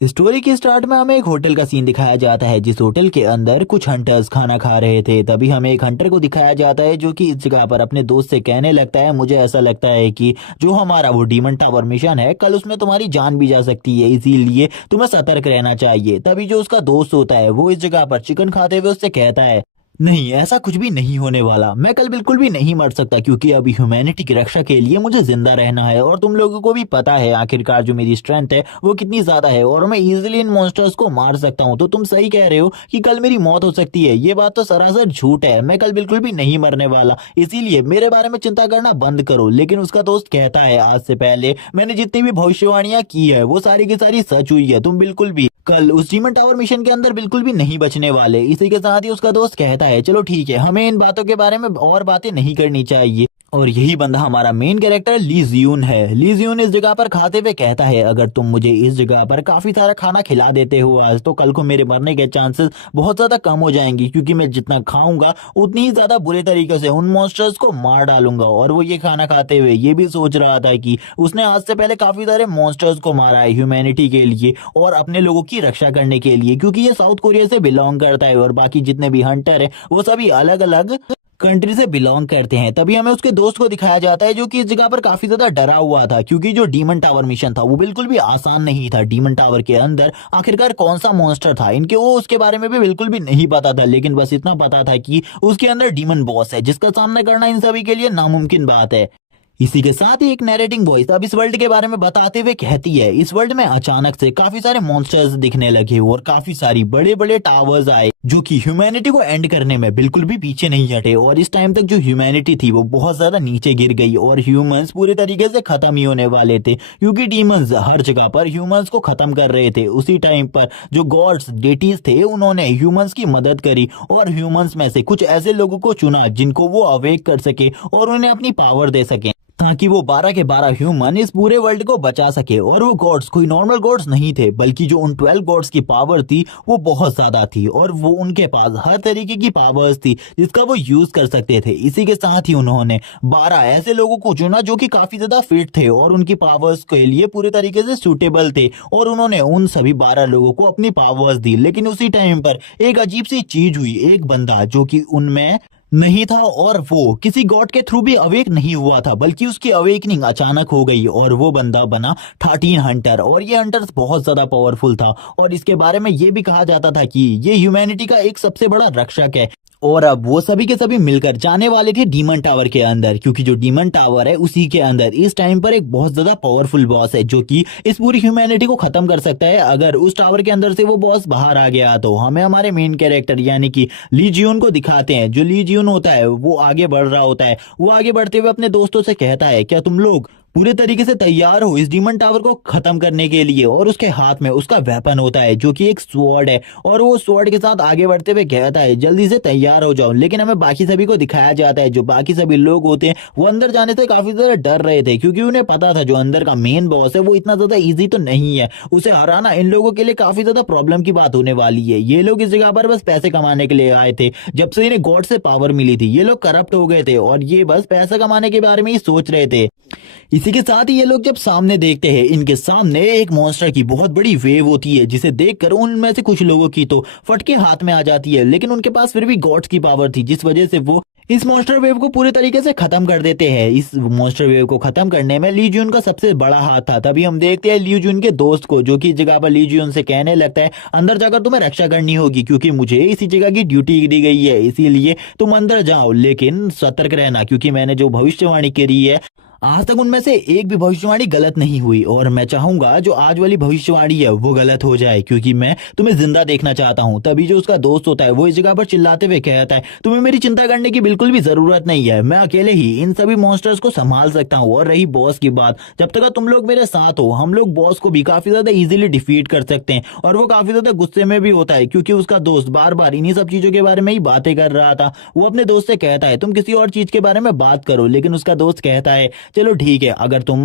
Story के start में हमें एक होटल का सीन दिखाया जाता है, जिस होटल के अंदर कुछ हंटर्स खाना खा रहे थे। तभी हमें एक हंटर को दिखाया जाता है जो कि इस जगह पर अपने दोस्त से कहने लगता है, मुझे ऐसा लगता है कि जो हमारा वो डीमन टावर मिशन है, कल उसमें तुम्हारी जान भी जा सकती है, इसीलिए तुम्हें सतर्क रहना चाहिए। तभी जो उसका दोस्त होता है वो इस जगह पर चिकन खाते हुए उससे कहता है, नहीं, ऐसा कुछ भी नहीं होने वाला। मैं कल बिल्कुल भी नहीं मर सकता, क्योंकि अभी ह्यूमैनिटी की रक्षा के लिए मुझे जिंदा रहना है। और तुम लोगों को भी पता है आखिरकार जो मेरी स्ट्रेंथ है वो कितनी ज्यादा है, और मैं इजीली इन मॉन्स्टर्स को मार सकता हूँ। तो तुम सही कह रहे हो कि कल मेरी मौत हो सकती है। ये बात तो सरासर झूठ है, मैं कल बिल्कुल भी नहीं मरने वाला, इसीलिए मेरे बारे में चिंता करना बंद करो। लेकिन उसका दोस्त कहता है, आज से पहले मैंने जितनी भी भविष्यवाणियां की है वो सारी की सारी सच हुई है। तुम बिल्कुल भी कल उस डीमन टावर मिशन के अंदर बिल्कुल भी नहीं बचने वाले। इसी के साथ ही उसका दोस्त कहता है, चलो ठीक है, हमें इन बातों के बारे में और बातें नहीं करनी चाहिए। और यही बंदा हमारा मेन कैरेक्टर ली जियून है। ली जियून इस जगह पर खाते हुए कहता है, अगर तुम मुझे इस जगह पर काफी सारा खाना खिला देते हो आज, तो कल को मेरे मरने के चांसेस बहुत ज्यादा कम हो जाएंगे, क्योंकि मैं जितना खाऊंगा उतनी ही ज्यादा बुरे तरीके से उन मॉन्स्टर्स को मार डालूंगा। और वो ये खाना खाते हुए ये भी सोच रहा था कि उसने आज से पहले काफी सारे मॉन्स्टर्स को मारा है ह्यूमैनिटी के लिए और अपने लोगों की रक्षा करने के लिए, क्योंकि ये साउथ कोरिया से बिलोंग करता है और बाकी जितने भी हंटर है वो सभी अलग अलग कंट्री से बिलोंग करते हैं। तभी हमें उसके दोस्त को दिखाया जाता है जो कि इस जगह पर काफी ज्यादा डरा हुआ था, क्योंकि जो डीमन टावर मिशन था वो बिल्कुल भी आसान नहीं था। डीमन टावर के अंदर आखिरकार कौन सा मॉन्स्टर था इनके, वो उसके बारे में भी बिल्कुल भी नहीं पता था। लेकिन बस इतना पता था कि उसके अंदर डीमन बॉस है, जिसका सामना करना इन सभी के लिए नामुमकिन बात है। इसी के साथ ही एक नैरेटिंग वॉइस अब इस वर्ल्ड के बारे में बताते हुए कहती है, इस वर्ल्ड में अचानक से काफी सारे मॉन्स्टर्स दिखने लगे और काफी सारी बड़े बड़े टावर्स आए, जो कि ह्यूमैनिटी को एंड करने में बिल्कुल भी पीछे नहीं हटे। और इस टाइम तक जो ह्यूमैनिटी थी वो बहुत ज्यादा नीचे गिर गई और ह्यूमंस पूरे तरीके से खत्म ही होने वाले थे, क्योंकि डीमंस हर जगह पर ह्यूमंस को खत्म कर रहे थे। उसी टाइम पर जो गॉड्स डेटीज थे उन्होंने ह्यूमंस की मदद करी और ह्यूमंस में से कुछ ऐसे लोगों को चुना जिनको वो अवेक कर सके और उन्हें अपनी पावर दे सके, ताकि वो 12 के 12 ह्यूमन इस पूरे वर्ल्ड को बचा सके। और वो गॉड्स कोई नॉर्मल गॉड्स नहीं थे, बल्कि जो उन 12 गॉड्स की पावर थी वो बहुत ज्यादा थी और वो उनके पास हर तरीके की पावर्स थी जिसका वो यूज कर सकते थे। इसी के साथ ही उन्होंने 12 ऐसे लोगों को चुना जो कि काफी ज्यादा फिट थे और उनकी पावर्स के लिए पूरे तरीके से सुटेबल थे, और उन्होंने उन सभी 12 लोगों को अपनी पावर्स दी। लेकिन उसी टाइम पर एक अजीब सी चीज हुई, एक बंदा जो कि उनमें नहीं था और वो किसी गॉड के थ्रू भी अवेक नहीं हुआ था, बल्कि उसकी अवेकनिंग अचानक हो गई और वो बंदा बना 13 हंटर। और ये हंटर्स बहुत ज्यादा पावरफुल था और इसके बारे में ये भी कहा जाता था कि ये ह्यूमैनिटी का एक सबसे बड़ा रक्षक है। और अब वो सभी के सभी मिलकर जाने वाले थे डीमन टावर के अंदर, क्योंकि जो डीमन टावर है उसी के अंदर इस टाइम पर एक बहुत ज्यादा पावरफुल बॉस है जो कि इस पूरी ह्यूमैनिटी को खत्म कर सकता है। अगर उस टावर के अंदर से वो बॉस बाहर आ गया तो हमें हमारे मेन कैरेक्टर यानी कि ली जियून को दिखाते हैं। जो ली जियून होता है वो आगे बढ़ रहा होता है, वो आगे बढ़ते हुए अपने दोस्तों से कहता है, क्या तुम लोग पूरे तरीके से तैयार हो इस डीमन टावर को खत्म करने के लिए। और उसके हाथ में उसका वेपन होता है जो कि एक स्वॉर्ड है, और वो स्वॉर्ड के साथ आगे बढ़ते हुए कहता है, जल्दी से तैयार हो जाओ। लेकिन हमें बाकी सभी को दिखाया जाता है, जो बाकी सभी लोग होते हैं वो अंदर जाने से काफी ज्यादा डर रहे थे, क्योंकि उन्हें पता था जो अंदर का मेन बॉस है वो इतना ज्यादा इजी तो नहीं है, उसे हराना इन लोगों के लिए काफी ज्यादा प्रॉब्लम की बात होने वाली है। ये लोग इस जगह पर बस पैसे कमाने के लिए आए थे। जब से इन्हें गॉड से पावर मिली थी ये लोग करप्ट हो गए थे और ये बस पैसा कमाने के बारे में ही सोच रहे थे। इसी के साथ ही ये लोग जब सामने देखते हैं, इनके सामने एक मॉन्स्टर की बहुत बड़ी वेव होती है, जिसे देखकर उनमें से कुछ लोगों की तो फटके हाथ में आ जाती है। लेकिन उनके पास फिर भी गॉड्स की पावर थी, जिस वजह से वो इस मॉन्स्टर वेव को पूरे तरीके से खत्म कर देते हैं। इस मॉन्स्टर वेव को खत्म करने में ली जून का सबसे बड़ा हाथ था। तभी हम देखते हैं ली जून के दोस्त को, जो कि इस जगह पर ली जून से कहने लगता है, अंदर जाकर तुम्हें रक्षा करनी होगी, क्योंकि मुझे इसी जगह की ड्यूटी दी गई है, इसीलिए तुम अंदर जाओ। लेकिन सतर्क रहना, क्योंकि मैंने जो भविष्यवाणी करी है आज तक उनमें से एक भी भविष्यवाणी गलत नहीं हुई, और मैं चाहूंगा जो आज वाली भविष्यवाणी है वो गलत हो जाए, क्योंकि मैं तुम्हें जिंदा देखना चाहता हूं। तभी जो उसका दोस्त होता है वो इस जगह पर चिल्लाते हुए कहता है, तुम्हें मेरी चिंता करने की बिल्कुल भी जरूरत नहीं है, मैं अकेले ही इन सभी मॉन्स्टर्स को संभाल सकता हूँ। और रही बॉस की बात, जब तक तुम लोग मेरे साथ हो हम लोग बॉस को भी काफी ज्यादा इजीली डिफीट कर सकते हैं। और वो काफी ज्यादा गुस्से में भी होता है, क्योंकि उसका दोस्त बार बार इन्हीं सब चीजों के बारे में ही बातें कर रहा था। वो अपने दोस्त से कहता है, तुम किसी और चीज के बारे में बात करो। लेकिन उसका दोस्त कहता है, चलो ठीक है, अगर तुम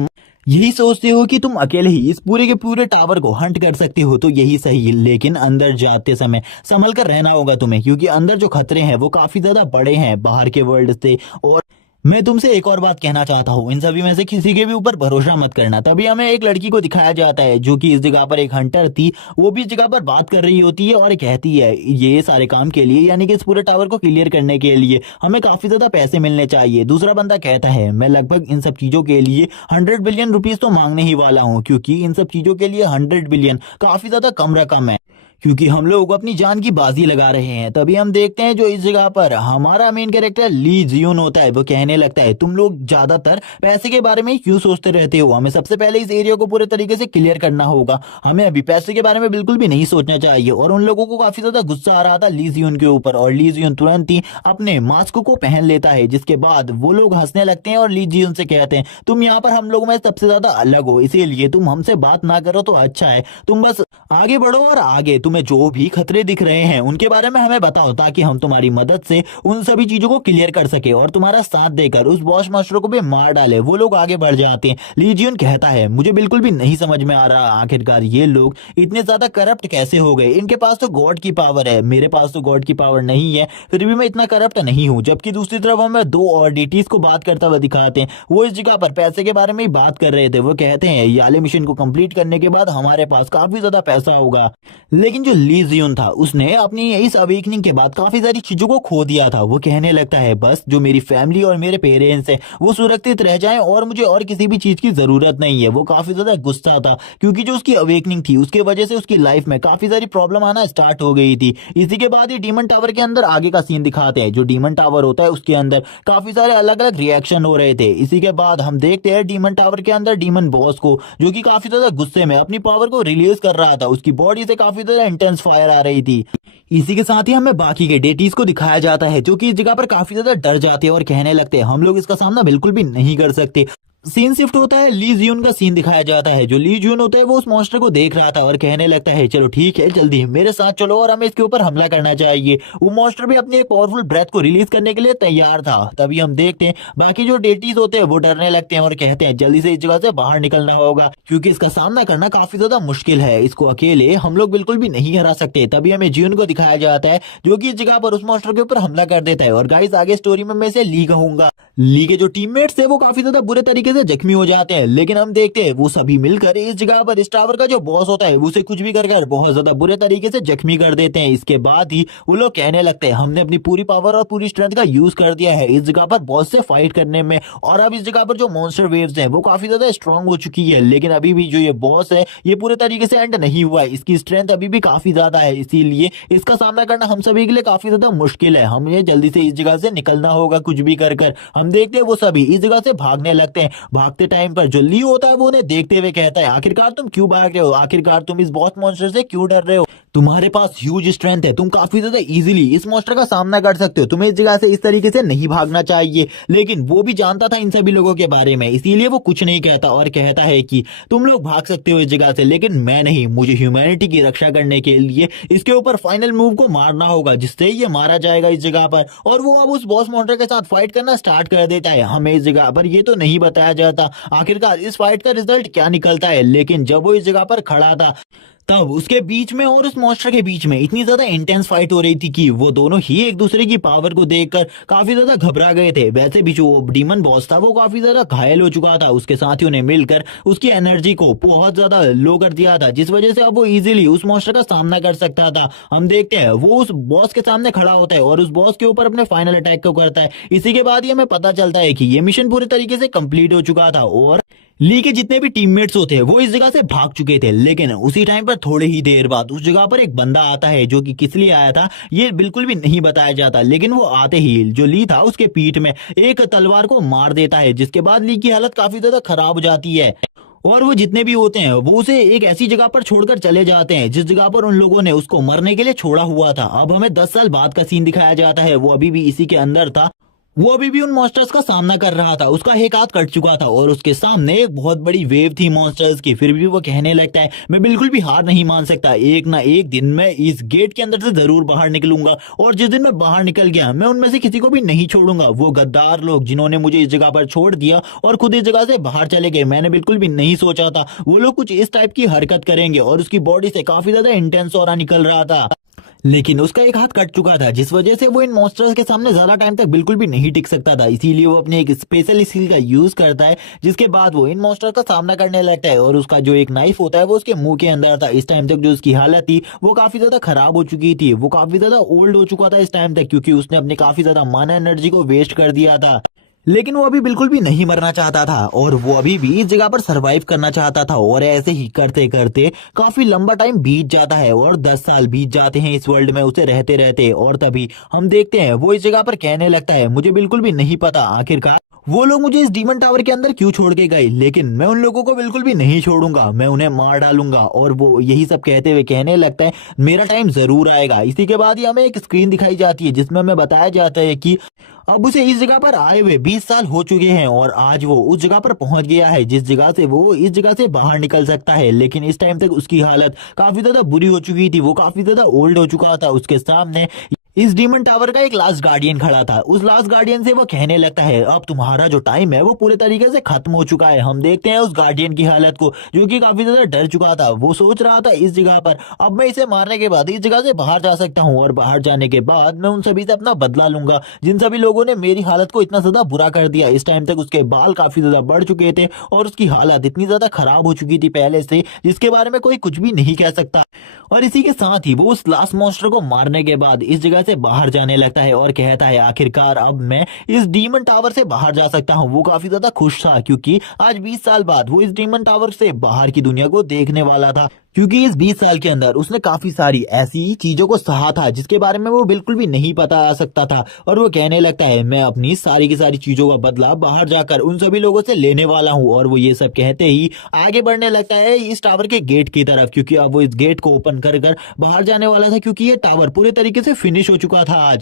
यही सोचते हो कि तुम अकेले ही इस पूरे के पूरे टावर को हंट कर सकते हो तो यही सही है, लेकिन अंदर जाते समय संभल कर रहना होगा तुम्हें, क्योंकि अंदर जो खतरे हैं वो काफी ज्यादा बड़े हैं बाहर के वर्ल्ड से। और मैं तुमसे एक और बात कहना चाहता हूँ, इन सभी में से किसी के भी ऊपर भरोसा मत करना। तभी हमें एक लड़की को दिखाया जाता है जो कि इस जगह पर एक हंटर थी। वो भी इस जगह पर बात कर रही होती है और कहती है ये सारे काम के लिए, यानी कि इस पूरे टावर को क्लियर करने के लिए हमें काफी ज्यादा पैसे मिलने चाहिए। दूसरा बंदा कहता है मैं लगभग इन सब चीजों के लिए 100 बिलियन रुपीज तो मांगने ही वाला हूँ, क्योंकि इन सब चीजों के लिए 100 बिलियन काफी ज्यादा कम रकम है, क्योंकि हम लोग अपनी जान की बाजी लगा रहे हैं। तभी हम देखते हैं जो इस जगह पर हमारा मेन कैरेक्टर ली जियोन होता है, वो कहने लगता है तुम लोग ज्यादातर पैसे के बारे में ही क्यों सोचते रहते हो, हमें सबसे पहले इस एरिया को पूरे तरीके से क्लियर करना होगा, हमें अभी पैसे के बारे में बिल्कुल भी नहीं सोचना चाहिए। और उन लोगों को काफी ज्यादा गुस्सा आ रहा था ली जियोन के ऊपर, और ली जियोन तुरंत ही अपने मास्क को पहन लेता है, जिसके बाद वो लोग हंसने लगते हैं और ली जियोन से कहते हैं तुम यहाँ पर हम लोग में सबसे ज्यादा अलग हो, इसीलिए तुम हमसे बात ना करो तो अच्छा है, तुम बस आगे बढ़ो और आगे तुम्हें जो भी खतरे दिख रहे हैं उनके बारे में हमें बताओ, ताकि हम तुम्हारी मदद से उन सभी चीजों को क्लियर कर सके और तुम्हारा साथ देकर उस बॉस मास्टर को भी मार डाले। वो लोग आगे बढ़ जाते हैं। लीजियन कहता है मुझे बिल्कुल भी नहीं समझ में आ रहा आखिरकार ये लोग इतने ज्यादा करप्ट कैसे हो गए, इनके पास तो गॉड की पावर है, मेरे पास तो गॉड की पावर नहीं है, फिर भी मैं इतना करप्ट नहीं हूँ। जबकि दूसरी तरफ हमें दो और डीटीज को बात करता हुआ दिखाते हैं, वो इस जगह पर पैसे के बारे में ही बात कर रहे थे। वो कहते हैं ये वाले मिशन को कंप्लीट करने के बाद हमारे पास काफी ज्यादा पैसा होगा, लेकिन जो ली जियोन था उसने अपनी इस अवेकनिंग के बाद काफी सारी चीजों को खो दिया था। वो कहने लगता है बस जो मेरी फैमिली और मेरे पेरेंट्स हैं वो सुरक्षित रह जाएं और मुझे और किसी भी चीज की जरूरत नहीं है। वो काफी ज्यादा गुस्सा था, क्योंकि जो उसकी अवेकनिंग थी उसके वजह से उसकी लाइफ में काफी सारी प्रॉब्लम आना स्टार्ट हो गई थी। इसी के बाद ही डीमन टावर के अंदर आगे का सीन दिखाते हैं। जो डीमन टावर होता है उसके अंदर काफी सारे अलग अलग रिएक्शन हो रहे थे। इसी के बाद हम देखते हैं डीमन टावर के अंदर डीमन बॉस को, जो कि काफी ज्यादा गुस्से में अपनी पावर को रिलीज कर रहा था, उसकी बॉडी से काफी ज्यादा इंटेंस फायर आ रही थी। इसी के साथ ही हमें बाकी के डेटीज को दिखाया जाता है, जो कि इस जगह पर काफी ज्यादा डर जाते हैं और कहने लगते हैं हम लोग इसका सामना बिल्कुल भी नहीं कर सकते। सीन शिफ्ट होता है, ली जियोन का सीन दिखाया जाता है। जो ली जियोन होता है वो उस मॉन्स्टर को देख रहा था और कहने लगता है चलो ठीक है जल्दी मेरे साथ चलो और हमें इसके ऊपर हमला करना चाहिए। वो मॉन्स्टर भी अपनी एक पावरफुल ब्रेथ को रिलीज करने के लिए तैयार था। तभी हम देखते हैं बाकी जो डेटीज होते हैं वो डरने लगते हैं और कहते हैं जल्दी से इस जगह से बाहर निकलना होगा, क्योंकि इसका सामना करना काफी ज्यादा मुश्किल है, इसको अकेले हम लोग बिल्कुल भी नहीं हरा सकते। तभी हमें जियोन को दिखाया जाता है जो कि इस जगह पर उस मॉन्स्टर के ऊपर हमला कर देता है। और गाइस आगे स्टोरी में मैं इसे ली कहूंगा। ली के जो टीममेट्स थे वो काफी ज्यादा बुरे तरीके से जख्मी हो जाते हैं, लेकिन हम देखते हैं वो सभी मिलकर इस जगह पर इस टावर का जो बॉस होता है उसे कुछ भी कर बहुत ज्यादा बुरे तरीके से जख्मी कर देते हैं। इसके बाद ही वो लोग कहने लगते हैं हमने अपनी पूरी पावर और पूरी स्ट्रेंथ का यूज कर दिया है इस जगह पर बॉस से फाइट करने में, और अब इस जगह पर जो मॉन्स्टर वेव्स हैं वो काफी ज्यादा स्ट्रांग हो चुकी है। लेकिन अभी भी जो ये बॉस है ये पूरे तरीके से एंड नहीं हुआ है, इसकी स्ट्रेंथ अभी भी काफी ज्यादा है, इसीलिए इसका सामना करना हम सभी के लिए काफी ज्यादा मुश्किल है। हमें जल्दी से इस जगह से निकलना होगा कुछ भी कर हम देखते हैं वो सभी इस जगह से भागने लगते हैं। भागते टाइम पर जो ली होता है वो उन्हें देखते हुए कहता है आखिरकार तुम क्यों भाग रहे हो, आखिरकार तुम इस बॉस मॉन्स्टर से क्यों डर रहे हो, तुम्हारे पास ह्यूज स्ट्रेंथ है, तुम काफी ज्यादा इजीली इस मॉन्स्टर का सामना कर सकते हो, तुम्हें इस जगह से इस तरीके से नहीं भागना चाहिए। लेकिन वो भी जानता था इन सभी लोगों के बारे में, इसीलिए वो कुछ नहीं कहता और कहता है कि तुम लोग भाग सकते हो इस जगह से, लेकिन मैं नहीं, मुझे ह्यूमैनिटी की रक्षा करने के लिए इसके ऊपर फाइनल मूव को मारना होगा जिससे ये मारा जाएगा इस जगह पर। और वो अब उस बॉस मॉन्स्टर के साथ फाइट करना स्टार्ट कर देता है। हमें इस जगह पर ये तो नहीं बताया जाता आखिरकार इस फाइट का रिजल्ट क्या निकलता है, लेकिन जब वो इस जगह पर खड़ा था तब उसके बीच में और उस मॉन्स्टर के बीच में इतनी ज्यादा इंटेंस फाइट हो रही थी कि वो दोनों ही एक दूसरे की पावर को देखकर काफी ज्यादा घबरा गए थे। वैसे भी जो डीमन बॉस था वो काफी ज्यादा घायल हो चुका था, उसके साथियों ने मिलकर उसकी एनर्जी को बहुत ज्यादा लो कर दिया था, जिस वजह से अब वो इजीली उस मॉन्स्टर का सामना कर सकता था। हम देखते हैं वो उस बॉस के सामने खड़ा होता है और उस बॉस के ऊपर अपने फाइनल अटैक को करता है। इसी के बाद ही हमें पता चलता है कि ये मिशन पूरी तरीके से कंप्लीट हो चुका था और ली के जितने भी टीममेट्स होते हैं वो इस जगह से भाग चुके थे। लेकिन उसी टाइम पर थोड़ी ही देर बाद उस जगह पर एक बंदा आता है, जो कि किस लिए आया था ये बिल्कुल भी नहीं बताया जाता, लेकिन वो आते ही जो ली था उसके पीठ में एक तलवार को मार देता है, जिसके बाद ली की हालत काफी ज्यादा खराब हो जाती है और वो जितने भी होते हैं वो उसे एक ऐसी जगह पर छोड़कर चले जाते हैं जिस जगह पर उन लोगों ने उसको मरने के लिए छोड़ा हुआ था। अब हमें 10 साल बाद का सीन दिखाया जाता है, वो अभी भी इसी के अंदर था, वो अभी भी उन मॉन्स्टर्स का सामना कर रहा था, उसका एक हाथ कट चुका था और उसके सामने एक बहुत बड़ी वेव थी मॉन्स्टर्स की। फिर भी वो कहने लगता है मैं बिल्कुल भी हार नहीं मान सकता, एक ना एक दिन मैं इस गेट के अंदर से जरूर बाहर निकलूंगा और जिस दिन मैं बाहर निकल गया मैं उनमें से किसी को भी नहीं छोड़ूंगा। वो गद्दार लोग जिन्होंने मुझे इस जगह पर छोड़ दिया और खुद इस जगह से बाहर चले गए, मैंने बिल्कुल भी नहीं सोचा था वो लोग कुछ इस टाइप की हरकत करेंगे। और उसकी बॉडी से काफी ज्यादा इंटेंस ऑरा निकल रहा था। लेकिन उसका एक हाथ कट चुका था, जिस वजह से वो इन मॉन्स्टर्स के सामने ज्यादा टाइम तक बिल्कुल भी नहीं टिक सकता था। इसीलिए वो अपनी एक स्पेशल स्किल का यूज करता है, जिसके बाद वो इन मॉन्स्टर्स का सामना करने लगता है। और उसका जो एक नाइफ होता है वो उसके मुंह के अंदर था। इस टाइम तक जो उसकी हालत थी वो काफी ज्यादा खराब हो चुकी थी, वो काफी ज्यादा ओल्ड हो चुका था इस टाइम तक, क्योंकि उसने अपने काफी ज्यादा माना एनर्जी को वेस्ट कर दिया था। लेकिन वो अभी बिल्कुल भी नहीं मरना चाहता था, और वो अभी भी इस जगह पर सरवाइव करना चाहता था। और ऐसे ही करते करते काफी लंबा टाइम बीत जाता है, और 10 साल बीत जाते हैं इस वर्ल्ड में उसे रहते रहते। और तभी हम देखते हैं वो इस जगह पर कहने लगता है, मुझे बिल्कुल भी नहीं पता आखिरकार वो लोग मुझे इस डीमन टावर के अंदर क्यों छोड़ के गए, लेकिन मैं उन लोगों को बिल्कुल भी नहीं छोड़ूंगा, मैं उन्हें मार डालूंगा। और वो यही सब कहते हुए कहने लगता है, मेरा टाइम जरूर आएगा। इसी के बाद ही हमें एक स्क्रीन दिखाई जाती है, जिसमें हमें बताया जाता है कि अब उसे इस जगह पर आए हुए 20 साल हो चुके हैं, और आज वो उस जगह पर पहुंच गया है जिस जगह से वो इस जगह से बाहर निकल सकता है। लेकिन इस टाइम तक उसकी हालत काफी ज्यादा बुरी हो चुकी थी, वो काफी ज्यादा ओल्ड हो चुका था। उसके सामने इस डीमन टावर का एक लास्ट गार्डियन खड़ा था। उस लास्ट गार्डियन से वो कहने लगता है, अब तुम्हारा जो टाइम है वो पूरे तरीके से खत्म हो चुका है। हम देखते हैं उस गार्डियन की हालत को, जो कि काफी ज्यादा डर चुका था। वो सोच रहा था इस जगह पर अब मैं इसे मारने के बाद इस जगह से बाहर जा सकता हूँ, और बाहर जाने के बाद मैं उन सभी से अपना बदला लूंगा जिन सभी लोगों ने मेरी हालत को इतना ज्यादा बुरा कर दिया। इस टाइम तक उसके बाल काफी ज्यादा बढ़ चुके थे, और उसकी हालत इतनी ज्यादा खराब हो चुकी थी पहले से, जिसके बारे में कोई कुछ भी नहीं कह सकता। और इसी के साथ ही वो उस लास्ट मॉन्स्टर को मारने के बाद इस जगह से बाहर जाने लगता है, और कहता है, आखिरकार अब मैं इस डीमन टावर से बाहर जा सकता हूँ। वो काफी ज्यादा खुश था, क्योंकि आज 20 साल बाद वो इस डीमन टावर से बाहर की दुनिया को देखने वाला था। क्योंकि इस 20 साल के अंदर उसने काफी सारी ऐसी चीजों को सहा था जिसके बारे में वो बिल्कुल भी नहीं पता आ सकता था। और वो कहने लगता है, मैं अपनी सारी की सारी चीजों का बदला बाहर जाकर उन सभी लोगों से लेने वाला हूँ। और वो ये सब कहते ही आगे बढ़ने लगता है इस टावर के गेट की तरफ, क्योंकि अब वो इस गेट को ओपन कर कर बाहर जाने वाला था, क्योंकि ये टावर पूरे तरीके से फिनिश हो चुका था आज।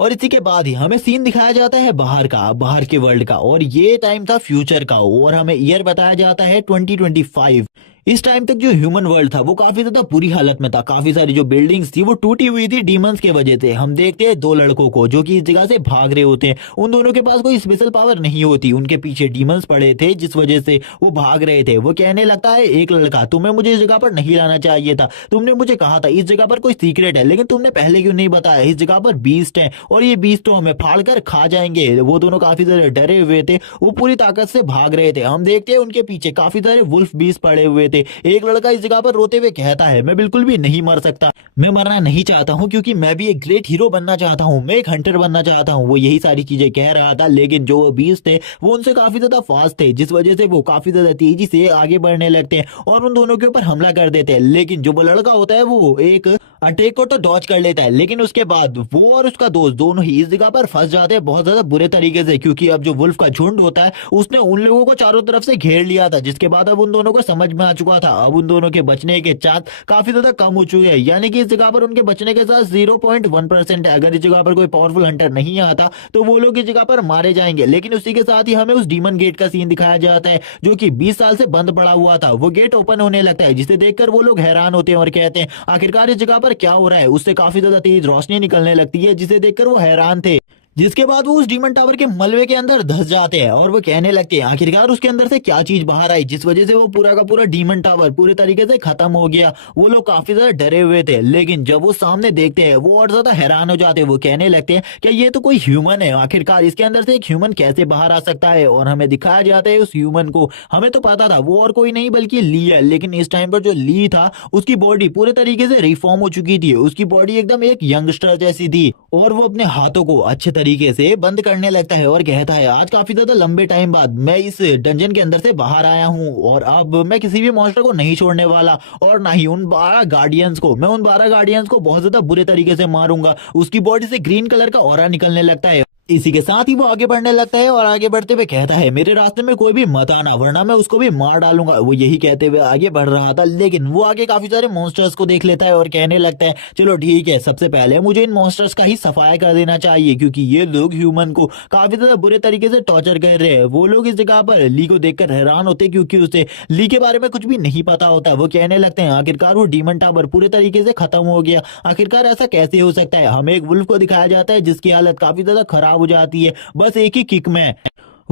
और इसी के बाद ही हमें सीन दिखाया जाता है बाहर का, बाहर के वर्ल्ड का, और ये टाइम था फ्यूचर का, और हमें ईयर बताया जाता है 2025। इस टाइम तक जो ह्यूमन वर्ल्ड था वो काफी ज्यादा बुरी हालत में था। काफी सारी जो बिल्डिंग्स थी वो टूटी हुई थी डीमंस के वजह से। हम देखते हैं दो लड़कों को जो कि इस जगह से भाग रहे होते हैं। उन दोनों के पास कोई स्पेशल पावर नहीं होती, उनके पीछे डीमंस पड़े थे जिस वजह से वो भाग रहे थे। वो कहने लगता है, एक लड़का, तुम्हें मुझे इस जगह पर नहीं लाना चाहिए था, तुमने मुझे कहा था इस जगह पर कोई सीक्रेट है, लेकिन तुमने पहले क्यों नहीं बताया, इस जगह पर बीस्ट है और ये बीस्ट तो हमें फाड़ कर खा जाएंगे। वो दोनों काफी ज्यादा डरे हुए थे, वो पूरी ताकत से भाग रहे थे। हम देखते हैं उनके पीछे काफी सारे वुल्फ बीस्ट पड़े हुए थे। एक लड़का इस जगह पर रोते हुए कहता है, मैं बिल्कुल भी नहीं मर सकता, मैं मरना नहीं चाहता हूँ, क्योंकि मैं भी एक ग्रेट हीरो बनना चाहता हूँ, मैं एक हंटर बनना चाहता हूँ। वो यही सारी चीजें कह रहा था, लेकिन जो वो बीस्ट थे वो उनसे काफी ज्यादा फास्ट थे, जिस वजह से वो काफी ज्यादा तेजी से आगे बढ़ने लगते हैं और उन दोनों के ऊपर हमला कर देते हैं। लेकिन जो वो लड़का होता है वो एक अटैक को तो डॉज कर लेता है, लेकिन उसके बाद वो और उसका दोस्त दोनों ही इस जगह पर फंस जाते हैं बहुत ज्यादा बुरे तरीके से, क्योंकि अब जो वुल्फ का झुंड होता है उसने उन लोगों को चारों तरफ से घेर लिया था। जिसके बाद अब उन दोनों को समझ में आ चुका था, अब उन दोनों के बचने के चांस काफी ज्यादा कम हो चुके हैं, यानी कि इस जगह पर उनके बचने के साथ 0.1% है। अगर इस जगह पर कोई पावरफुल हंटर नहीं आता तो वो लोग इस जगह पर मारे जाएंगे। लेकिन उसी के साथ ही हमें उस डीमन गेट का सीन दिखाया जाता है, जो कि 20 साल से बंद पड़ा हुआ था। वो गेट ओपन होने लगता है, जिसे देखकर वो लोग हैरान होते हैं और कहते हैं, आखिरकार इस जगह पर क्या हो रहा है। उससे काफी ज्यादा तेज रोशनी निकलने लगती है, जिसे देखकर वो हैरान थे। जिसके बाद वो उस डीमन टावर के मलबे के अंदर धंस जाते हैं, और वो कहने लगते हैं, आखिरकार उसके अंदर से क्या चीज बाहर आई जिस वजह से वो पूरा का पूरा डीमन टावर पूरे तरीके से खत्म हो गया। वो लोग काफी ज्यादा डरे हुए थे, लेकिन जब वो सामने देखते हैं वो और ज्यादा हैरान हो जाते हैं। वो कहने लगते हैं, क्या ये तो कोई ह्यूमन है, आखिरकार इसके अंदर से एक ह्यूमन कैसे बाहर आ सकता है। और हमें दिखाया जाता है उस ह्यूमन को, हमें तो पता था वो और कोई नहीं बल्कि ली है, लेकिन इस टाइम पर जो ली था उसकी बॉडी पूरे तरीके से रिफॉर्म हो चुकी थी। उसकी बॉडी एकदम एक यंगस्टर जैसी थी, और वो अपने हाथों को अच्छे तरीके से बंद करने लगता है और कहता है, आज काफी ज्यादा लंबे टाइम बाद मैं इस डंजन के अंदर से बाहर आया हूँ, और अब मैं किसी भी मॉन्स्टर को नहीं छोड़ने वाला, और ना ही उन 12 गार्डियंस को। मैं उन 12 गार्डियंस को बहुत ज्यादा बुरे तरीके से मारूंगा। उसकी बॉडी से ग्रीन कलर का ऑरा निकलने लगता है। इसी के साथ ही वो आगे बढ़ने लगता है, और आगे बढ़ते हुए कहता है, मेरे रास्ते में कोई भी मत आना, वरना मैं उसको भी मार डालूंगा। वो यही कहते हुए आगे बढ़ रहा था, लेकिन वो आगे काफी सारे मॉन्स्टर्स को देख लेता है और कहने लगता है, चलो ठीक है, सबसे पहले मुझे इन मॉन्स्टर्स का ही सफाया कर देना चाहिए, क्योंकि ये लोग ह्यूमन को काफी ज्यादा बुरे तरीके से टॉर्चर कर रहे हैं। वो लोग इस जगह पर ली को देखकर हैरान होते, क्योंकि उसे ली के बारे में कुछ भी नहीं पता होता। वो कहने लगते हैं, आखिरकार वो डीमन टावर पूरे तरीके से खत्म हो गया, आखिरकार ऐसा कैसे हो सकता है। हमें एक वुल्फ को दिखाया जाता है जिसकी हालत काफी ज्यादा खराब हो जाती है बस एक ही किक में।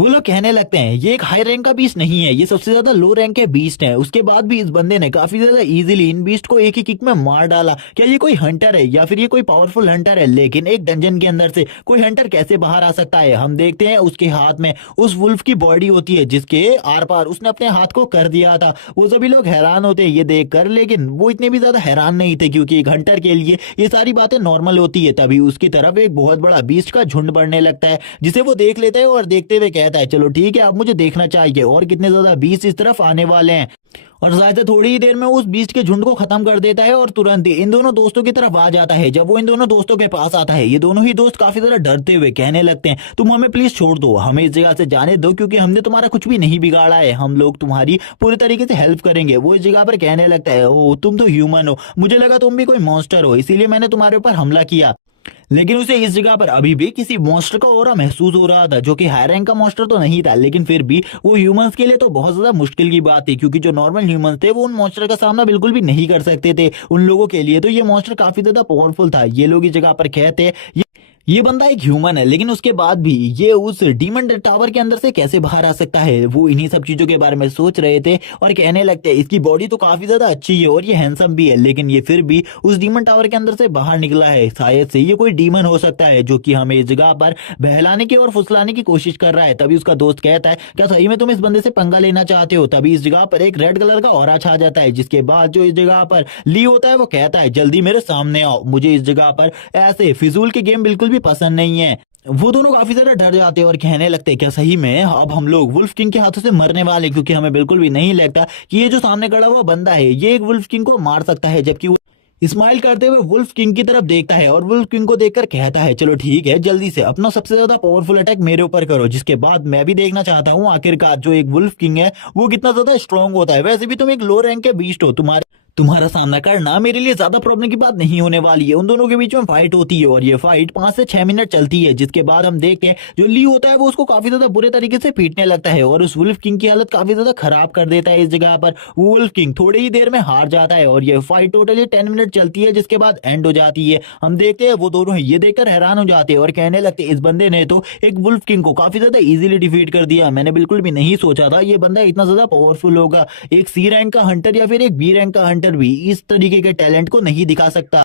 वो लोग कहने लगते हैं ये एक हाई रैंक का बीस्ट नहीं है, ये सबसे ज्यादा लो रैंक के बीस्ट है। उसके बाद भी इस बंदे ने काफी ज्यादा इजीली इन बीस्ट को एक ही किक में मार डाला। क्या ये कोई हंटर है या फिर ये कोई पावरफुल हंटर है? लेकिन एक डंजन के अंदर से कोई हंटर कैसे बाहर आ सकता है? हम देखते हैं उसके हाथ में उस वुल्फ की बॉडी होती है जिसके आर पार उसने अपने हाथ को कर दिया था। वो सभी लोग हैरान होते हैं ये देखकर, लेकिन वो इतने भी ज्यादा हैरान नहीं थे क्योंकि एक हंटर के लिए ये सारी बातें नॉर्मल होती है। तभी उसकी तरफ एक बहुत बड़ा बीस्ट का झुंड बढ़ने लगता है जिसे वो देख लेता है और देखते हुए कहता है चलो ठीक है, अब मुझे देखना चाहिए और कितने ज्यादा बीस्ट इस तरफ आने वाले हैं। और शायद थोड़ी ही देर में उस बीस्ट के झुंड को खत्म कर देता है और तुरंत ही इन दोनों दोस्तों की तरफ आ जाता है। जब वो इन दोनों दोस्तों के पास आता है, ये दोनों ही दोस्त काफी ज्यादा डरते हुए कहने लगते हैं तुम हमें प्लीज छोड़ दो, हमें इस जगह से जाने दो क्योंकि हमने तुम्हारा कुछ भी नहीं बिगाड़ा है, हम लोग तुम्हारी पूरी तरीके से हेल्प करेंगे। वो इस जगह पर कहने लगता है ओ तुम तो ह्यूमन हो, मुझे लगा तुम भी कोई मॉन्स्टर हो, इसीलिए मैंने तुम्हारे ऊपर हमला किया। लेकिन उसे इस जगह पर अभी भी किसी मॉन्स्टर का ऑरा महसूस हो रहा था जो कि हाई रैंक का मॉन्स्टर तो नहीं था, लेकिन फिर भी वो ह्यूमंस के लिए तो बहुत ज्यादा मुश्किल की बात थी क्योंकि जो नॉर्मल ह्यूमंस थे वो उन मॉन्स्टर का सामना बिल्कुल भी नहीं कर सकते थे। उन लोगों के लिए तो ये मॉन्स्टर काफी ज्यादा पावरफुल था। ये लोग इस जगह पर कहते ये बंदा एक ह्यूमन है, लेकिन उसके बाद भी ये उस डीमन टावर के अंदर से कैसे बाहर आ सकता है? वो इन्हीं सब चीजों के बारे में सोच रहे थे और कहने लगते हैं इसकी बॉडी तो काफी ज्यादा अच्छी है और ये हैंडसम भी है, लेकिन ये फिर भी उस डीमन टावर के अंदर से बाहर निकला है। शायद से ये कोई डीमन हो सकता है जो कि हमें इस जगह पर बहलाने की और फुसलाने की कोशिश कर रहा है। तभी उसका दोस्त कहता है क्या सही में तुम इस बंदे से पंगा लेना चाहते हो? तभी इस जगह पर एक रेड कलर का ऑरा छा जाता है, जिसके बाद जो इस जगह पर ली होता है वो कहता है जल्दी मेरे सामने आओ, मुझे इस जगह पर ऐसे फिजूल के गेम बिल्कुल भी पसंद नहीं है। वो दोनों काफी ज्यादा डर जाते हैं और कहने लगते हैं क्या सही में अब हम लोग वुल्फ किंग के हाथों से मरने वाले हैं? क्योंकि हमें बिल्कुल भी नहीं लगता कि ये जो सामने खड़ा हुआ बंदा है ये एक वुल्फ किंग को मार सकता है। जबकि वो स्माइल करते हुए वुल्फ किंग की तरफ देखता है और वुल्फ किंग को देखकर कहता है चलो ठीक है, जल्दी से अपना सबसे ज्यादा पावरफुल अटैक मेरे ऊपर करो। जिसके बाद मैं भी देखना चाहता हूँ आखिरकार जो एक वुल्फ किंग है वो कितना ज्यादा स्ट्रांग होता है। वैसे भी तुम एक लो रैंक के बीस्ट हो, तुम्हारा सामना करना मेरे लिए ज्यादा प्रॉब्लम की बात नहीं होने वाली है। उन दोनों के बीच में फाइट होती है और ये फाइट 5 से 6 मिनट चलती है। जिसके बाद हम देखते हैं जो ली होता है वो उसको काफी ज्यादा बुरे तरीके से पीटने लगता है और उस वुल्फ किंग की हालत काफी ज्यादा खराब कर देता है। इस जगह पर वो वुल्फ किंग थोड़ी ही देर में हार जाता है और ये फाइट टोटली 10 मिनट चलती है, जिसके बाद एंड हो जाती है। हम देखते हैं वो दोनों ये देखकर हैरान हो जाते हैं और कहने लगते हैं इस बंदे ने तो एक वुल्फ किंग को काफी ज्यादा इजीली डिफीट कर दिया, मैंने बिल्कुल भी नहीं सोचा था ये बंदा इतना ज्यादा पावरफुल होगा। एक सी रैंक का हंटर या फिर एक बी रैंक का हंटर भी इस तरीके के टैलेंट को नहीं दिखा सकता।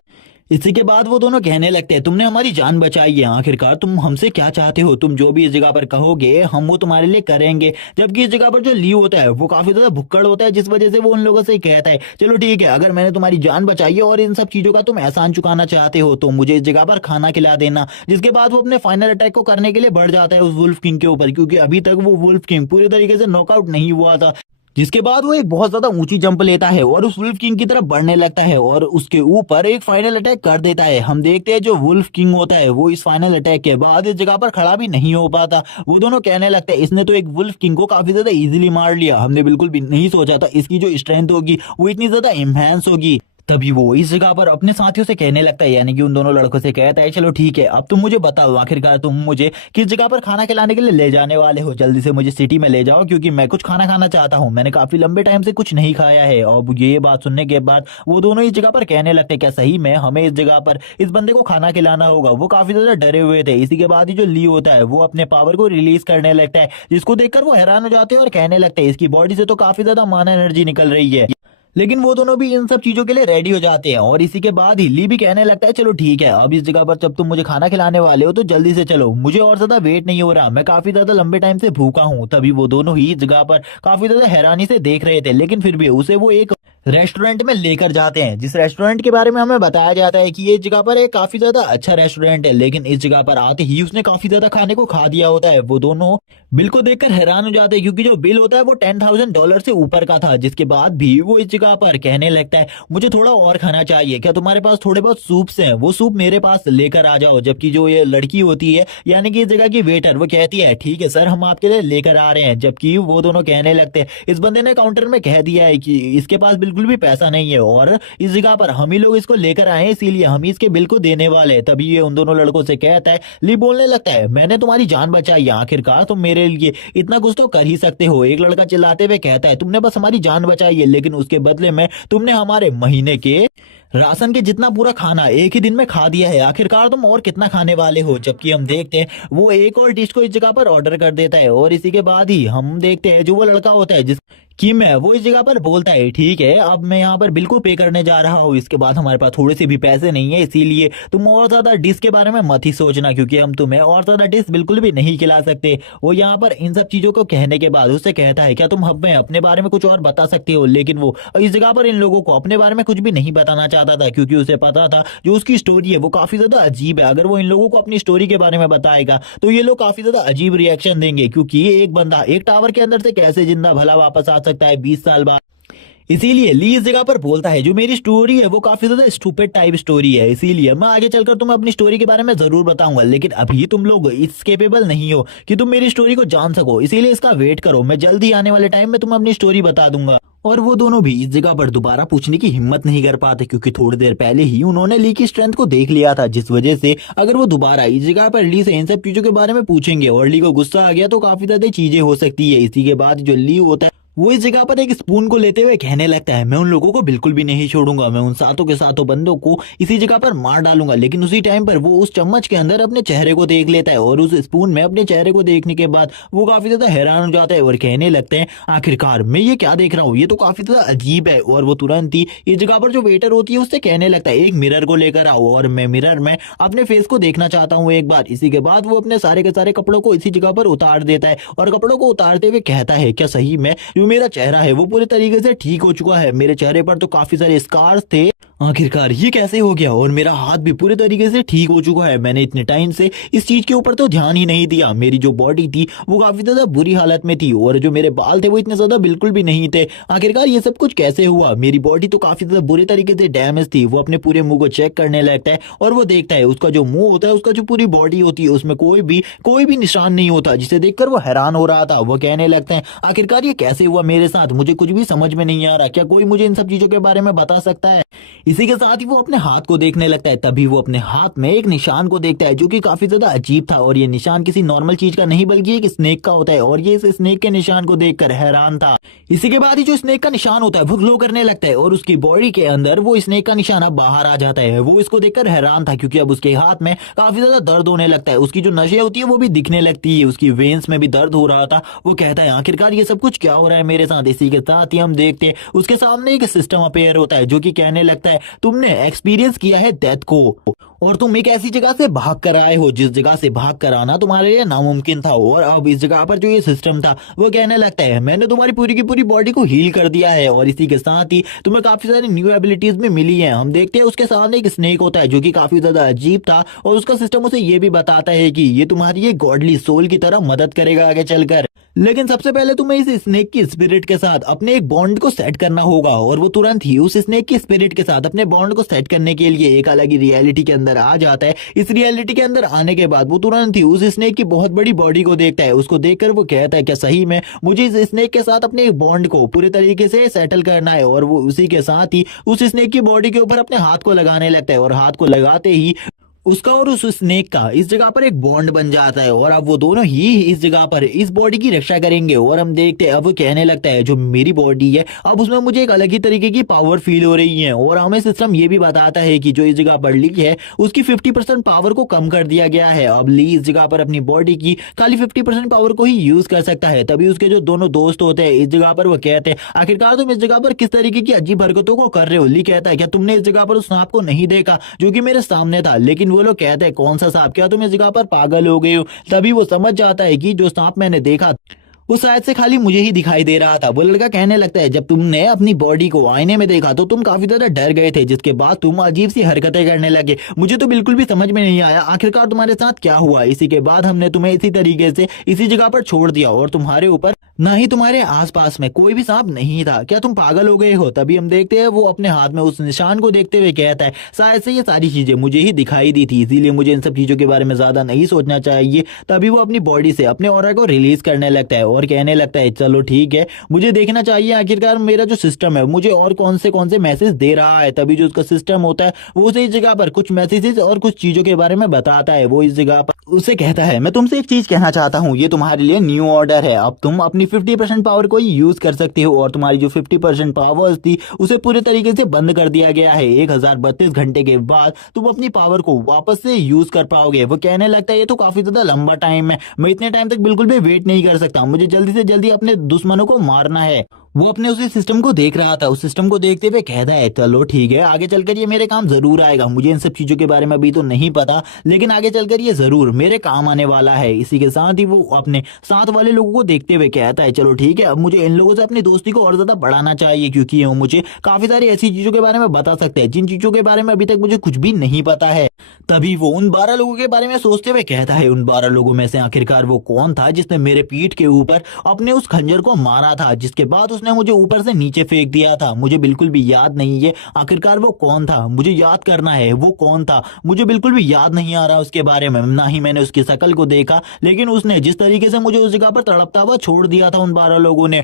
इसी के बाद वो दोनों कहने लगते हैं तुमने हमारी जान बचाई है, आखिरकार तुम हमसे क्या चाहते हो? तुम जो भी इस जगह पर कहोगे हम वो तुम्हारे लिए करेंगे। जबकि इस जगह पर जो ली होता है वो काफी ज्यादा भुक्कड़ होता है, जिस वजह से वो उन लोगों से कहता है चलो ठीक है, अगर मैंने तुम्हारी जान बचाई है और इन सब चीजों का तुम एहसान चुकाना चाहते हो तो मुझे इस जगह पर खाना खिला देना। जिसके बाद वो अपने फाइनल अटैक को करने के लिए बढ़ जाता है उस वुल्फ किंग के ऊपर, क्योंकि अभी तक वो वुल्फ किंग पूरी तरीके से नॉकआउट नहीं हुआ था। जिसके बाद वो एक बहुत ज्यादा ऊंची जंप लेता है और उस वुल्फ किंग की तरफ बढ़ने लगता है और उसके ऊपर एक फाइनल अटैक कर देता है। हम देखते हैं जो वुल्फ किंग होता है वो इस फाइनल अटैक के बाद इस जगह पर खड़ा भी नहीं हो पाता। वो दोनों कहने लगते हैं इसने तो एक वुल्फ किंग को काफी ज्यादा इजीली मार लिया, हमने बिल्कुल भी नहीं सोचा था इसकी जो स्ट्रेंथ होगी वो इतनी ज्यादा इनहैंस होगी। तभी वो इस जगह पर अपने साथियों से कहने लगता है, यानी कि उन दोनों लड़कों से कहता है चलो ठीक है, अब तुम मुझे बताओ आखिरकार तुम मुझे किस जगह पर खाना खिलाने के लिए ले जाने वाले हो? जल्दी से मुझे सिटी में ले जाओ क्योंकि मैं कुछ खाना खाना चाहता हूँ, मैंने काफी लंबे टाइम से कुछ नहीं खाया है। और ये बात सुनने के बाद वो दोनों इस जगह पर कहने लगते हैं क्या सही में हमें इस जगह पर इस बंदे को खाना खिलाना होगा? वो काफी ज्यादा डरे हुए थे। इसी के बाद ही जो ली होता है वो अपने पावर को रिलीज करने लगता है, जिसको देखकर वो हैरान हो जाते हैं और कहने लगते हैं इसकी बॉडी से तो काफी ज्यादा माना एनर्जी निकल रही है। लेकिन वो दोनों भी इन सब चीजों के लिए रेडी हो जाते हैं और इसी के बाद ही ली भी कहने लगता है चलो ठीक है, अब इस जगह पर जब तुम मुझे खाना खिलाने वाले हो तो जल्दी से चलो, मुझे और ज्यादा वेट नहीं हो रहा, मैं काफी ज्यादा लंबे टाइम से भूखा हूँ। तभी वो दोनों ही इस जगह पर काफी ज्यादा हैरानी से देख रहे थे, लेकिन फिर भी उसे वो एक रेस्टोरेंट में लेकर जाते हैं, जिस रेस्टोरेंट के बारे में हमें बताया जाता है कि ये जगह पर एक काफी ज्यादा अच्छा रेस्टोरेंट है। लेकिन इस जगह पर आते ही उसने काफी ज्यादा खाने को खा दिया होता है। वो दोनों बिल को देखकर हैरान हो जाते हैं क्योंकि जो बिल होता है वो $10,000 से ऊपर का था। जिसके बाद भी वो इस जगह पर कहने लगता है मुझे थोड़ा और खाना चाहिए, क्या तुम्हारे पास थोड़े बहुत सूप्स हैं? वो सूप मेरे पास लेकर आ जाओ। जबकि जो ये लड़की होती है यानी कि इस जगह की वेटर वो कहती है ठीक है सर, हम आपके लिए लेकर आ रहे हैं। जबकि वो दोनों कहने लगते हैं इस बंदे ने काउंटर में कह दिया है कि इसके पास बिल्कुल भी पैसा नहीं है और इस जगह पर हम ही लोग इसको लेकर आए इसीलिए हम ही इसके बिल को देने वाले हैं। तभी ये उन दोनों लड़कों से कहता है, ली बोलने लगता है मैंने तुम्हारी जान बचाई है, आखिरकार तुम मेरे लिए इतना कुछ तो कर ही सकते हो। एक लड़का चिल्लाते हुए कहता है तुमने बस हमारी जान बचाई है, लेकिन उसके बदले में तुमने हमारे महीने के राशन के जितना पूरा खाना एक ही दिन में खा दिया है, आखिरकार तुम और कितना खाने वाले हो। जबकि हम देखते हैं वो एक और डिश को इस जगह पर ऑर्डर कर देता है और इसी के बाद ही हम देखते हैं जो वो लड़का होता है जिस कि मैं वो इस जगह पर बोलता है ठीक है अब मैं यहाँ पर बिल्कुल पे करने जा रहा हूँ। इसके बाद हमारे पास थोड़े से भी पैसे नहीं है, इसीलिए तुम और ज्यादा डिश के बारे में मत ही सोचना क्योंकि हम तुम्हें और ज्यादा डिश बिल्कुल भी नहीं खिला सकते। वो यहाँ पर इन सब चीजों को कहने के बाद उससे कहता है क्या तुम हमें अपने बारे में कुछ और बता सकते हो, लेकिन वो इस जगह पर इन लोगों को अपने बारे में कुछ भी नहीं बताना चाहता था क्योंकि उसे पता था जो उसकी स्टोरी है वो काफी ज्यादा अजीब है। अगर वो इन लोगों को अपनी स्टोरी के बारे में बताएगा तो ये लोग काफी ज्यादा अजीब रिएक्शन देंगे क्योंकि ये एक बंदा एक टावर के अंदर से कैसे जिंदा भला वापस आ सकता है 20 साल बाद। इसीलिए ली इस जगह पर बोलता है जो मेरी स्टोरी है वो काफी ज्यादा स्टूपिड टाइप स्टोरी है, इसीलिए मैं आगे चलकर तुम्हें अपनी स्टोरी के बारे में जरूर बताऊंगा, लेकिन अभी तुम लोग इस केपेबल नहीं हो कि तुम मेरी स्टोरी को जान सको, इसीलिए इसका वेट करो, मैं जल्दी आने वाले टाइम में तुम्हें अपनी स्टोरी बता दूंगा। और वो दोनों भी इस जगह पर दोबारा पूछने की हिम्मत नहीं कर पाते क्योंकि थोड़ी देर पहले ही उन्होंने ली की स्ट्रेंथ को देख लिया था, जिस वजह से अगर वो दोबारा इस जगह पर ली से इन सब चीजों के बारे में पूछेंगे और ली को गुस्सा आ गया तो काफी ज्यादा चीजें हो सकती है। इसी के बाद जो ली होता है वो इस जगह पर एक स्पून को लेते हुए कहने लगता है मैं उन लोगों को बिल्कुल भी नहीं छोड़ूंगा, मैं उन सातों के सातों बंदों को इसी जगह पर मार डालूंगा। लेकिन उसी टाइम पर वो उस चम्मच के अंदर अपने चेहरे को देख लेता है और उस स्पून में अपने चेहरे को देखने के बाद वो काफी ज्यादा हैरान हो जाता है और कहने लगते हैं आखिरकार मैं ये क्या देख रहा हूँ, ये तो काफी ज्यादा अजीब है। और वो तुरंत ही इस जगह पर जो वेटर होती है उससे कहने लगता है एक मिरर को लेकर आओ और मैं मिरर में अपने फेस को देखना चाहता हूँ एक बार। इसी के बाद वो अपने सारे के सारे कपड़ों को इसी जगह पर उतार देता है और कपड़ों को उतारते हुए कहता है क्या सही में जो मेरा चेहरा है वो पूरे तरीके से ठीक हो चुका है, मेरे चेहरे पर तो काफी सारे स्कार्स थे, आखिरकार ये कैसे हो गया, और मेरा हाथ भी पूरे तरीके से ठीक हो चुका है, मैंने इतने टाइम से इस चीज के ऊपर तो ध्यान ही नहीं दिया, मेरी जो बॉडी थी वो काफी ज्यादा बुरी हालत में थी और जो मेरे बाल थे वो इतने ज्यादा बिल्कुल भी नहीं थे, आखिरकार ये सब कुछ कैसे हुआ, मेरी बॉडी तो काफी ज्यादा बुरे तरीके से डैमेज थी। वो अपने पूरे मुंह को चेक करने लगता है और वो देखता है उसका जो मुंह होता है उसका जो पूरी बॉडी होती है उसमें कोई भी निशान नहीं होता, जिसे देखकर वो हैरान हो रहा था। वो कहने लगते हैं आखिरकार ये कैसे हुआ मेरे साथ, मुझे कुछ भी समझ में नहीं आ रहा, क्या कोई मुझे इन सब चीजों के बारे में बता सकता है। इसी के साथ ही वो अपने हाथ को देखने लगता है, तभी वो अपने हाथ में एक निशान को देखता है जो कि काफी ज्यादा अजीब था और ये निशान किसी नॉर्मल चीज का नहीं बल्कि एक स्नेक का होता है और ये इस स्नेक के निशान को देखकर हैरान था। इसी के बाद ही जो स्नेक का निशान होता है वो ग्लो करने लगता है और उसकी बॉडी के अंदर वो स्नेक का निशान अब बाहर आ जाता है। वो इसको देखकर हैरान था क्योंकि अब उसके हाथ में काफी ज्यादा दर्द होने लगता है, उसकी जो नसें होती है वो भी दिखने लगती है, उसकी वेन्स में भी दर्द हो रहा था। वो कहता है आखिरकार ये सब कुछ क्या हो रहा है मेरे साथ। इसी के साथ ही हम देखते हैं उसके सामने एक सिस्टम अपेयर होता है जो कि कहने लगता है तुमने एक्सपीरियंस किया है डेथ को और तुम एक ऐसी जगह से भाग कर आए हो जिस जगह से भाग कर आना तुम्हारे लिए नामुमकिन था। और अब इस जगह पर जो ये सिस्टम था वो कहने लगता है मैंने तुम्हारी पूरी की पूरी बॉडी को हील कर दिया है और इसी के साथ ही तुम्हें काफी सारी न्यू एबिलिटीज भी मिली हैं। हम देखते हैं उसके सामने एक स्नेक होता है जो कि काफी ज्यादा अजीब था और उसका सिस्टम उसे ये भी बताता है कि ये तुम्हारी एक गॉडली सोल की तरह मदद करेगा आगे चलकर, लेकिन सबसे पहले तुम्हें इस स्नेक की स्पिरिट के साथ अपने एक बॉन्ड को सेट करना होगा। और वो तुरंत ही उस स्नेक की स्पिरिट के साथ अपने बॉन्ड को सेट करने के लिए एक अलग ही रियलिटी के अंदर आ जाता है। इस रियलिटी के अंदर आने के बाद वो तुरंत ही उस स्नेक की बहुत बड़ी बॉडी को देखता है, उसको देखकर वो कहता है क्या सही में मुझे इस स्नेक के साथ अपने एक बॉन्ड को पूरे तरीके से सेटल करना है। और वो उसी के साथ ही उस स्नेक की बॉडी के ऊपर अपने हाथ को लगाने लगता है और हाथ को लगाते ही उसका और उस स्नेक का इस जगह पर एक बॉन्ड बन जाता है और अब वो दोनों ही इस जगह पर इस बॉडी की रक्षा करेंगे। और हम देखते हैं अब वो कहने लगता है जो मेरी बॉडी है अब उसमें मुझे एक अलग ही तरीके की पावर फील हो रही है। और हमें सिस्टम ये भी बताता है कि जो इस जगह पर ली है उसकी 50% पावर को कम कर दिया गया है, अब ली इस जगह पर अपनी बॉडी की खाली 50% पावर को ही यूज कर सकता है। तभी उसके जो दोनों दोस्त होते हैं इस जगह पर वो कहते हैं आखिरकार तुम इस जगह पर किस तरीके की अजीब हरकतों को कर रहे हो। ली कहता है क्या तुमने इस जगह पर उस सांप को नहीं देखा जो कि मेरे सामने था, लेकिन वो लोग कहते हैं कौन सा सांप, क्या तुम इस जगह पर पागल हो गए हो। तभी वो समझ जाता है कि जो सांप मैंने देखा वो शायद से खाली मुझे ही दिखाई दे रहा था। वो लड़का कहने लगता है जब तुमने अपनी बॉडी को आईने में देखा तो तुम काफी ज्यादा डर गए थे, जिसके बाद तुम अजीब सी हरकतें करने लगे, मुझे तो बिल्कुल भी समझ में नहीं आया आखिरकार तुम्हारे साथ क्या हुआ। इसी के बाद हमने तुम्हें इसी तरीके से इसी जगह पर छोड़ दिया और तुम्हारे ऊपर ना ही तुम्हारे आसपास में कोई भी सांप नहीं था, क्या तुम पागल हो गए हो। तभी हम देखते हैं वो अपने हाथ में उस निशान को देखते हुए कहता है शायद से ये सारी चीजें मुझे ही दिखाई दी थी, इसीलिए मुझे इन सब चीजों के बारे में ज्यादा नहीं सोचना चाहिए। तभी वो अपनी बॉडी से अपने ऑरा को रिलीज करने लगता है और कहने लगता है चलो ठीक है, मुझे देखना चाहिए आखिरकार मेरा जो सिस्टम है मुझे और कौन से मैसेज दे रहा है। तभी जो उसका सिस्टम होता है वो उसे इस जगह पर कुछ मैसेजेस और कुछ चीजों के बारे में बताता है। वो इस जगह पर उसे कहता है मैं तुमसे एक चीज कहना चाहता हूँ, ये तुम्हारे लिए न्यू ऑर्डर है। अब तुम अपनी 50% पावर को यूज कर सकते हो और तुम्हारी जो 50% पावर थी उसे पूरे तरीके से बंद कर दिया गया है। 1032 घंटे के बाद तुम अपनी पावर को वापस से यूज कर पाओगे। वो कहने लगता है ये तो काफी ज्यादा लंबा टाइम है, मैं इतने टाइम तक बिल्कुल भी वेट नहीं कर सकता, मुझे जल्दी से जल्दी अपने दुश्मनों को मारना है। वो अपने उसी सिस्टम को देख रहा था, उस सिस्टम को देखते हुए कहता है चलो ठीक है, आगे चलकर ये मेरे काम जरूर आएगा। मुझे इन सब चीजों के बारे में अभी तो नहीं पता, लेकिन आगे चलकर ये जरूर मेरे काम आने वाला है। इसी के साथ ही वो अपने साथ वाले लोगों को देखते हुए कहता है चलो ठीक है, अब मुझे इन लोगों से अपनी दोस्ती को और ज्यादा बढ़ाना चाहिए, क्योंकि वो मुझे काफी सारी ऐसी चीजों के बारे में बता सकते हैं जिन चीजों के बारे में अभी तक मुझे कुछ भी नहीं पता है। तभी वो उन 12 लोगों के बारे में सोचते हुए कहता है उन 12 लोगों में से आखिरकार वो कौन था जिसने मेरे पीठ के ऊपर अपने उस खंजर को मारा था, जिसके बाद उसने मुझे ऊपर से नीचे फेंक दिया था। मुझे बिल्कुल भी याद नहीं है आखिरकार वो कौन था, मुझे याद करना है वो कौन था। मुझे बिल्कुल भी याद नहीं आ रहा उसके बारे में, ना ही मैंने उसकी शक्ल को देखा, लेकिन उसने जिस तरीके से मुझे उस जगह पर तड़पता हुआ छोड़ दिया था उन 12 लोगों ने,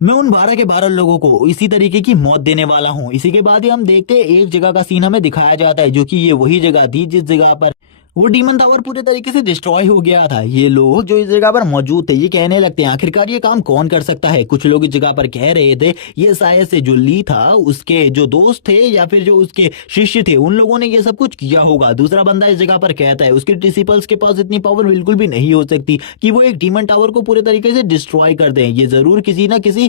मैं उन 12 के 12 लोगों को इसी तरीके की मौत देने वाला हूँ। इसी के बाद ही हम देखते हैं एक जगह का सीन हमें दिखाया जाता है, जो कि ये वही जगह थी जिस जगह पर वो डीमन टावर पूरे तरीके से डिस्ट्रॉय हो गया था। ये लोग जो इस जगह पर मौजूद थे ये कहने लगते हैं आखिरकार ये काम कौन कर सकता है। कुछ लोग इस जगह पर कह रहे थे ये शायद से जो ली था उसके जो दोस्त थे या फिर जो उसके शिष्य थे उन लोगों ने ये सब कुछ किया होगा। दूसरा बंदा इस जगह पर कहता है उसके डिसिपल्स के पास इतनी पावर बिल्कुल भी नहीं हो सकती कि वो एक डीमन टावर को पूरे तरीके से डिस्ट्रॉय कर दें, ये जरूर किसी ना किसी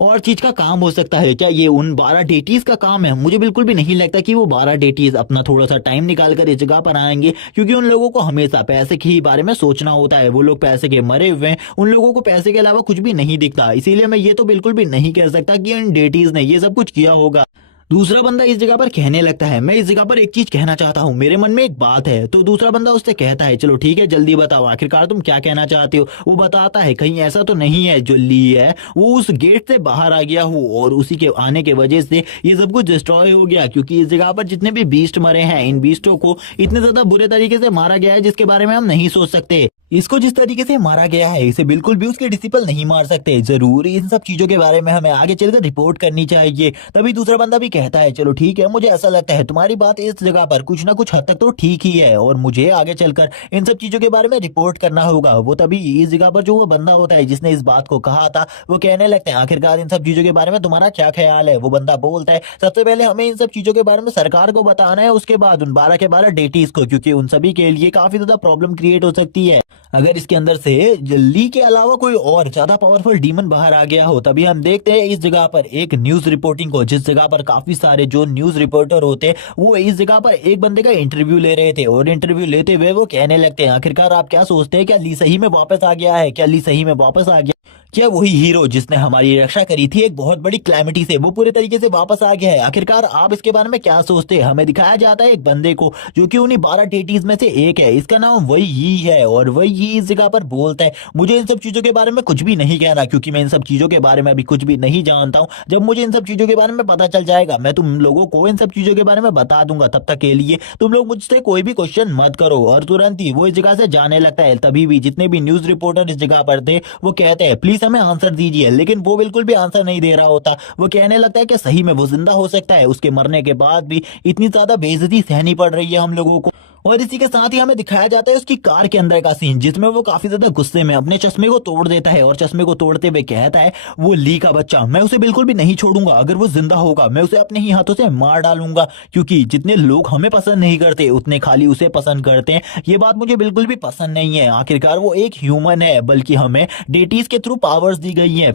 और चीज का काम हो सकता है। क्या ये उन 12 डेटीज का काम है? मुझे बिल्कुल भी नहीं लगता कि वो 12 डेटीज अपना थोड़ा सा टाइम निकाल कर इस जगह पर आएंगे, क्योंकि उन लोगों को हमेशा पैसे के ही बारे में सोचना होता है। वो लोग पैसे के मरे हुए हैं, उन लोगों को पैसे के अलावा कुछ भी नहीं दिखता। इसीलिए मैं ये तो बिल्कुल भी नहीं कह सकता कि इन डेटीज ने ये सब कुछ किया होगा। दूसरा बंदा इस जगह पर कहने लगता है मैं इस जगह पर एक चीज कहना चाहता हूँ, मेरे मन में एक बात है। तो दूसरा बंदा उससे कहता है चलो ठीक है जल्दी बताओ आखिरकार तुम क्या कहना चाहते हो। वो बताता है कहीं ऐसा तो नहीं है जो ली है वो उस गेट से बाहर आ गया हो और उसी के आने के वजह से ये सब कुछ डिस्ट्रॉय हो गया, क्योंकि इस जगह पर जितने भी बीस्ट मरे हैं इन बीस्टों को इतने ज्यादा बुरे तरीके से मारा गया है जिसके बारे में हम नहीं सोच सकते। इसको जिस तरीके से मारा गया है इसे बिल्कुल भी उसके डिसिपल नहीं मार सकते। जरूर इन सब चीजों के बारे में हमें आगे चलकर रिपोर्ट करनी चाहिए। तभी दूसरा बंदा भी कहता है चलो ठीक है, मुझे ऐसा लगता है तुम्हारी बात इस जगह पर कुछ ना कुछ हद तक तो ठीक ही है और मुझे आगे चलकर इन सब चीजों के बारे में रिपोर्ट करना होगा। वो तभी इस जगह पर जो वो बंदा होता है जिसने इस बात को कहा था वो कहने लगते हैं आखिरकार इन सब चीजों के बारे में तुम्हारा क्या ख्याल है। वो बंदा बोलता है सबसे पहले हमें इन सब चीजों के बारे में सरकार को बताना है, उसके बाद उन 12 के 12 डेटीज को, क्योंकि उन सभी के लिए काफी ज्यादा प्रॉब्लम क्रिएट हो सकती है अगर इसके अंदर से ली के अलावा कोई और ज्यादा पावरफुल डीमन बाहर आ गया हो। तभी हम देखते हैं इस जगह पर एक न्यूज रिपोर्टिंग को, जिस जगह पर काफी सारे जो न्यूज रिपोर्टर होते हैं वो इस जगह पर एक बंदे का इंटरव्यू ले रहे थे और इंटरव्यू लेते हुए वो कहने लगते हैं आखिरकार आप क्या सोचते हैं, क्या ली सही में वापस आ गया है? क्या ली सही में वापस आ गया? क्या वही हीरो जिसने हमारी रक्षा करी थी एक बहुत बड़ी क्लैमिटी से वो पूरे तरीके से वापस आ गया है? आखिरकार आप इसके बारे में क्या सोचते हैं? हमें दिखाया जाता है एक बंदे को जो कि उन्हीं 12 डेटीज में से एक है, इसका नाम वही ही है और वही ही इस जगह पर बोलता है मुझे इन सब चीजों के बारे में कुछ भी नहीं कहना, क्योंकि मैं इन सब चीजों के बारे में अभी कुछ भी नहीं जानता हूँ। जब मुझे इन सब चीजों के बारे में पता चल जाएगा मैं तुम लोगों को इन सब चीजों के बारे में बता दूंगा। तब तक के लिए तुम लोग मुझसे कोई भी क्वेश्चन मत करो। और तुरंत ही वो इस जगह से जाने लगता है। तभी भी जितने भी न्यूज रिपोर्टर इस जगह पर थे वो कहते हैं प्लीज हमें आंसर दीजिए, लेकिन वो बिल्कुल भी आंसर नहीं दे रहा होता। वो कहने लगता है कि सही में वो जिंदा हो सकता है, उसके मरने के बाद भी इतनी ज्यादा बेइज्जती सहनी पड़ रही है हम लोगों को। और इसी के साथ ही हमें दिखाया जाता है उसकी कार के अंदर का सीन, जिसमें वो काफी ज्यादा गुस्से में अपने चश्मे को तोड़ देता है और चश्मे को तोड़ते हुए कहता है वो ली का बच्चा, मैं उसे बिल्कुल भी नहीं छोड़ूंगा, अगर वो जिंदा होगा मैं उसे अपने ही हाथों से मार डालूंगा, क्योंकि जितने लोग हमें पसंद नहीं करते उतने खाली उसे पसंद करते हैं। ये बात मुझे बिल्कुल भी पसंद नहीं है। आखिरकार वो एक ह्यूमन है, बल्कि हमें डेटीज के थ्रू पावर्स दी गई है,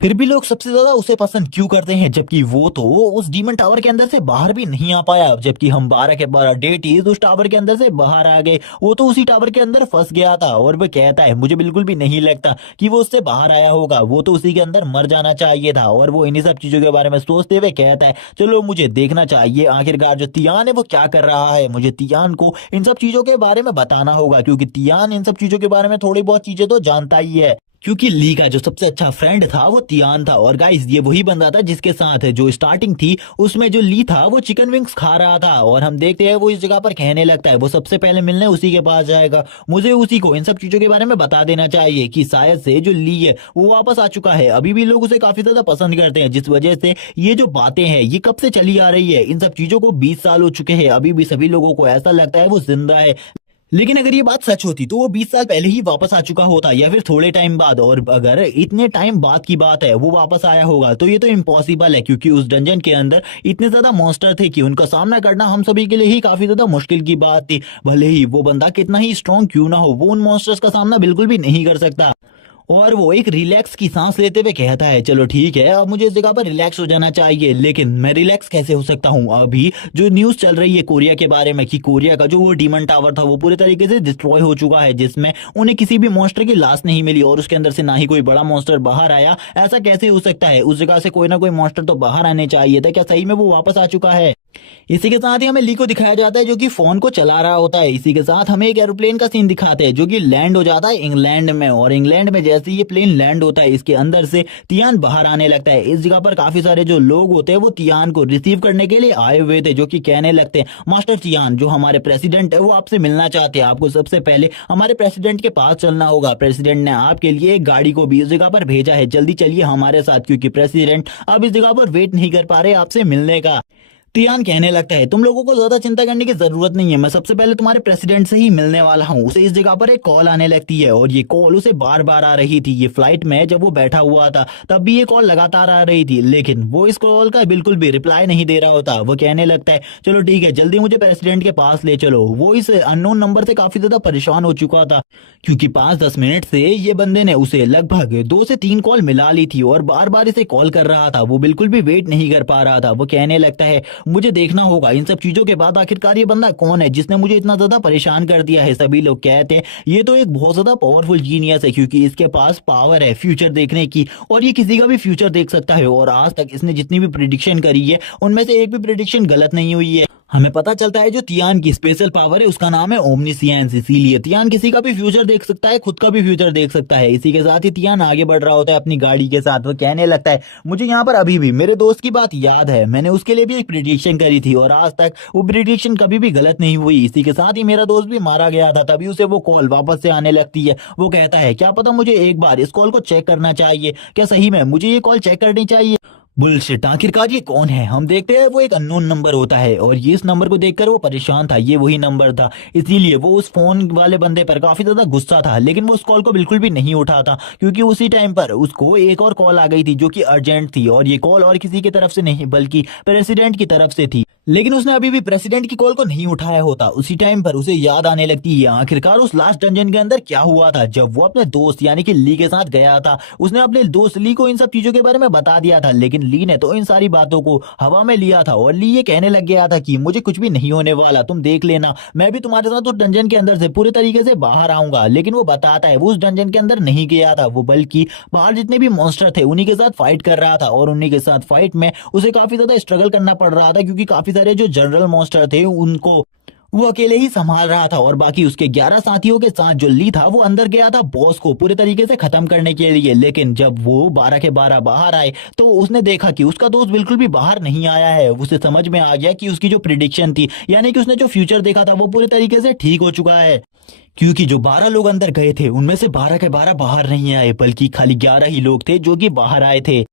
फिर भी लोग सबसे ज्यादा उसे पसंद क्यों करते हैं, जबकि वो तो उस डीमन टावर के अंदर से बाहर भी नहीं आ पाया, जबकि हम 12 के 12 डेटीज उस टावर के अंदर से बाहर आ गए। वो तो उसी टावर के अंदर फंस गया था और वो कहता है मुझे बिल्कुल भी नहीं लगता कि वो उससे बाहर आया होगा, वो तो उसी के अंदर मर जाना चाहिए था। और वो इन्हीं सब चीजों के बारे में सोचते हुए कहता है चलो मुझे देखना चाहिए आखिरकार जो तियान है वो क्या कर रहा है, मुझे तियान को इन सब चीजों के बारे में बताना होगा, क्योंकि तियान इन सब चीजों के बारे में थोड़ी बहुत चीजें तो जानता ही है। क्योंकि ली का जो सबसे अच्छा फ्रेंड था वो तियान था। और गाइस ये वही बंदा था जिसके साथ जो स्टार्टिंग थी उसमें जो ली था वो चिकन विंग्स खा रहा था। और हम देखते हैं वो इस जगह पर कहने लगता है वो सबसे पहले मिलने उसी के पास जाएगा। मुझे उसी को इन सब चीजों के बारे में बता देना चाहिए कि शायद से जो ली है वो वापस आ चुका है। अभी भी लोग उसे काफी ज्यादा पसंद करते हैं, जिस वजह से ये जो बातें हैं ये कब से चली आ रही है, इन सब चीजों को 20 साल हो चुके हैं, अभी भी सभी लोगों को ऐसा लगता है वो जिंदा है। लेकिन अगर ये बात सच होती तो वो 20 साल पहले ही वापस आ चुका होता या फिर थोड़े टाइम बाद। और अगर इतने टाइम बाद की बात है वो वापस आया होगा तो ये तो इम्पॉसिबल है, क्योंकि उस डंजन के अंदर इतने ज्यादा मॉन्स्टर थे कि उनका सामना करना हम सभी के लिए ही काफी ज्यादा मुश्किल की बात थी। भले ही वो बंदा कितना ही स्ट्रांग क्यों ना हो, वो उन मॉन्स्टर्स का सामना बिल्कुल भी नहीं कर सकता। और वो एक रिलैक्स की सांस लेते हुए कहता है चलो ठीक है अब मुझे इस जगह पर रिलैक्स हो जाना चाहिए। लेकिन मैं रिलैक्स कैसे हो सकता हूँ, अभी जो न्यूज चल रही है कोरिया के बारे में कि कोरिया का जो वो डीमन टावर था वो पूरे तरीके से डिस्ट्रॉय हो चुका है, जिसमें उन्हें किसी भी मॉन्स्टर की लाश नहीं मिली और उसके अंदर से ना ही कोई बड़ा मॉन्स्टर बाहर आया। ऐसा कैसे हो सकता है, उस जगह से कोई ना कोई मॉन्स्टर तो बाहर आने चाहिए था। क्या सही में वो वापस आ चुका है? इसी के साथ ही हमें ली को दिखाया जाता है जो कि फोन को चला रहा होता है। इसी के साथ हमें एक एरोप्लेन का सीन दिखाते हैं जो कि लैंड हो जाता है इंग्लैंड में। और इंग्लैंड में जैसे ही ये प्लेन लैंड होता है इसके अंदर से तियान बाहर आने लगता है। इस जगह पर काफी सारे जो लोग होते हैं वो तियान को रिसीव करने के लिए आए हुए थे, जो कि कहने लगते हैं मास्टर तियान जो हमारे प्रेसिडेंट है वो आपसे मिलना चाहते हैं, आपको सबसे पहले हमारे प्रेसिडेंट के पास चलना होगा। प्रेसिडेंट ने आपके लिए एक गाड़ी को भी इस जगह पर भेजा है, जल्दी चलिए हमारे साथ, क्योंकि प्रेसिडेंट अब इस जगह पर वेट नहीं कर पा रहे आपसे मिलने का। तियान कहने लगता है तुम लोगों को ज्यादा चिंता करने की जरूरत नहीं है, मैं सबसे पहले तुम्हारे प्रेसिडेंट से ही मिलने वाला हूँ। उसे इस जगह पर एक कॉल आने लगती है और ये कॉल उसे बार बार आ रही थी। ये फ्लाइट में जब वो बैठा हुआ था तब भी ये कॉल लगातार आ रही थी, लेकिन वो इस कॉल का बिल्कुल भी रिप्लाई नहीं दे रहा होता। वो कहने लगता है चलो ठीक है जल्दी मुझे प्रेसिडेंट के पास ले चलो। वो इस अननोन नंबर से काफी ज्यादा परेशान हो चुका था, क्योंकि 5-10 मिनट से ये बंदे ने उसे लगभग 2 से 3 कॉल मिला ली थी और बार बार इसे कॉल कर रहा था। वो बिल्कुल भी वेट नहीं कर पा रहा था। वो कहने लगता है मुझे देखना होगा इन सब चीजों के बाद आखिरकार ये बंदा कौन है जिसने मुझे इतना ज्यादा परेशान कर दिया है। सभी लोग कहते हैं ये तो एक बहुत ज्यादा पावरफुल जीनियस है, क्योंकि इसके पास पावर है फ्यूचर देखने की और ये किसी का भी फ्यूचर देख सकता है। और आज तक इसने जितनी भी प्रिडिक्शन करी है उनमें से एक भी प्रिडिक्शन गलत नहीं हुई है। हमें पता चलता है जो तियान की स्पेशल पावर है उसका नाम है ओमनीसियंस, इसीलिए तियान किसी का भी फ्यूचर देख सकता है, खुद का भी फ्यूचर देख सकता है। इसी के साथ ही तियान आगे बढ़ रहा होता है अपनी गाड़ी के साथ। वो कहने लगता है मुझे यहाँ पर अभी भी मेरे दोस्त की बात याद है, मैंने उसके लिए भी एक प्रिडिक्शन करी थी और आज तक वो प्रिडिक्शन कभी भी गलत नहीं हुई। इसी के साथ ही मेरा दोस्त भी मारा गया था, तभी उसे वो कॉल वापस से आने लगती है। वो कहता है क्या पता मुझे एक बार इस कॉल को चेक करना चाहिए, क्या सही में मुझे ये कॉल चेक करनी चाहिए? बुलशिट, आखिरकार ये कौन है? हम देखते हैं वो एक अननोन नंबर होता है और ये इस नंबर को देखकर वो परेशान था, ये वही नंबर था। इसीलिए वो उस फोन वाले बंदे पर काफी ज्यादा गुस्सा था, लेकिन वो उस कॉल को बिल्कुल भी नहीं उठाता, क्योंकि उसी टाइम पर उसको एक और कॉल आ गई थी जो कि अर्जेंट थी। और ये कॉल और किसी की तरफ से नहीं बल्कि प्रेसिडेंट की तरफ से थी, लेकिन उसने अभी भी प्रेसिडेंट की कॉल को नहीं उठाया होता। उसी टाइम पर उसे याद आने लगती है आखिरकार उस लास्ट डंजन के अंदर क्या हुआ था जब वो अपने दोस्त यानी कि ली के साथ गया था। उसने अपने दोस्त ली को इन सब चीजों के बारे में बता दिया था, लेकिन ली ने तो इन सारी बातों को हवा में लिया था और ली ये कहने लग गया था कि मुझे कुछ भी नहीं होने वाला, तुम देख लेना, मैं भी तुम्हारे साथ उस डंजन के अंदर से पूरे तरीके से बाहर आऊंगा। लेकिन वो बताता है वो उस डंजन के अंदर नहीं गया था, वो बल्कि बाहर जितने भी मॉन्स्टर थे उन्हीं के साथ फाइट कर रहा था। और उन्हीं के साथ फाइट में उसे काफी ज्यादा स्ट्रगल करना पड़ रहा था, क्योंकि काफी सारे जो जनरल मॉन्स्टर थे उनको वो अकेले ही संभाल रहा था। और बाकी उसके 11 साथियों के साथ जो ली था वो अंदर गया था बॉस को पूरे तरीके से खत्म करने के लिए। लेकिन जब वो 12 के 12 बाहर आए तो उसने देखा कि उसका दोस्त बिल्कुल भी बाहर नहीं आया है। उसे समझ में आ गया कि उसकी जो प्रिडिक्शन थी यानी कि उसने जो फ्यूचर देखा था वो पूरे तरीके से ठीक हो चुका है, क्योंकि जो 12 लोग अंदर गए थे उनमें से 12 के 12 बाहर नहीं आए, बल्कि खाली 11 ही लोग थे जो कि बाहर आए थे।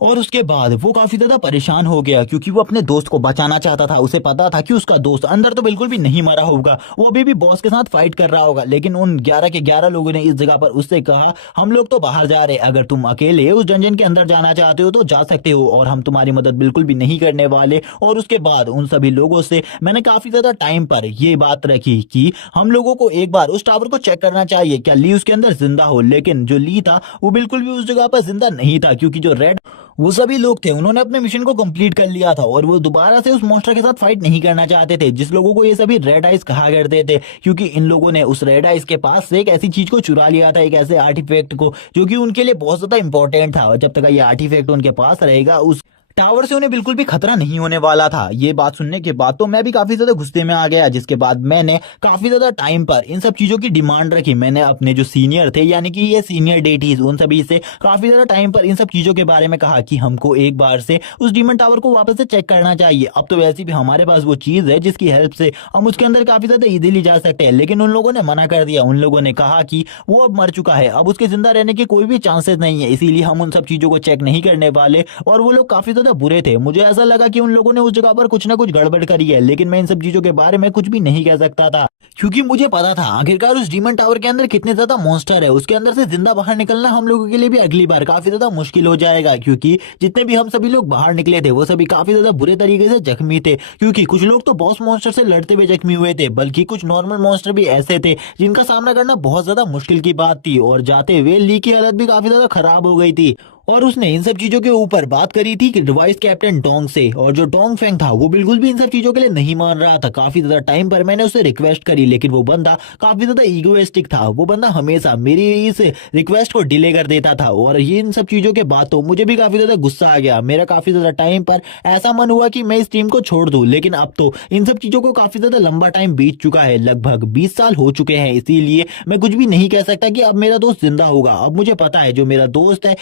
और उसके बाद वो काफी ज्यादा परेशान हो गया, क्योंकि वो अपने दोस्त को बचाना चाहता था। उसे पता था कि उसका दोस्त अंदर तो बिल्कुल भी नहीं मरा होगा, वो अभी भी बॉस के साथ फाइट कर रहा होगा। लेकिन उन 11 के 11 लोगों ने इस जगह पर उससे कहा हम लोग तो बाहर जा रहे, अगर तुम अकेले उस डंजन के अंदर जाना चाहते हो तो जा सकते हो और हम तुम्हारी मदद बिल्कुल भी नहीं करने वाले। और उसके बाद उन सभी लोगों से मैंने काफी ज्यादा टाइम पर ये बात रखी कि हम लोगों को एक बार उस टावर को चेक करना चाहिए क्या ली उसके अंदर जिंदा हो। लेकिन जो ली था वो बिल्कुल भी उस जगह पर जिंदा नहीं था, क्योंकि जो रेड वो सभी लोग थे उन्होंने अपने मिशन को कंप्लीट कर लिया था और वो दोबारा से उस मॉन्स्टर के साथ फाइट नहीं करना चाहते थे, जिस लोगों को ये सभी रेड आइस कहा करते थे, क्योंकि इन लोगों ने उस रेड आइस के पास से एक ऐसी चीज को चुरा लिया था, एक ऐसे आर्टिफैक्ट को जो कि उनके लिए बहुत ज्यादा इंपॉर्टेंट था। और जब तक ये आर्टिफैक्ट उनके पास रहेगा उस टावर से उन्हें बिल्कुल भी खतरा नहीं होने वाला था। ये बात सुनने के बाद तो मैं भी काफी ज्यादा गुस्से में आ गया, जिसके बाद मैंने काफी ज्यादा टाइम पर इन सब चीजों की डिमांड रखी। मैंने अपने जो सीनियर थे, यानी कि ये सीनियर डेटीज, उन सभी से काफी ज्यादा टाइम पर इन सब चीजों के बारे में कहा कि हमको एक बार से उस डीमन टावर को वापस से चेक करना चाहिए। अब तो वैसे भी हमारे पास वो चीज है जिसकी हेल्प से हम उसके अंदर काफी ज्यादा इजीली जा सकते हैं, लेकिन उन लोगों ने मना कर दिया। उन लोगों ने कहा कि वो अब मर चुका है, अब उसके जिंदा रहने के कोई भी चांसेस नहीं है, इसीलिए हम उन सब चीजों को चेक नहीं करने वाले। और वो लोग काफी ज्यादा बुरे थे। मुझे ऐसा लगा कि उन लोगों ने उस जगह पर कुछ ना कुछ गड़बड़ करी है, लेकिन मैं इन सब चीजों के बारे में कुछ भी नहीं कह सकता था, क्योंकि मुझे पता था आखिरकार उस डीमन टावर के अंदर कितने ज्यादा मॉन्स्टर है। उसके अंदर से जिंदा बाहर निकलना हम लोगों के लिए भी अगली बार काफी ज्यादा मुश्किल हो जाएगा, क्योंकि जितने भी हम सभी लोग बाहर निकले थे वो सभी काफी ज्यादा बुरे तरीके से जख्मी थे। क्योंकि कुछ लोग तो बॉस मॉन्स्टर से लड़ते हुए जख्मी हुए थे, बल्कि कुछ नॉर्मल मॉन्स्टर भी ऐसे थे जिनका सामना करना बहुत ज्यादा मुश्किल की बात थी। और जाते हुए ली की हालत भी काफी ज्यादा खराब हो गई थी। और उसने इन सब चीजों के ऊपर बात करी थी कि वाइस कैप्टन डोंग से, और जो डोंग फेंग था वो बिल्कुल भी इन सब चीजों के लिए नहीं मान रहा था। काफी ज्यादा टाइम पर मैंने उसे रिक्वेस्ट करी, लेकिन वो बंदा काफी ज्यादा ईगोइस्टिक था। वो बंदा हमेशा मेरी इस रिक्वेस्ट को डिले कर देता था। और ये इन सब चीजों के बाद तो मुझे भी काफी ज्यादा गुस्सा आ गया। मेरा काफी ज्यादा टाइम पर ऐसा मन हुआ कि मैं इस टीम को छोड़ दूं, लेकिन अब तो इन सब चीजों को काफी ज्यादा लंबा टाइम बीत चुका है, लगभग 20 साल हो चुके हैं, इसीलिए मैं कुछ भी नहीं कह सकता कि अब मेरा दोस्त जिंदा होगा। अब मुझे पता है जो मेरा दोस्त है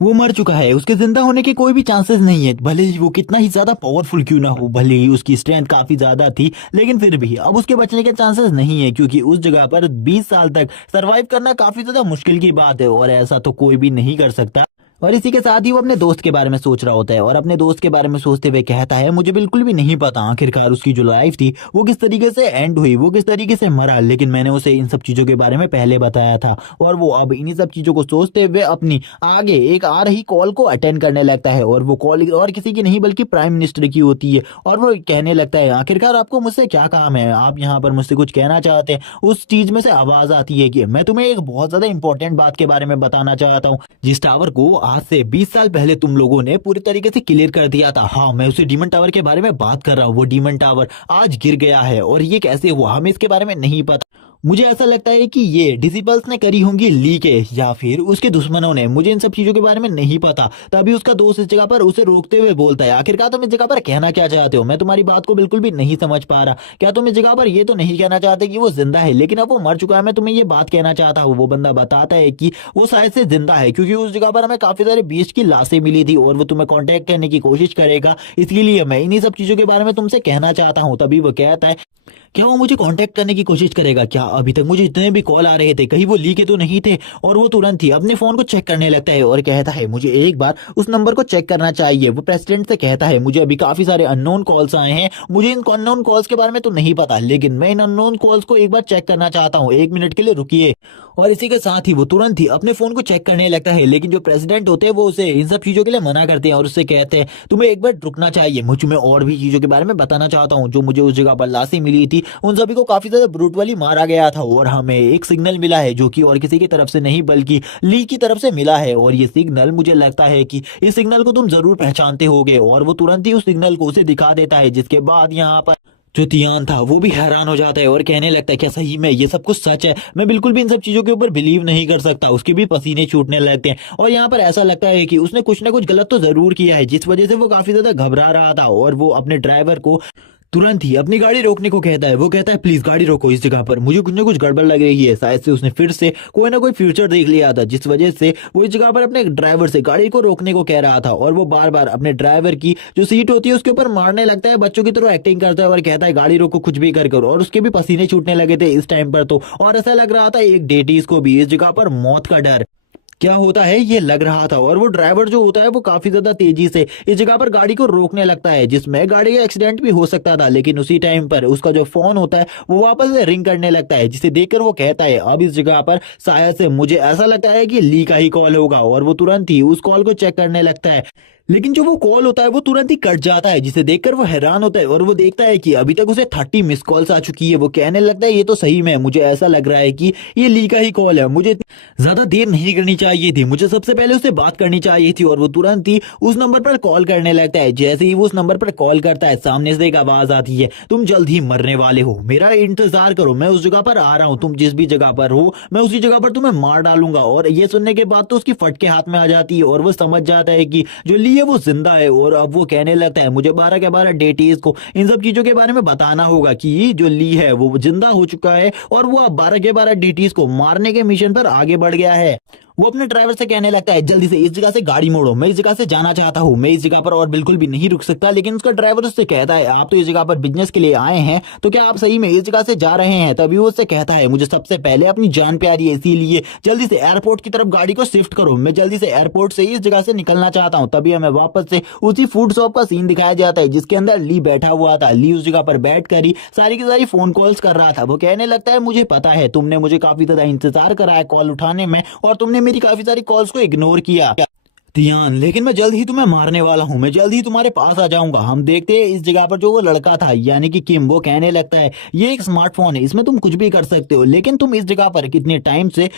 वो मर चुका है, उसके जिंदा होने के कोई भी चांसेस नहीं है। भले ही वो कितना ही ज्यादा पावरफुल क्यों ना हो, भले ही उसकी स्ट्रेंथ काफी ज्यादा थी, लेकिन फिर भी अब उसके बचने के चांसेस नहीं है, क्योंकि उस जगह पर 20 साल तक सरवाइव करना काफी ज्यादा मुश्किल की बात है, और ऐसा तो कोई भी नहीं कर सकता। और इसी के साथ ही वो अपने दोस्त के बारे में सोच रहा होता है, और अपने दोस्त के बारे में सोचते हुए कहता है मुझे बिल्कुल भी नहीं पता आखिरकार उसकी जो लाइफ थी वो किस तरीके से एंड हुई, वो किस तरीके से मरा, लेकिन मैंने उसे इन सब चीजों के बारे में पहले बताया था। और वो अब इन्हीं सब चीजों को सोचते हुए अपनी आगे एक आ रही कॉल को अटेंड करने लगता है। और वो कॉल और किसी की नहीं बल्कि प्राइम मिनिस्टर की होती है। और वो कहने लगता है आखिरकार आपको मुझसे क्या काम है, आप यहाँ पर मुझसे कुछ कहना चाहते हैं। उस चीज में से आवाज आती है कि मैं तुम्हें एक बहुत ज्यादा इंपॉर्टेंट बात के बारे में बताना चाहता हूँ, जिस टावर को आज से 20 साल पहले तुम लोगों ने पूरी तरीके से क्लियर कर दिया था। हाँ, मैं उसी डीमन टावर के बारे में बात कर रहा हूँ। वो डीमन टावर आज गिर गया है, और ये कैसे हुआ हमें इसके बारे में नहीं पता। मुझे ऐसा लगता है कि ये डिसिपल्स ने करी होंगी लीकेज, या फिर उसके दुश्मनों ने, मुझे इन सब चीजों के बारे में नहीं पता। तभी उसका दोस्त इस जगह पर उसे रोकते हुए बोलता है आखिरकार तुम इस जगह पर कहना क्या चाहते हो, मैं तुम्हारी बात को बिल्कुल भी नहीं समझ पा रहा। क्या तुम इस जगह पर ये तो नहीं कहना चाहते कि वो जिंदा है, लेकिन अब वो मर चुका है, मैं तुम्हें ये बात कहना चाहता हूँ। वो बंदा बताता है कि वो शायद से जिंदा है, क्योंकि उस जगह पर हमें काफी सारे बीच की लाशें मिली थी, और वो तुम्हें कॉन्टेक्ट करने की कोशिश करेगा, इसलिए मैं इन्हीं सब चीजों के बारे में तुमसे कहना चाहता हूँ। तभी वो कहता है क्या वो मुझे कांटेक्ट करने की कोशिश करेगा, क्या अभी तक मुझे इतने भी कॉल आ रहे थे कहीं वो ली के तो नहीं थे। और वो तुरंत ही अपने फोन को चेक करने लगता है और कहता है मुझे एक बार उस नंबर को चेक करना चाहिए। वो प्रेसिडेंट से कहता है मुझे अभी काफी सारे अननोन कॉल्स आए हैं, मुझे इन अननोन कॉल्स के बारे में तो नहीं पता, लेकिन मैं इन अननोन कॉल्स को एक बार चेक करना चाहता हूँ, 1 मिनट के लिए रुकिए। और इसी के साथ ही वो तुरंत ही अपने फोन को चेक करने लगता है, लेकिन जो प्रेसिडेंट होते हैं वो उसे इन सब चीजों के लिए मना करते हैं और उससे कहते हैं तुम्हें एक बार रुकना चाहिए, मुझे मैं और भी चीजों के बारे में बताना चाहता हूँ। जो मुझे उस जगह पर लाशें मिली थी उन सभी को काफी ज्यादा ब्रूटली मारा गया था, और हमें एक सिग्नल मिला है जो कि और किसी की तरफ से नहीं बल्कि ली की तरफ से मिला है। और ये सिग्नल मुझे लगता है कि इस सिग्नल को तुम जरूर पहचानते होगे। और वो तुरंत ही उस सिग्नल को उसे दिखा देता है, जिसके बाद यहाँ पर जो तियान था वो भी हैरान हो जाता है और कहने लगता है क्या सही में ये सब कुछ सच है, मैं बिल्कुल भी इन सब चीजों के ऊपर बिलीव नहीं कर सकता। उसके भी पसीने छूटने लगते हैं, और यहाँ पर ऐसा लगता है कि उसने कुछ ना कुछ गलत तो जरूर किया है, जिस वजह से वो काफी ज्यादा घबरा रहा था। और वो अपने ड्राइवर को तुरंत ही अपनी गाड़ी रोकने को कहता है। वो कहता है प्लीज गाड़ी रोको, इस जगह पर मुझे कुछ ना कुछ गड़बड़ लग रही है। शायद से उसने फिर से कोई ना कोई फ्यूचर देख लिया था, जिस वजह से वो इस जगह पर अपने ड्राइवर से गाड़ी को रोकने को कह रहा था। और वो बार बार अपने ड्राइवर की जो सीट होती है उसके ऊपर मारने लगता है, बच्चों की तरह एक्टिंग करता है और कहता है गाड़ी रोको, कुछ भी कर करो। और उसके भी पसीने छूटने लगे थे इस टाइम पर तो, और ऐसा लग रहा था एक डेटीज को भी इस जगह पर मौत का डर क्या होता है ये लग रहा था। और वो ड्राइवर जो होता है वो काफी ज्यादा तेजी से इस जगह पर गाड़ी को रोकने लगता है, जिसमें गाड़ी का एक्सीडेंट भी हो सकता था। लेकिन उसी टाइम पर उसका जो फोन होता है वो वापस से रिंग करने लगता है, जिसे देखकर वो कहता है अब इस जगह पर शायद से मुझे ऐसा लगता है कि ली का ही कॉल होगा। और वो तुरंत ही उस कॉल को चेक करने लगता है, लेकिन जो वो कॉल होता है वो तुरंत ही कट जाता है, जिसे देखकर वो हैरान होता है। और वो देखता है कि अभी तक उसे 30 मिस कॉल्स आ चुकी है। वो कहने लगता है ये तो सही में मुझे ऐसा लग रहा है कि ये ली का ही कॉल है, मुझे ज्यादा देर नहीं करनी चाहिए थी, मुझे सबसे पहले उससे बात करनी चाहिए थी। और वो तुरंत ही उस नंबर पर कॉल करने लगता है। जैसे ही वो उस नंबर पर कॉल करता है सामने से एक आवाज आती है तुम जल्द ही मरने वाले हो, मेरा इंतजार करो, मैं उस जगह पर आ रहा हूँ, तुम जिस भी जगह पर हो मैं उसी जगह पर तुम्हें मार डालूंगा। और ये सुनने के बाद तो उसकी फटके हाथ में आ जाती है और वो समझ जाता है कि जो ली इसीलिए वो जिंदा है। और अब वो कहने लगता है मुझे 12 के 12 डेटीज को इन सब चीजों के बारे में बताना होगा कि जो ली है वो जिंदा हो चुका है और वो अब 12 के 12 डेटीज को मारने के मिशन पर आगे बढ़ गया है। वो अपने ड्राइवर से कहने लगता है जल्दी से इस जगह से गाड़ी मोड़ो, मैं इस जगह से जाना चाहता हूँ, मैं इस जगह पर और बिल्कुल भी नहीं रुक सकता। लेकिन उसका ड्राइवर उससे कहता है आप तो इस जगह पर बिजनेस के लिए आए हैं, तो क्या आप सही में इस जगह से जा रहे हैं? तभी वो उससे कहता है मुझे सबसे पहले अपनी जान प्यारी है, इसीलिए जल्दी से एयरपोर्ट की तरफ गाड़ी को शिफ्ट करो, मैं जल्दी से एयरपोर्ट से इस जगह से निकलना चाहता हूँ। तभी हमें वापस से उसी फूड शॉप का सीन दिखाया जाता है जिसके अंदर ली बैठा हुआ था। ली उस जगह पर बैठ कर ही सारी की सारी फोन कॉल्स कर रहा था। वो कहने लगता है मुझे पता है तुमने मुझे काफी ज्यादा इंतजार करा है कॉल उठाने में और तुमने मेरी काफी सारी कॉल्स को इग्नोर किया ध्यान, लेकिन मैं जल्द ही तुम्हें मारने वाला हूं, मैं जल्द ही तुम्हारे पास आ जाऊंगा। हम देखते हैं इस जगह पर जो वो लड़का था यानी कि किम, वो कहने लगता है ये एक स्मार्टफोन है, इसमें तुम कुछ भी कर सकते हो, लेकिन तुम इस जगह पर कितने टाइम से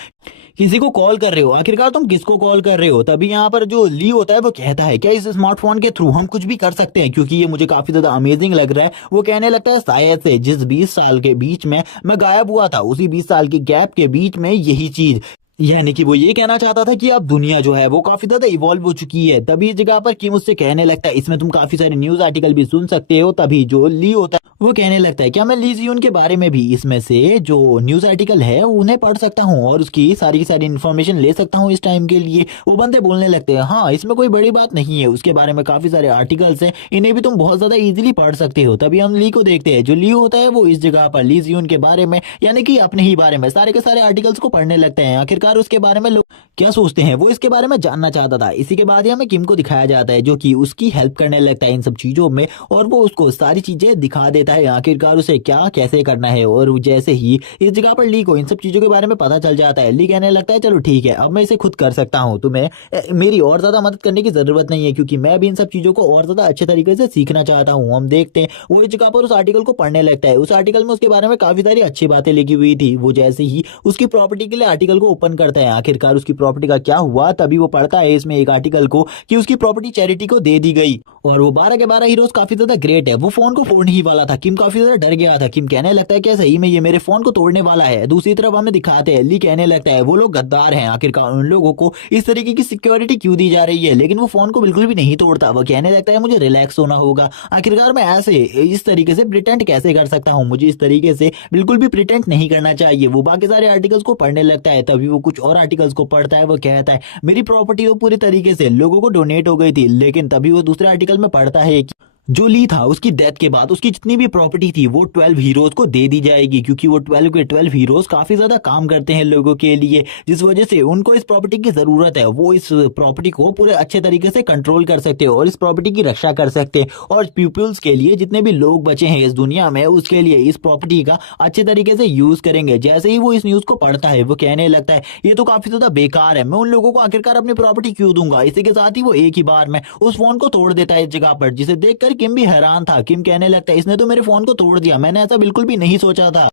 किसी को कॉल कर रहे हो, आखिरकार तुम किसको कॉल कर रहे हो? तभी यहाँ पर जो ली होता है वो कहता है क्या इस स्मार्टफोन के थ्रू हम कुछ भी कर सकते हैं, क्योंकि ये मुझे काफी ज्यादा अमेजिंग लग रहा है। वो कहने लगता है शायद से जिस 20 साल के बीच में मैं गायब हुआ था उसी 20 साल की गैप के बीच में यही चीज, यानी कि वो ये कहना चाहता था कि अब दुनिया जो है वो काफी ज्यादा इवॉल्व हो चुकी है। तभी इस जगह पर किम उससे कहने लगता है इसमें तुम काफी सारे न्यूज आर्टिकल भी सुन सकते हो। तभी जो ली होता है वो कहने लगता है क्या मैं ली जियून के बारे में भी इसमें से जो न्यूज आर्टिकल है उन्हें पढ़ सकता हूँ और उसकी सारी की सारी इन्फॉर्मेशन ले सकता हूँ इस टाइम के लिए? वो बंदे बोलने लगते हैं हाँ इसमें कोई बड़ी बात नहीं है, उसके बारे में काफी सारे आर्टिकल्स हैं, इन्हें भी तुम बहुत ज्यादा इजीली पढ़ सकते हो। तभी हम ली को देखते हैं, जो ली होता है वो इस जगह पर ली जियून के बारे में यानी कि अपने ही बारे में सारे के सारे आर्टिकल्स को पढ़ने लगते हैं। आखिरकार उसके बारे में लोग क्या सोचते हैं वो इसके बारे में जानना चाहता था। इसी के बाद ही हमें किम को दिखाया जाता है जो कि उसकी हेल्प करने लगता है इन सब चीजों में और वो उसको सारी चीजें दिखा देता है आखिरकार उसे क्या कैसे करना है। और जैसे ही इस जगह पर ली को इन सब चीजों के बारे में पता चल जाता है, ली कहने लगता है चलो ठीक है अब मैं इसे खुद कर सकता हूँ, तुम्हें मेरी और ज्यादा मदद करने की जरूरत नहीं है क्योंकि मैं भी इन सब चीजों को और ज्यादा अच्छे तरीके से सीखना चाहता हूँ। हम देखते हैं वो इस जगह पर उस आर्टिकल को पढ़ने लगता है। उस आर्टिकल में उसके बारे में काफी सारी अच्छी बातें लिखी हुई थी। वो जैसे ही उसकी प्रॉपर्टी के लिए आर्टिकल को ओपन करता है आखिरकार उसकी प्रॉपर्टी का क्या हुआ, तभी वो पढ़ता है इसमें एक आर्टिकल को कि उसकी प्रॉपर्टी चैरिटी को दे दी गई और वो 12 के 12 हीरोज काफी ज्यादा ग्रेट है। वो फोन को फोड़ने ही वाला था। किम काफी ज्यादा डर गया था। किम कहने लगता है कि सही में ये मेरे फोन को तोड़ने वाला है। दूसरी तरफ हमें दिखाते हैं ली कहने लगता है वो लोग गद्दार हैं, आखिरकार उन लोगों को इस तरीके की सिक्योरिटी क्यों दी जा रही है, लेकिन वो फोन को बिल्कुल भी नहीं तोड़ता। वो कहने लगता है मुझे रिलैक्स होना होगा, आखिरकार मैं ऐसे इस तरीके से प्रिटेंड कैसे कर सकता हूँ, मुझे इस तरीके से बिल्कुल भी प्रिटेंड नहीं करना चाहिए। वो बाकी सारे आर्टिकल्स को पढ़ने लगता है। तभी वो कुछ और आर्टिकल्स को पढ़ता है। वो कहता है मेरी प्रॉपर्टी वो पूरी तरीके से लोगों को डोनेट हो गई थी, लेकिन तभी वो दूसरे आर्टिकल में पढ़ता है कि जो ली था उसकी डेथ के बाद उसकी जितनी भी प्रॉपर्टी थी वो 12 हीरोज को दे दी जाएगी, क्योंकि वो 12 के 12 हीरोज काफी ज्यादा काम करते हैं लोगों के लिए, जिस वजह से उनको इस प्रॉपर्टी की जरूरत है। वो इस प्रॉपर्टी को पूरे अच्छे तरीके से कंट्रोल कर सकते हैं और इस प्रॉपर्टी की रक्षा कर सकते हैं और पीपल्स के लिए जितने भी लोग बचे हैं इस दुनिया में उसके लिए इस प्रॉपर्टी का अच्छे तरीके से यूज करेंगे। जैसे ही वो इस न्यूज को पढ़ता है वो कहने लगता है ये तो काफी ज्यादा बेकार है, मैं उन लोगों को आखिरकार अपनी प्रॉपर्टी क्यों दूंगा। इसी के साथ ही वो एक ही बार में उस फोन को तोड़ देता है इस जगह पर, जिसे देखकर किम भी हैरान था। किम कहने लगता है इसने तो मेरे फोन को तोड़ दिया, मैंने ऐसा बिल्कुल भी नहीं सोचा था।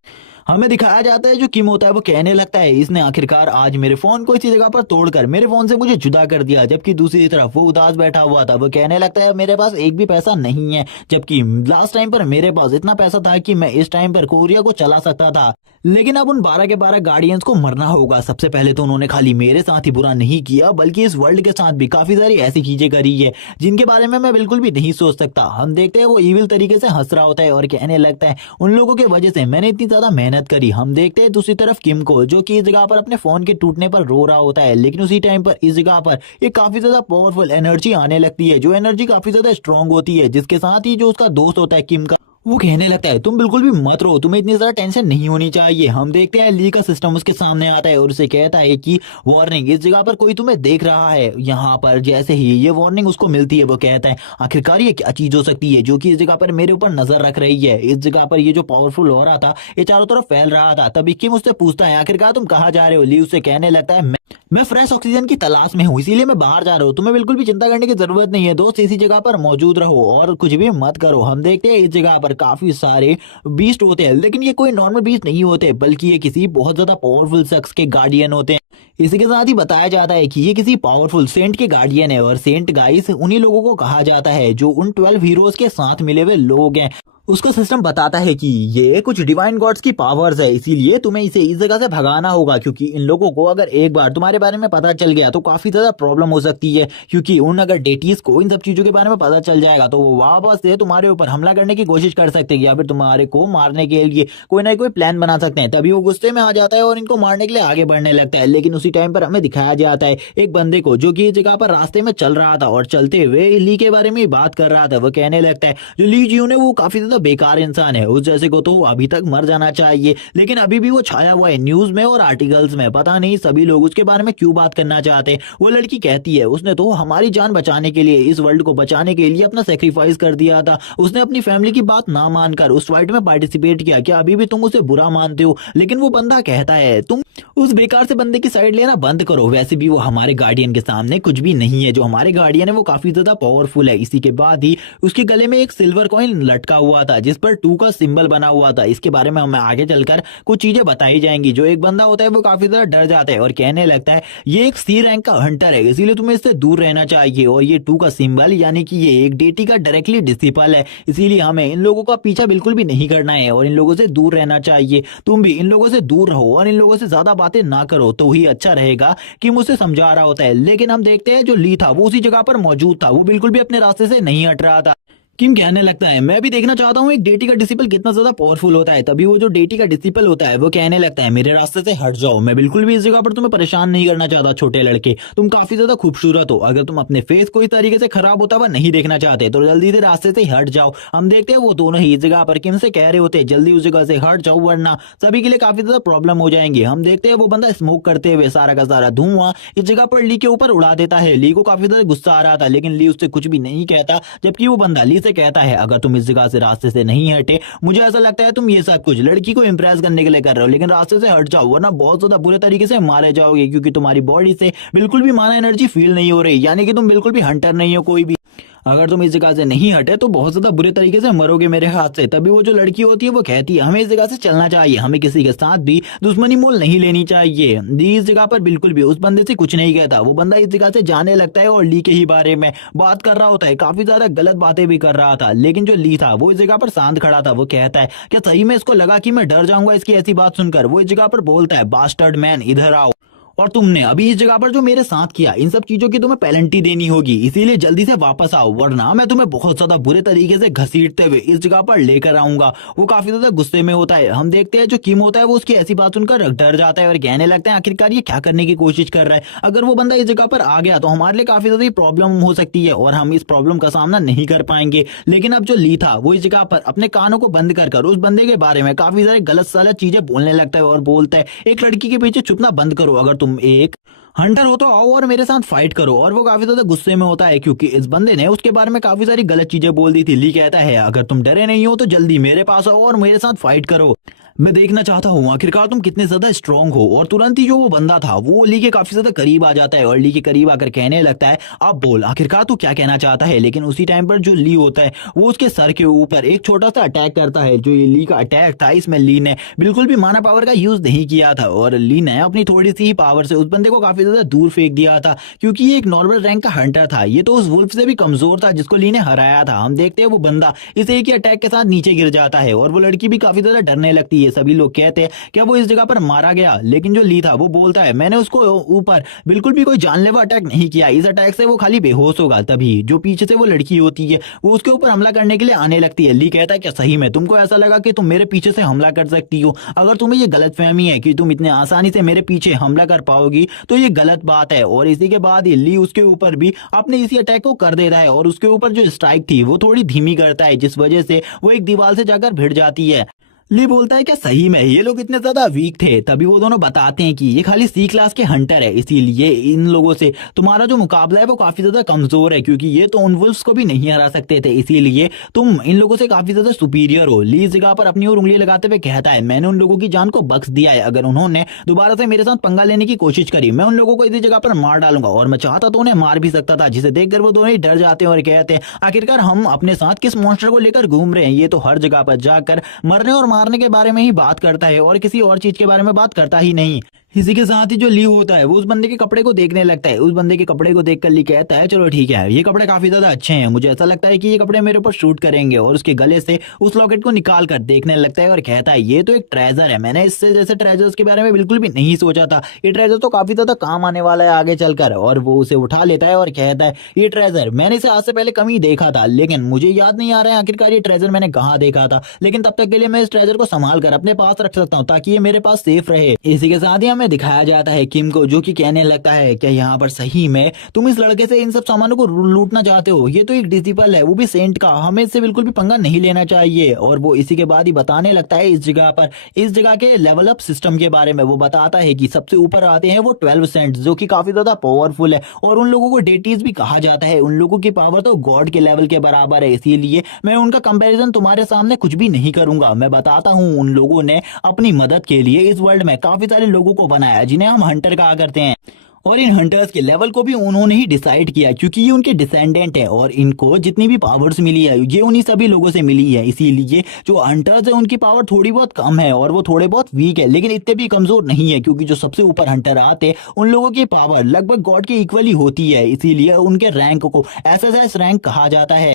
हमें दिखाया जाता है जो किम होता है वो कहने लगता है इसने आखिरकार आज मेरे फोन को इसी जगह पर तोड़कर मेरे फोन से मुझे जुदा कर दिया। जबकि दूसरी तरफ वो उदास बैठा हुआ था। वो कहने लगता है मेरे पास एक भी पैसा नहीं है, जबकि लास्ट टाइम पर मेरे पास इतना पैसा था कि मैं इस टाइम पर कोरिया को चला सकता था, लेकिन अब उन 12 के 12 गार्डियंस को मरना होगा। सबसे पहले तो उन्होंने खाली मेरे साथ ही बुरा नहीं किया बल्कि इस वर्ल्ड के साथ भी काफी सारी ऐसी चीजें करी है जिनके बारे में मैं बिल्कुल भी नहीं सोच सकता। हम देखते हैं वो इविल तरीके से हंस रहा होता है और कहने लगता है उन लोगों की वजह से मैंने इतनी ज्यादा मेहनत करी। हम देखते हैं दूसरी तरफ किम को जो कि इस जगह पर अपने फोन के टूटने पर रो रहा होता है, लेकिन उसी टाइम पर इस जगह पर एक काफी ज्यादा पावरफुल एनर्जी आने लगती है, जो एनर्जी काफी ज्यादा स्ट्रांग होती है, जिसके साथ ही जो उसका दोस्त होता है किम का वो कहने लगता है तुम बिल्कुल भी मत रो, तुम्हें इतनी ज्यादा टेंशन नहीं होनी चाहिए। हम देखते हैं ली का सिस्टम उसके सामने आता है और उसे कहता है कि वार्निंग इस जगह पर कोई तुम्हें देख रहा है। यहाँ पर जैसे ही ये वार्निंग उसको मिलती है वो कहता है आखिरकार ये क्या चीज हो सकती है जो कि इस जगह पर मेरे ऊपर नजर रख रही है। इस जगह पर ये जो पावरफुल हो रहा था ये चारों तरफ फैल रहा था। तभी किम उससे पूछता है आखिरकार तुम कहाँ जा रहे हो। ली उससे कहने लगता है मैं फ्रेश ऑक्सीजन की तलाश में हूँ, इसीलिए मैं बाहर जा रहा हूँ, तुम्हें बिल्कुल भी चिंता करने की जरूरत नहीं है दोस्त, इसी जगह पर मौजूद रहो और कुछ भी मत करो। हम देखते हैं इस जगह पर काफी सारे बीस्ट होते हैं, लेकिन ये कोई नॉर्मल बीस्ट नहीं होते बल्कि ये किसी बहुत ज्यादा पावरफुल शख्स के गार्डियन होते हैं। इसी के साथ ही बताया जाता है कि ये किसी पावरफुल सेंट के गार्डियन है और सेंट गाइस उन्हीं लोगों को कहा जाता है जो उन 12 हीरोज के साथ मिले हुए लोग हैं। उसको सिस्टम बताता है कि ये कुछ डिवाइन गॉड्स की पावर्स है, इसीलिए तुम्हें इसे इस जगह से भगाना होगा, क्योंकि इन लोगों को अगर एक बार तुम्हारे बारे में पता चल गया तो काफी ज्यादा प्रॉब्लम हो सकती है, क्योंकि उन अगर डेटीज को इन सब चीजों के बारे में पता चल जाएगा तो वो वापस से तुम्हारे ऊपर हमला करने की कोशिश कर सकते हैं या फिर तुम्हारे को मारने के लिए कोई ना कोई प्लान बना सकते हैं। तभी वो गुस्से में आ जाता है और इनको मारने के लिए आगे बढ़ने लगता है। लेकिन उसी टाइम पर हमें दिखाया जाता है एक बंदे को जो कि इस जगह पर रास्ते में चल रहा था और चलते हुए ली के बारे में बात कर रहा था। वो कहने लगता है जो ली जियो ने वो काफी ज्यादा बेकार इंसान है, उस जैसे को तो अभी तक मर जाना चाहिए, लेकिन अभी भी वो छाया हुआ है न्यूज में और आर्टिकल्स में। पता नहीं सभी लोग उसके बारे में क्यों बात करना चाहते हैं। वो लड़की कहती है उसने तो हमारी जान बचाने के लिए, इस वर्ल्ड को बचाने के लिए अपना सेक्रीफाइस कर दिया था। उसने अपनी फैमिली की बात ना मानकर उस फाइट में पार्टिसिपेट किया। क्या अभी भी तुम उसे बुरा मानते हो? लेकिन वो बंदा कहता है तुम उस बेकार से बंदे की साइड लेना बंद करो, वैसे भी वो हमारे गार्डियन के सामने कुछ भी नहीं है। जो हमारे गार्डियन है वो काफी ज्यादा पावरफुल है। इसी के बाद ही उसके गले में एक सिल्वर कॉइन लटका हुआ था जिस पर 2 का सिंबल बना हुआ था। इसके बारे में हमें आगे चलकर कुछ चीजें बताई जाएंगी। जो एक बंदा होता है वो काफी ज्यादा डर जाता है और कहने लगता है ये एक सी रैंक का हंटर है, इसीलिए तुम्हें इससे दूर रहना चाहिए। और ये 2 का सिंबल यानी कि ये एक डेटी का डायरेक्टली डिसिपल है, इसीलिए हमें इन लोगों का पीछा बिल्कुल भी नहीं करना है और इन लोगों से दूर रहना चाहिए। तुम भी इन लोगों से दूर रहो और इन लोगों से ज्यादा बातें ना करो तो ही अच्छा रहेगा, कि मुझसे समझा रहा होता है। लेकिन हम देखते हैं जो ली था वो उसी जगह पर मौजूद था, वो बिल्कुल भी अपने रास्ते से नहीं हट रहा था। किम कहने लगता है मैं भी देखना चाहता हूँ एक डेटी का डिसिपल कितना ज्यादा पावरफुल होता है। तभी वो जो डेटी का डिसिपल होता है वो कहने लगता है मेरे रास्ते से हट जाओ, मैं बिल्कुल भी इस जगह पर तुम्हें परेशान नहीं करना चाहता। छोटे लड़के तुम काफी ज्यादा खूबसूरत हो, अगर तुम अपने फेस को इस तरीके से खराब होता हुआ नहीं देखना चाहते तो जल्दी से रास्ते से हट जाओ। हम देखते हैं वो दोनों ही इस जगह पर किम से कह रहे होते हैं जल्दी उस जगह से हट जाओ वरना सभी के लिए काफी ज्यादा प्रॉब्लम हो जाएंगे। हम देखते हैं वो बंदा स्मोक करते हुए सारा का सारा धुआं इस जगह पर ली के ऊपर उड़ा देता है। ली को काफी ज्यादा गुस्सा आ रहा था लेकिन ली उससे कुछ भी नहीं कहता, जबकि वो बंदा ली से कहता है अगर तुम इस जगह से रास्ते से नहीं हटे, मुझे ऐसा लगता है तुम ये सब कुछ लड़की को इंप्रेस करने के लिए कर रहे हो, लेकिन रास्ते से हट जाओ वरना बहुत ज्यादा बुरे तरीके से मारे जाओगे, क्योंकि तुम्हारी बॉडी से बिल्कुल भी माना एनर्जी फील नहीं हो रही, यानी कि तुम बिल्कुल भी हंटर नहीं हो कोई भी। अगर तुम इस जगह से नहीं हटे तो बहुत ज्यादा बुरे तरीके से मरोगे मेरे हाथ से। तभी वो जो लड़की होती है वो कहती है हमें इस जगह से चलना चाहिए, हमें किसी के साथ भी दुश्मनी मोल नहीं लेनी चाहिए। ली इस जगह पर बिल्कुल भी उस बंदे से कुछ नहीं कहता। वो बंदा इस जगह से जाने लगता है और ली के ही बारे में बात कर रहा होता है, काफी ज्यादा गलत बातें भी कर रहा था। लेकिन जो ली था वो इस जगह पर शांत खड़ा था। वो कहता है क्या सही में इसको लगा कि मैं डर जाऊंगा इसकी ऐसी बात सुनकर? वो इस जगह पर बोलता है बास्टर्ड मैन इधर आओ, और तुमने अभी इस जगह पर जो मेरे साथ किया इन सब चीजों की तुम्हें पेनल्टी देनी होगी, इसीलिए जल्दी से वापस आओ वरना मैं तुम्हें बहुत ज्यादा बुरे तरीके से घसीटते हुए इस जगह पर लेकर आऊंगा। वो काफी ज्यादा गुस्से में होता है। हम देखते हैं जो किम होता है वो उसकी ऐसी बात सुनकर डर जाता है और कहने लगता है आखिरकार ये क्या करने की कोशिश कर रहा है। अगर वो बंदा इस जगह पर आ गया तो हमारे लिए काफी ज्यादा प्रॉब्लम हो सकती है और हम इस प्रॉब्लम का सामना नहीं कर पाएंगे। लेकिन अब जो ली था वो इस जगह पर अपने कानों को बंद कर उस बंदे के बारे में काफी सारे गलत सलत चीजें बोलने लगता है और बोलता है एक लड़की के पीछे छुपना बंद करो, अगर तुम एक हंटर हो तो आओ और मेरे साथ फाइट करो। और वो काफी ज्यादा गुस्से में होता है क्योंकि इस बंदे ने उसके बारे में काफी सारी गलत चीजें बोल दी थी। ली कहता है अगर तुम डरे नहीं हो तो जल्दी मेरे पास आओ और मेरे साथ फाइट करो, मैं देखना चाहता हूँ आखिरकार तुम कितने ज्यादा स्ट्रांग हो। और तुरंत ही जो वो बंदा था वो ली के काफी ज्यादा करीब आ जाता है और ली के करीब आकर कहने लगता है अब बोल आखिरकार तू क्या कहना चाहता है। लेकिन उसी टाइम पर जो ली होता है वो उसके सर के ऊपर एक छोटा सा अटैक करता है। जो ये ली का अटैक था इसमें ली ने बिल्कुल भी माना पावर का यूज नहीं किया था और ली ने अपनी थोड़ी सी ही पावर से उस बंदे को काफी ज्यादा दूर फेंक दिया था, क्योंकि ये एक नॉर्मल रैंक का हंटर था। ये तो उस वुल्फ से भी कमजोर था जिसको ली ने हराया था। हम देखते हैं वो बंदा इस एक ही अटैक के साथ नीचे गिर जाता है और वो लड़की भी काफी ज्यादा डरने लगती है। सभी लोग कहते हैं क्या वो इस जगह पर मारा गया, लेकिन जो ली था वो बोलता है मैंने उसको ऊपर बिल्कुल भी कोई जानलेवा अटैक नहीं किया, इस अटैक से वो खाली बेहोश होगा। तभी जो पीछे से वो लड़की होती है वो उसके ऊपर हमला करने के लिए आने लगती है। ली कहता है क्या सही में तुमको ऐसा लगा कि तुम मेरे पीछे से हमला कर सकती हो? अगर तुम्हें ये गलतफहमी है कि तुम इतने आसानी से मेरे पीछे हमला कर पाओगी तो ये गलत बात है। और इसी के बाद ली उसके ऊपर भी अपने इसी अटैक को कर देता है और उसके ऊपर जो स्ट्राइक थी वो थोड़ी धीमी करता है जिस वजह से वो एक दीवार से जाकर भिड़ जाती है। ली बोलता है क्या सही में ये लोग इतने ज्यादा वीक थे? तभी वो दोनों बताते हैं कि ये खाली सी क्लास के हंटर है, इसीलिए इन लोगों से तुम्हारा जो मुकाबला है वो काफी ज्यादा कमजोर है, क्योंकि ये तो उन वुल्फ्स को भी नहीं हरा सकते थे, इसीलिए तुम इन लोगों से काफी ज्यादा सुपीरियर हो। ली इस जगह पर अपनी ओर उंगली लगाते हुए कहता है मैंने उन लोगों की जान को बख्श दिया है, अगर उन्होंने दोबारा से मेरे साथ पंगा लेने की कोशिश करी मैं उन लोगों को इसी जगह पर मार डालूंगा। और मैं चाहता तो उन्हें मार भी सकता था, जिसे देखकर वो दोनों ही डर जाते हैं और कहते हैं आखिरकार हम अपने साथ किस मॉन्स्टर को लेकर घूम रहे हैं, ये तो हर जगह पर जाकर मरने और मारने के बारे में ही बात करता है और किसी और चीज के बारे में बात करता ही नहीं। इसी के साथ ही जो ली होता है वो उस बंदे के कपड़े को देखने लगता है। उस बंदे के कपड़े को देखकर ली कहता है चलो ठीक है, ये कपड़े काफी ज्यादा अच्छे हैं, मुझे ऐसा लगता है कि ये कपड़े मेरे ऊपर शूट करेंगे। और उसके गले से उस लॉकेट को निकाल कर देखने लगता है और कहता है ये तो एक ट्रेजर है, मैंने इससे जैसे ट्रेजर्स के बारे में बिल्कुल भी नहीं सोचा था, ये ट्रेजर तो काफी ज्यादा काम आने वाला है आगे चलकर। और वो उसे उठा लेता है और कहता है ये ट्रेजर मैंने इसे आज से पहले कम ही देखा था, लेकिन मुझे याद नहीं आ रहा है आखिरकार ये ट्रेजर मैंने कहाँ देखा था, लेकिन तब तक के लिए मैं इस ट्रेजर को संभाल कर अपने पास रख सकता हूँ ताकि ये मेरे पास सेफ रहे। इसी के साथ ही हमें दिखाया जाता है किम को, जो कि कहने लगता है कि यहाँ पर सही में तुम इस लड़के से इन सब सामानों को लूटना चाहते हो, ये तो एक डिसिपल है वो भी सेंट का, हमें इससे बिल्कुल भी पंगा नहीं लेना चाहिए। और वो इसी के बाद ही बताने लगता है इस जगह के लेवल अप सिस्टम के बारे में। वो बताता है कि सबसे ऊपर आते हैं वो 12 सेंट जो कि काफी ज्यादा पावरफुल है और उन लोगों को डेटीज भी कहा जाता है, उन लोगों की पावर तो गॉड के लेवल के बराबर है, इसीलिए मैं उनका कंपैरिजन तुम्हारे सामने कुछ भी नहीं करूंगा। मैं बताता हूँ उन लोगों ने अपनी मदद के लिए इस वर्ल्ड में काफी सारे लोगों को बनाया जिन्हें हम हंटर कहा करते हैं, और इन हंटर्स के लेवल को भी उन्होंने ही डिसाइड किया क्योंकि ये उनके डिसेंडेंट है और इनको जितनी भी पावर्स मिली है ये उन्हीं सभी लोगों से मिली है। इसीलिए जो हंटर्स है उनकी पावर थोड़ी बहुत कम है और वो थोड़े बहुत वीक है, लेकिन इतने भी कमजोर नहीं है क्योंकि जो सबसे ऊपर हंटर आते हैं उन लोगों की पावर लगभग गॉड के इक्वली होती है, इसीलिए उनके रैंक को एसएसएस रैंक कहा जाता है।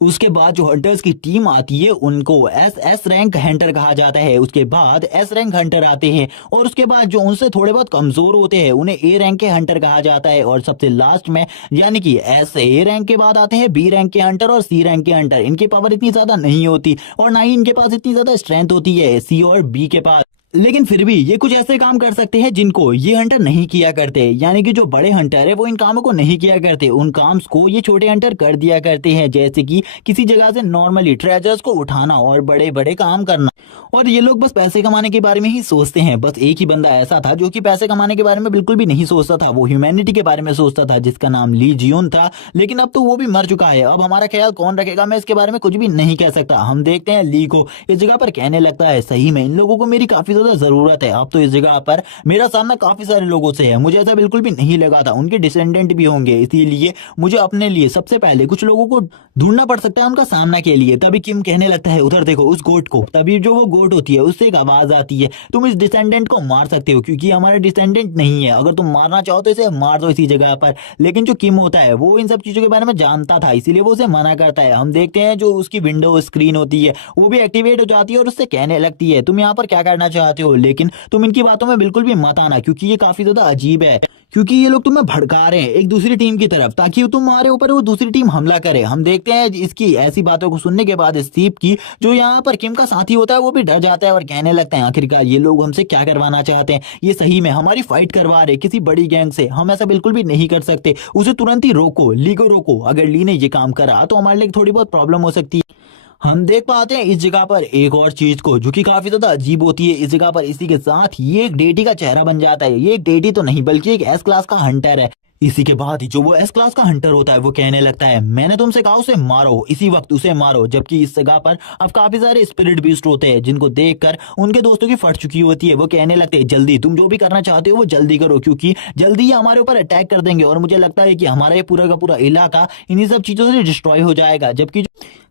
उसके बाद जो हंटर्स की टीम आती है उनको एस रैंक हंटर कहा जाता है, उसके बाद एस रैंक हंटर आते हैं और उसके बाद जो उनसे थोड़े बहुत कमजोर होते हैं उन्हें ए रैंक के हंटर कहा जाता है, और सबसे लास्ट में यानी कि एस ए रैंक के बाद आते हैं बी रैंक के हंटर और सी रैंक के हंटर। इनकी पावर इतनी ज्यादा नहीं होती और ना ही इनके पास इतनी ज्यादा स्ट्रेंथ होती है सी और बी के पास, लेकिन फिर भी ये कुछ ऐसे काम कर सकते हैं जिनको ये हंटर नहीं किया करते, यानी कि जो बड़े हंटर है वो इन कामों को नहीं किया करते, उन काम को ये छोटे हंटर कर दिया करते हैं, जैसे कि किसी जगह से नॉर्मली ट्रेजर्स को उठाना और बड़े बड़े काम करना। और ये लोग बस पैसे कमाने के बारे में ही सोचते हैं। बस एक ही बंदा ऐसा था जो कि पैसे कमाने के बारे में बिल्कुल भी नहीं सोचता था, वो ह्यूमैनिटी के बारे में सोचता था जिसका नाम ली जियोन था, लेकिन अब तो वो भी मर चुका है। अब हमारा ख्याल कौन रखेगा मैं इसके बारे में कुछ भी नहीं कह सकता। हम देखते हैं ली को इस जगह पर कहने लगता है सही में इन लोगों को मेरी काफी ज्यादा जरूरत है, अब तो इस जगह पर मेरा सामना काफी सारे लोगों से है, मुझे ऐसा बिल्कुल भी नहीं लगा था उनके डिसेंडेंट भी होंगे, इसीलिए मुझे अपने लिए सबसे पहले कुछ लोगों को ढूंढना पड़ सकता है उनका सामना के लिए। तभी किम कहने लगता है उधर देखो उस गोट को, तभी जो वो गोट होती है उससे एक आवाज आती है तुम इस डिसेंडेंट को मार सकते हो क्योंकि हमारा डिसेंडेंट नहीं है, अगर तुम मारना चाहो तो इसे मार दो इसी जगह पर। लेकिन जो किम होता है वो इन सब चीजों के बारे में जानता था, इसीलिए वो उसे मना करता है। हम देखते हैं जो उसकी विंडो स्क्रीन होती है वो भी एक्टिवेट हो जाती है और उससे कहने लगती है तुम यहाँ पर क्या करना चाहते हो, लेकिन तुम इनकी बातों में बिल्कुल भी मत आना क्योंकि ये काफी ज्यादा अजीब है, क्योंकि ये लोग तुम्हें भड़का रहे हैं एक दूसरी टीम की तरफ ताकि तुम्हारे ऊपर वो दूसरी टीम हमला करे। हम देखते हैं इसकी ऐसी बातों को सुनने के बाद स्टीव की जो यहाँ पर किम का साथी होता है वो भी डर जाता है और कहने लगता है आखिरकार ये लोग हमसे क्या करवाना चाहते हैं, ये सही में हमारी फाइट करवा रहे किसी बड़ी गैंग से, हम ऐसा बिल्कुल भी नहीं कर सकते, उसे तुरंत ही रोको, ली को रोको, अगर ली ने ये काम करा तो हमारे लिए थोड़ी बहुत प्रॉब्लम हो सकती है। हम देख पाते हैं इस जगह पर एक और चीज को जो कि काफी ज्यादा अजीब होती है इस जगह पर, इसी के साथ ये एक डेटी का चेहरा बन जाता है, ये एक डेटी तो नहीं बल्कि एक एस क्लास का हंटर है। इसी के बाद ही जो वो एस क्लास का हंटर होता है वो कहने लगता है मैंने तुमसे कहा उसे मारो, इसी वक्त उसे मारो, जबकि इस जगह पर अब काफी सारे स्पिरिट बीस्ट होते हैं जिनको देखकर उनके दोस्तों की फट चुकी होती है। वो कहने लगते हैं जल्दी तुम जो भी करना चाहते हो वो जल्दी करो क्योंकि जल्दी ही हमारे ऊपर अटैक कर देंगे और मुझे लगता है कि हमारा ये पूरा का पूरा इलाका इन्हीं सब चीजों से डिस्ट्रॉय हो जाएगा। जबकि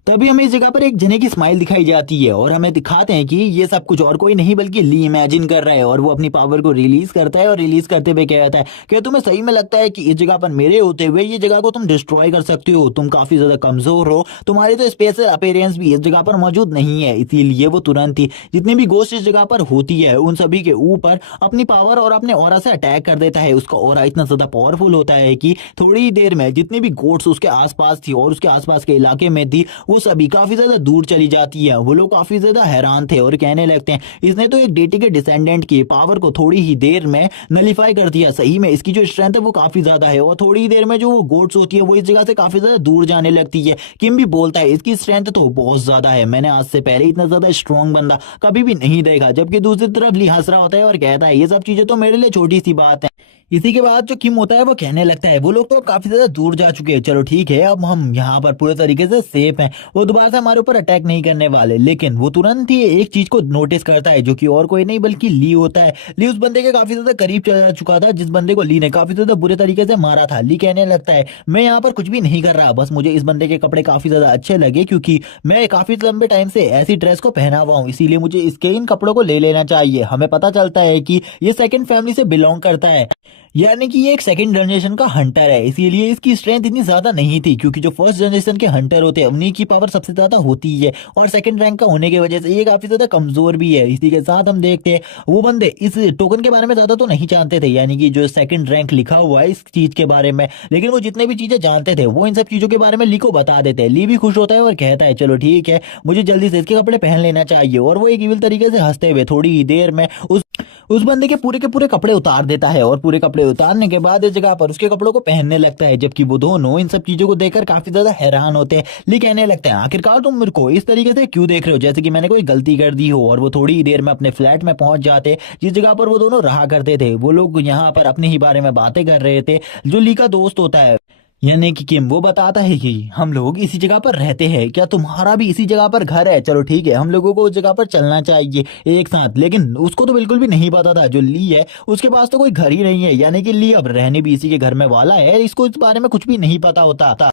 तभी हमें इस जगह पर एक जने की स्माइल दिखाई जाती है और हमें दिखाते हैं कि ये सब कुछ और कोई नहीं बल्कि ली इमेजिन कर रहा है और वो अपनी पावर को रिलीज करता है और रिलीज करते हुए कहता है कि तुम्हें सही में लगता है कि इस जगह पर मेरे होते हुए ये जगह को तुम डिस्ट्रॉय कर सकते हो, तुम काफी ज्यादा कमजोर हो, तुम्हारी तो स्पेशल अपीयरेंस भी इस जगह पर मौजूद नहीं है। इसीलिए वो तुरंत ही जितनी भी गोस्ट इस जगह पर होती है उन सभी के ऊपर अपनी पावर और अपने ऑरा से अटैक कर देता है। उसका ऑरा इतना ज्यादा पावरफुल होता है कि थोड़ी ही देर में जितनी भी गोट्स उसके आसपास थी और उसके आसपास के इलाके में थी वो सभी काफी ज्यादा दूर चली जाती है। वो लोग काफी ज्यादा हैरान थे और कहने लगते हैं इसने तो एक डेटी के डिसेंडेंट की पावर को थोड़ी ही देर में नलीफाई कर दिया, सही में इसकी जो स्ट्रेंथ है वो काफी ज्यादा है और थोड़ी ही देर में जो वो गोट्स होती है वो इस जगह से काफी ज्यादा दूर जाने लगती है। किम भी बोलता है इसकी स्ट्रेंथ तो बहुत ज्यादा है, मैंने आज से पहले इतना ज्यादा स्ट्रॉन्ग बंदा कभी भी नहीं देखा, जबकि दूसरी तरफ ली हंस रहा होता है और कहता है ये सब चीजें तो मेरे लिए छोटी सी बात है। इसी के बाद जो किम होता है वो कहने लगता है वो लोग तो काफी ज्यादा दूर जा चुके हैं, चलो ठीक है अब हम यहाँ पर पूरे तरीके से सेफ हैं, वो दोबारा से हमारे ऊपर अटैक नहीं करने वाले। लेकिन वो तुरंत ही एक चीज को नोटिस करता है जो कि और कोई नहीं बल्कि ली होता है। ली उस बंदे के काफी ज्यादा करीब चला चुका था जिस बंदे को ली ने काफी ज्यादा बुरे तरीके से मारा था। ली कहने लगता है मैं यहाँ पर कुछ भी नहीं कर रहा, बस मुझे इस बंदे के कपड़े काफी ज्यादा अच्छे लगे क्योंकि मैं काफी लंबे टाइम से ऐसी ड्रेस को पहना हुआ हूँ, इसीलिए मुझे इसके इन कपड़ों को ले लेना चाहिए। हमें पता चलता है कि ये सेकंड फैमिली से बिलोंग करता है, यानी कि ये एक सेकंड जनरेशन का हंटर है, इसीलिए इसकी स्ट्रेंथ इतनी ज्यादा नहीं थी क्योंकि जो फर्स्ट जनरेशन के हंटर होते हैं उन्हीं की पावर सबसे ज्यादा होती है और सेकंड रैंक का होने की वजह से ये काफी ज्यादा कमजोर भी है। इसी के साथ हम देखते हैं वो बंदे इस टोकन के बारे में ज्यादा तो नहीं जानते थे, यानी कि जो सेकंड रैंक लिखा हुआ है इस चीज के बारे में, लेकिन वो जितने भी चीजें जानते थे वो इन सब चीजों के बारे में ली को बता देते हैं। ली भी खुश होता है और कहता है चलो ठीक है मुझे जल्दी से इसके कपड़े पहन लेना चाहिए, और वो एक इविल तरीके से हंसते हुए थोड़ी ही देर में उस बंदे के पूरे कपड़े उतार देता है और पूरे कपड़े उतारने के बाद इस जगह पर उसके कपड़ों को पहनने लगता है, जबकि वो दोनों इन सब चीजों को देखकर काफी ज्यादा हैरान होते हैं। ली कहने लगता है आखिरकार तुम मेरे को इस तरीके से क्यों देख रहे हो जैसे कि मैंने कोई गलती कर दी हो, और वो थोड़ी ही देर में अपने फ्लैट में पहुंच जाते जिस जगह पर वो दोनों रहा करते थे। वो लोग यहाँ पर अपने ही बारे में बातें कर रहे थे। जो ली का दोस्त होता है यानी कि किम वो बताता है कि हम लोग इसी जगह पर रहते हैं, क्या तुम्हारा भी इसी जगह पर घर है, चलो ठीक है हम लोगों को उस जगह पर चलना चाहिए एक साथ। लेकिन उसको तो बिल्कुल भी नहीं पता था जो ली है उसके पास तो कोई घर ही नहीं है, यानी कि ली अब रहने भी इसी के घर में वाला है, इसको इस बारे में कुछ भी नहीं पता होता था।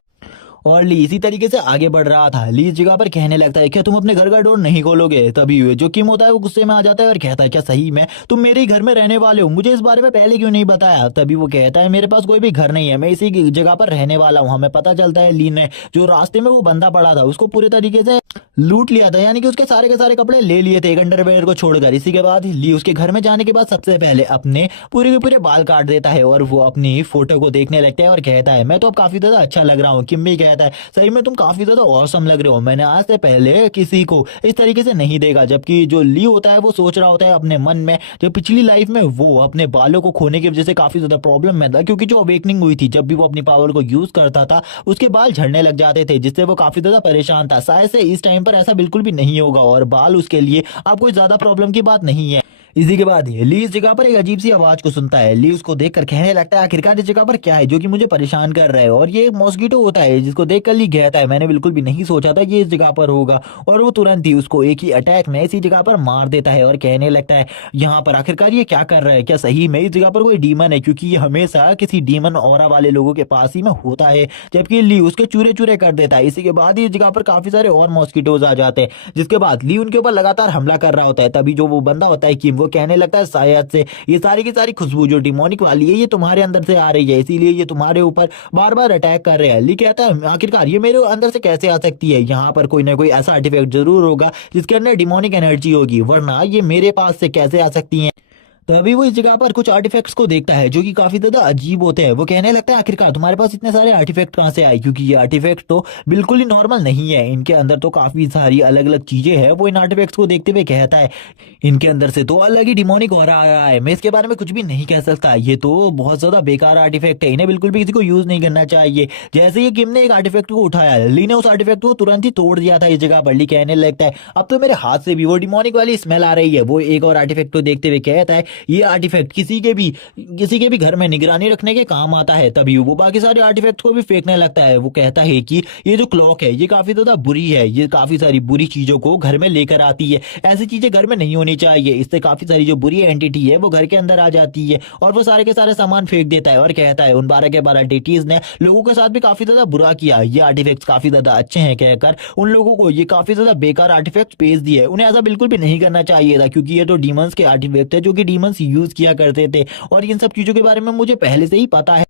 और ली इसी तरीके से आगे बढ़ रहा था। ली इस जगह पर कहने लगता है क्या तुम अपने घर का डोर नहीं खोलोगे, तभी जो किम होता है वो गुस्से में आ जाता है और कहता है क्या सही में तुम मेरे ही घर में रहने वाले हो, मुझे इस बारे में पहले क्यों नहीं बताया। तभी वो कहता है मेरे पास कोई भी घर नहीं है, मैं इसी जगह पर रहने वाला हूँ। हमें पता चलता है ली ने जो रास्ते में वो बंदा पड़ा था उसको पूरे तरीके से लूट लिया था, यानी कि उसके सारे के सारे कपड़े ले लिए थे एक अंडरवेयर को छोड़कर। इसी के बाद ली उसके घर में जाने के बाद सबसे पहले अपने पूरे के पूरे बाल काट देता है और वो अपनी फोटो को देखने लगता है और कहता है मैं तो अब काफी ज्यादा अच्छा लग रहा हूँ। किम भी कहता है सही में तुम काफी ज्यादा औसम लग रहे हो, मैंने आज से पहले किसी को इस तरीके से नहीं देखा। जबकि जो ली होता है वो सोच रहा होता है अपने मन में जो पिछली लाइफ में वो अपने बालों को खोने की वजह से काफी ज्यादा प्रॉब्लम में था, क्योंकि जो अवेकनिंग हुई थी जब भी वो अपनी पावर को यूज करता था उसके बाल झड़ने लग जाते थे जिससे वो काफी ज्यादा परेशान था। शायद से इस टाइम पर ऐसा बिल्कुल भी नहीं होगा और बाल उसके लिए अब कोई ज्यादा प्रॉब्लम की बात नहीं है। इसी के बाद ली इस जगह पर एक अजीब सी आवाज को सुनता है। ली उसको देखकर कहने लगता है आखिरकार इस जगह पर क्या है जो कि मुझे परेशान कर रहा है, और ये एक मॉस्किटो होता है जिसको देखकर ली कहता है मैंने बिल्कुल भी नहीं सोचा था ये इस जगह पर होगा, और वो तुरंत ही उसको एक ही अटैक में इसी जगह पर मार देता है और कहने लगता है यहाँ पर आखिरकार ये क्या कर रहा है, क्या सही में इस जगह पर कोई डीमन है, क्योंकि ये हमेशा किसी डीमन ऑरा वाले लोगों के पास ही में होता है। जबकि ली उसके चूरे चूरे कर देता है। इसी के बाद इस जगह पर काफी सारे और मॉस्किटोज आ जाते हैं जिसके बाद ली उनके ऊपर लगातार हमला कर रहा होता है। तभी जो वो बंदा होता है किम वो कहने लगता है शायद से ये सारी की सारी खुशबू जो डिमोनिक वाली है ये तुम्हारे अंदर से आ रही है, इसीलिए ये तुम्हारे ऊपर बार बार अटैक कर रहे हैं। ली कहता है आखिरकार ये मेरे अंदर से कैसे आ सकती है, यहाँ पर कोई ना कोई ऐसा आर्टिफैक्ट जरूर होगा जिसके अंदर डिमोनिक एनर्जी होगी, वरना ये मेरे पास से कैसे आ सकती है। तो अभी वो इस जगह पर कुछ आर्टिफैक्ट्स को देखता है जो कि काफी ज्यादा अजीब होते हैं। वो कहने लगता है आखिरकार तुम्हारे पास इतने सारे आर्टिफैक्ट कहाँ से आए, क्योंकि ये आर्टिफैक्ट तो बिल्कुल ही नॉर्मल नहीं है, इनके अंदर तो काफी सारी अलग अलग चीजें हैं। वो इन आर्टिफैक्ट्स को देखते हुए कहता है इनके अंदर से तो अलग ही डिमोनिक हो रहा है, मैं इसके बारे में कुछ भी नहीं कह सकता, ये तो बहुत ज्यादा बेकार आर्टिफैक्ट है, इन्हें बिल्कुल भी किसी को यूज नहीं करना चाहिए। जैसे ही किम ने एक आर्टिफैक्ट को उठाया ली ने उस आर्टिफैक्ट को तुरंत ही तोड़ दिया था इस जगह पर। ली कहने लगता है अब तो मेरे हाथ से भी वो डिमोनिक वाली स्मेल आ रही है। वो एक और आर्टिफैक्ट को देखते हुए कहता है ये आर्टिफैक्ट किसी के भी घर में निगरानी रखने के काम आता है। तभी वो बाकी सारे आर्टिफैक्ट्स को भी फेंकने लगता है। वो कहता है कि ये जो क्लॉक है ये काफी ज्यादा बुरी है, ये काफी सारी बुरी चीजों को घर में लेकर आती है, ऐसी चीजें घर में नहीं होनी चाहिए, इससे काफी सारी जो बुरी एंटिटी है वो घर के अंदर आ जाती है। और वो सारे के सारे सामान फेंक देता है और कहता है उन 12 के 12 एंटिटीज ने लोगों के साथ भी काफी ज्यादा बुरा किया, ये आर्टिफैक्ट्स काफी ज्यादा अच्छे हैं कहकर उन लोगों को ये काफी ज्यादा बेकार आर्टिफैक्ट भेज दिए। उन्हें ऐसा बिल्कुल भी नहीं करना चाहिए था, क्योंकि ये तो डीमंस के आर्टिफैक्ट है जो कि डीमंस यूज किया करते थे, और इन सब चीजों के बारे में मुझे पहले से ही पता है।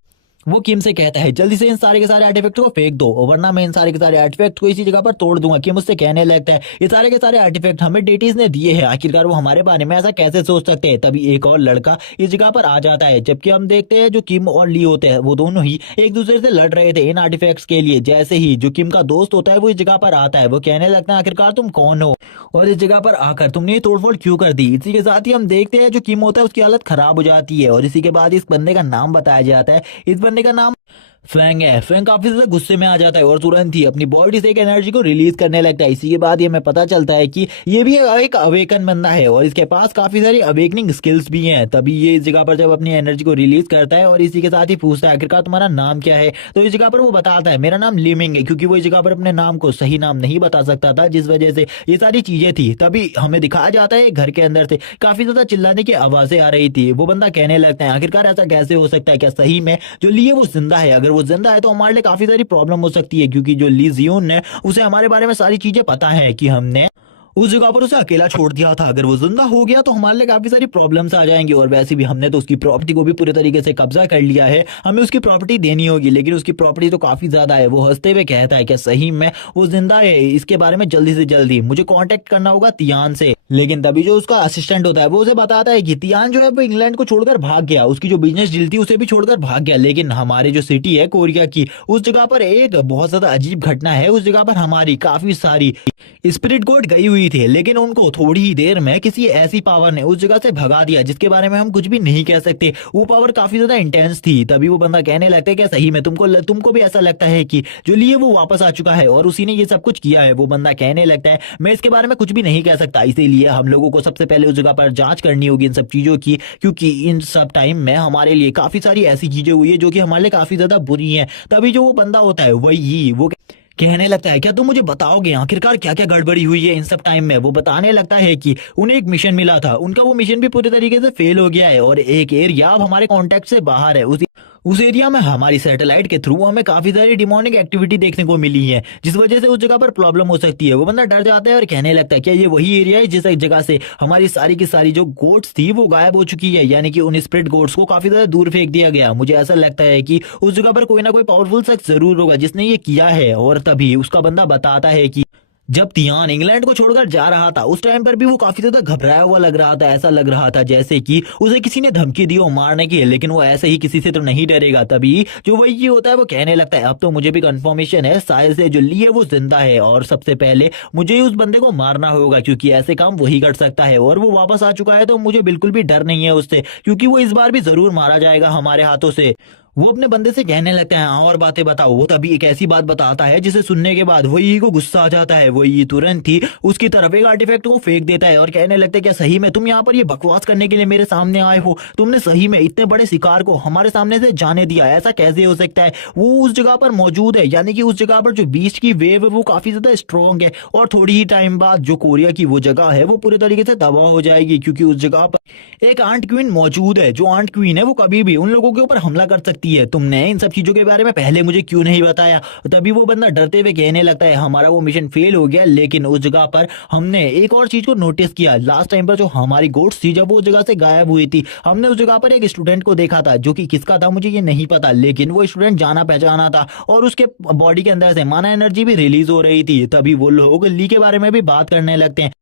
वो किम से कहता है जल्दी से इन सारे के सारे आर्टिफैक्ट को फेंक दो, वरना मैं इन सारे के सारे आर्टिफैक्ट को इसी जगह पर तोड़ दूंगा। किम उससे कहने लगता है ये सारे के सारे आर्टिफैक्ट हमें डेटीज ने दिए हैं, आखिरकार वो हमारे बारे में ऐसा कैसे सोच सकते हैं। तभी एक और लड़का इस जगह पर आ जाता है, जबकि हम देखते हैं जो किम और ली होते हैं वो दोनों ही एक दूसरे से लड़ रहे थे इन आर्टिफैक्ट्स के लिए। जैसे ही जो किम का दोस्त होता है वो इस जगह पर आता है, वो कहने लगता है आखिरकार तुम कौन हो और इस जगह पर आकर तुमने ये तोड़फोड़ क्यों कर दी। इसी के साथ ही हम देखते हैं जो किम होता है उसकी हालत खराब हो जाती है, और इसी के बाद इस बंदे का नाम बताया जाता है। इस बंदे का नाम फैंग काफी ज्यादा गुस्से में आ जाता है और तुरंत ही अपनी बॉडी से एक एनर्जी को रिलीज करने लगता है। इसी के बाद ये हमें पता चलता है कि ये भी एक अवेकन बंदा है और इसके पास काफी सारी अवेकनिंग स्किल्स भी हैं। तभी ये इस जगह पर जब अपनी एनर्जी को रिलीज करता है और इसी के साथ ही पूछता है आखिरकार तुम्हारा नाम क्या है। तो इस जगह पर वो बताता है मेरा नाम लिमिंग है, क्योंकि वो इस जगह पर अपने नाम को सही नाम नहीं बता सकता था, जिस वजह से ये सारी चीजें थी। तभी हमें दिखाया जाता है घर के अंदर से काफी ज्यादा चिल्लाने की आवाजें आ रही थी। वो बंदा कहने लगता है आखिरकार ऐसा कैसे हो सकता है, क्या सही में जो ली है वो जिंदा है? अगर वो जिंदा है तो हमारे लिए काफी सारी प्रॉब्लम हो सकती है, क्योंकि जो ली जियोन है उसे हमारे बारे में सारी चीजें पता है कि हमने उस जगह पर उसे अकेला छोड़ दिया था। अगर वो जिंदा हो गया तो हमारे लिए काफी सारी प्रॉब्लम्स आ जाएंगी। और वैसे भी हमने तो उसकी प्रॉपर्टी को भी पूरे तरीके से कब्जा कर लिया है, हमें उसकी प्रॉपर्टी देनी होगी, लेकिन उसकी प्रॉपर्टी तो काफी ज्यादा है। वो हंसते हुए कहता है कि सही में वो जिंदा है, इसके बारे में जल्दी से जल्दी मुझे कांटेक्ट करना होगा तियान से। लेकिन तभी जो उसका असिस्टेंट होता है वो उसे बताता है कि तियान जो है वो इंग्लैंड को छोड़कर भाग गया, उसकी जो बिजनेस डील थी उसे भी छोड़कर भाग गया। लेकिन हमारे जो सिटी है कोरिया की, उस जगह पर एक बहुत ज्यादा अजीब घटना है। उस जगह पर हमारी काफी सारी स्पिरिट गोड गई हुई थी, लेकिन उनको थोड़ी ही देर में किसी ऐसी पावर ने उस जगह से भगा दिया जिसके बारे में हम कुछ भी नहीं कह सकते। वो पावर काफी ज्यादा इंटेंस थी। तभी वो बंदा कहने लगता है क्या सही में तुमको भी ऐसा लगता है कि जो लिए वो वापस आ चुका है और उसी ने ये सब कुछ किया है? वो बंदा कहने लगता है मैं इसके बारे में कुछ भी नहीं कह सकता, इसीलिए हम लोगों को सबसे पहले उस जगह पर जांच करनी होगी इन सब चीजों की, क्योंकि इन सब टाइम में हमारे लिए काफी सारी ऐसी चीजें हुई है जो कि हमारे लिए काफी ज्यादा बुरी हैं। तभी जो वो बंदा होता है वही वो कहने लगता है क्या तुम मुझे बताओगे आखिरकार क्या क्या गड़बड़ी हुई है इन सब टाइम में? वो बताने लगता है कि उन्हें एक मिशन मिला था, उनका वो मिशन भी पूरी तरीके से फेल हो गया है और एक एरिया अब हमारे कांटेक्ट से बाहर है। उस एरिया में हमारी सैटेलाइट के थ्रू हमें काफी सारी डिमोनिक एक्टिविटी देखने को मिली है, जिस वजह से उस जगह पर प्रॉब्लम हो सकती है। वो बंदा डर जाता है और कहने लगता है क्या ये वही एरिया है जिस जगह से हमारी सारी की सारी जो गोट्स थी वो गायब हो चुकी है, यानी कि उन स्प्रिट गोट्स को काफी ज्यादा दूर फेंक दिया गया। मुझे ऐसा लगता है कि उस जगह पर कोई ना कोई पावरफुल शख्स जरूर होगा जिसने ये किया है। और तभी उसका बंदा बताता है कि जब तियान इंग्लैंड को छोड़कर जा रहा था उस टाइम पर भी वो काफी ज्यादा घबराया हुआ लग रहा था। ऐसा लग रहा था जैसे कि उसे किसी ने धमकी दी हो मारने की, लेकिन वो ऐसे ही किसी से तो नहीं डरेगा। तभी जो वही ये होता है वो कहने लगता है अब तो मुझे भी कंफर्मेशन है, शायद से जो ली है वो जिंदा है और सबसे पहले मुझे ही उस बंदे को मारना होगा, क्योंकि ऐसे काम वही कर सकता है और वो वापस आ चुका है। तो मुझे बिल्कुल भी डर नहीं है उससे, क्योंकि वो इस बार भी जरूर मारा जाएगा हमारे हाथों से। वो अपने बंदे से कहने लगता है हाँ और बातें बताओ। वो तभी एक ऐसी बात बताता है जिसे सुनने के बाद वही को गुस्सा आ जाता है। वही तुरंत ही उसकी तरफ एक आर्टिफैक्ट को फेंक देता है और कहने लगता है क्या सही में तुम यहाँ पर ये बकवास करने के लिए मेरे सामने आए हो? तुमने सही में इतने बड़े शिकार को हमारे सामने से जाने दिया? ऐसा कैसे हो सकता है? वो उस जगह पर मौजूद है, यानी कि उस जगह पर जो बीच की वेव है वो काफी ज्यादा स्ट्रॉन्ग है और थोड़ी ही टाइम बाद जो कोरिया की वो जगह है वो पूरे तरीके से तबाह हो जाएगी, क्योंकि उस जगह पर एक आंट क्वीन मौजूद है। जो आंट क्वीन है वो कभी भी उन लोगों के ऊपर हमला कर सकती है। तुमने इन सब चीजों के बारे में पहले मुझे क्यों नहीं बताया? तभी वो बंदा डरते हुए कहने लगता है हमारा वो मिशन फेल हो गया, लेकिन उस जगह पर हमने एक और चीज को नोटिस किया। लास्ट टाइम पर जो हमारी गोट्स थी जब वो जगह से गायब हुई थी, हमने उस जगह पर एक स्टूडेंट को देखा था, जो कि किसका था मुझे ये नहीं पता, लेकिन वो स्टूडेंट जाना पहचाना था और उसके बॉडी के अंदर से माना एनर्जी भी रिलीज हो रही थी। तभी वो लोग ली के बारे में भी बात करने लगते हैं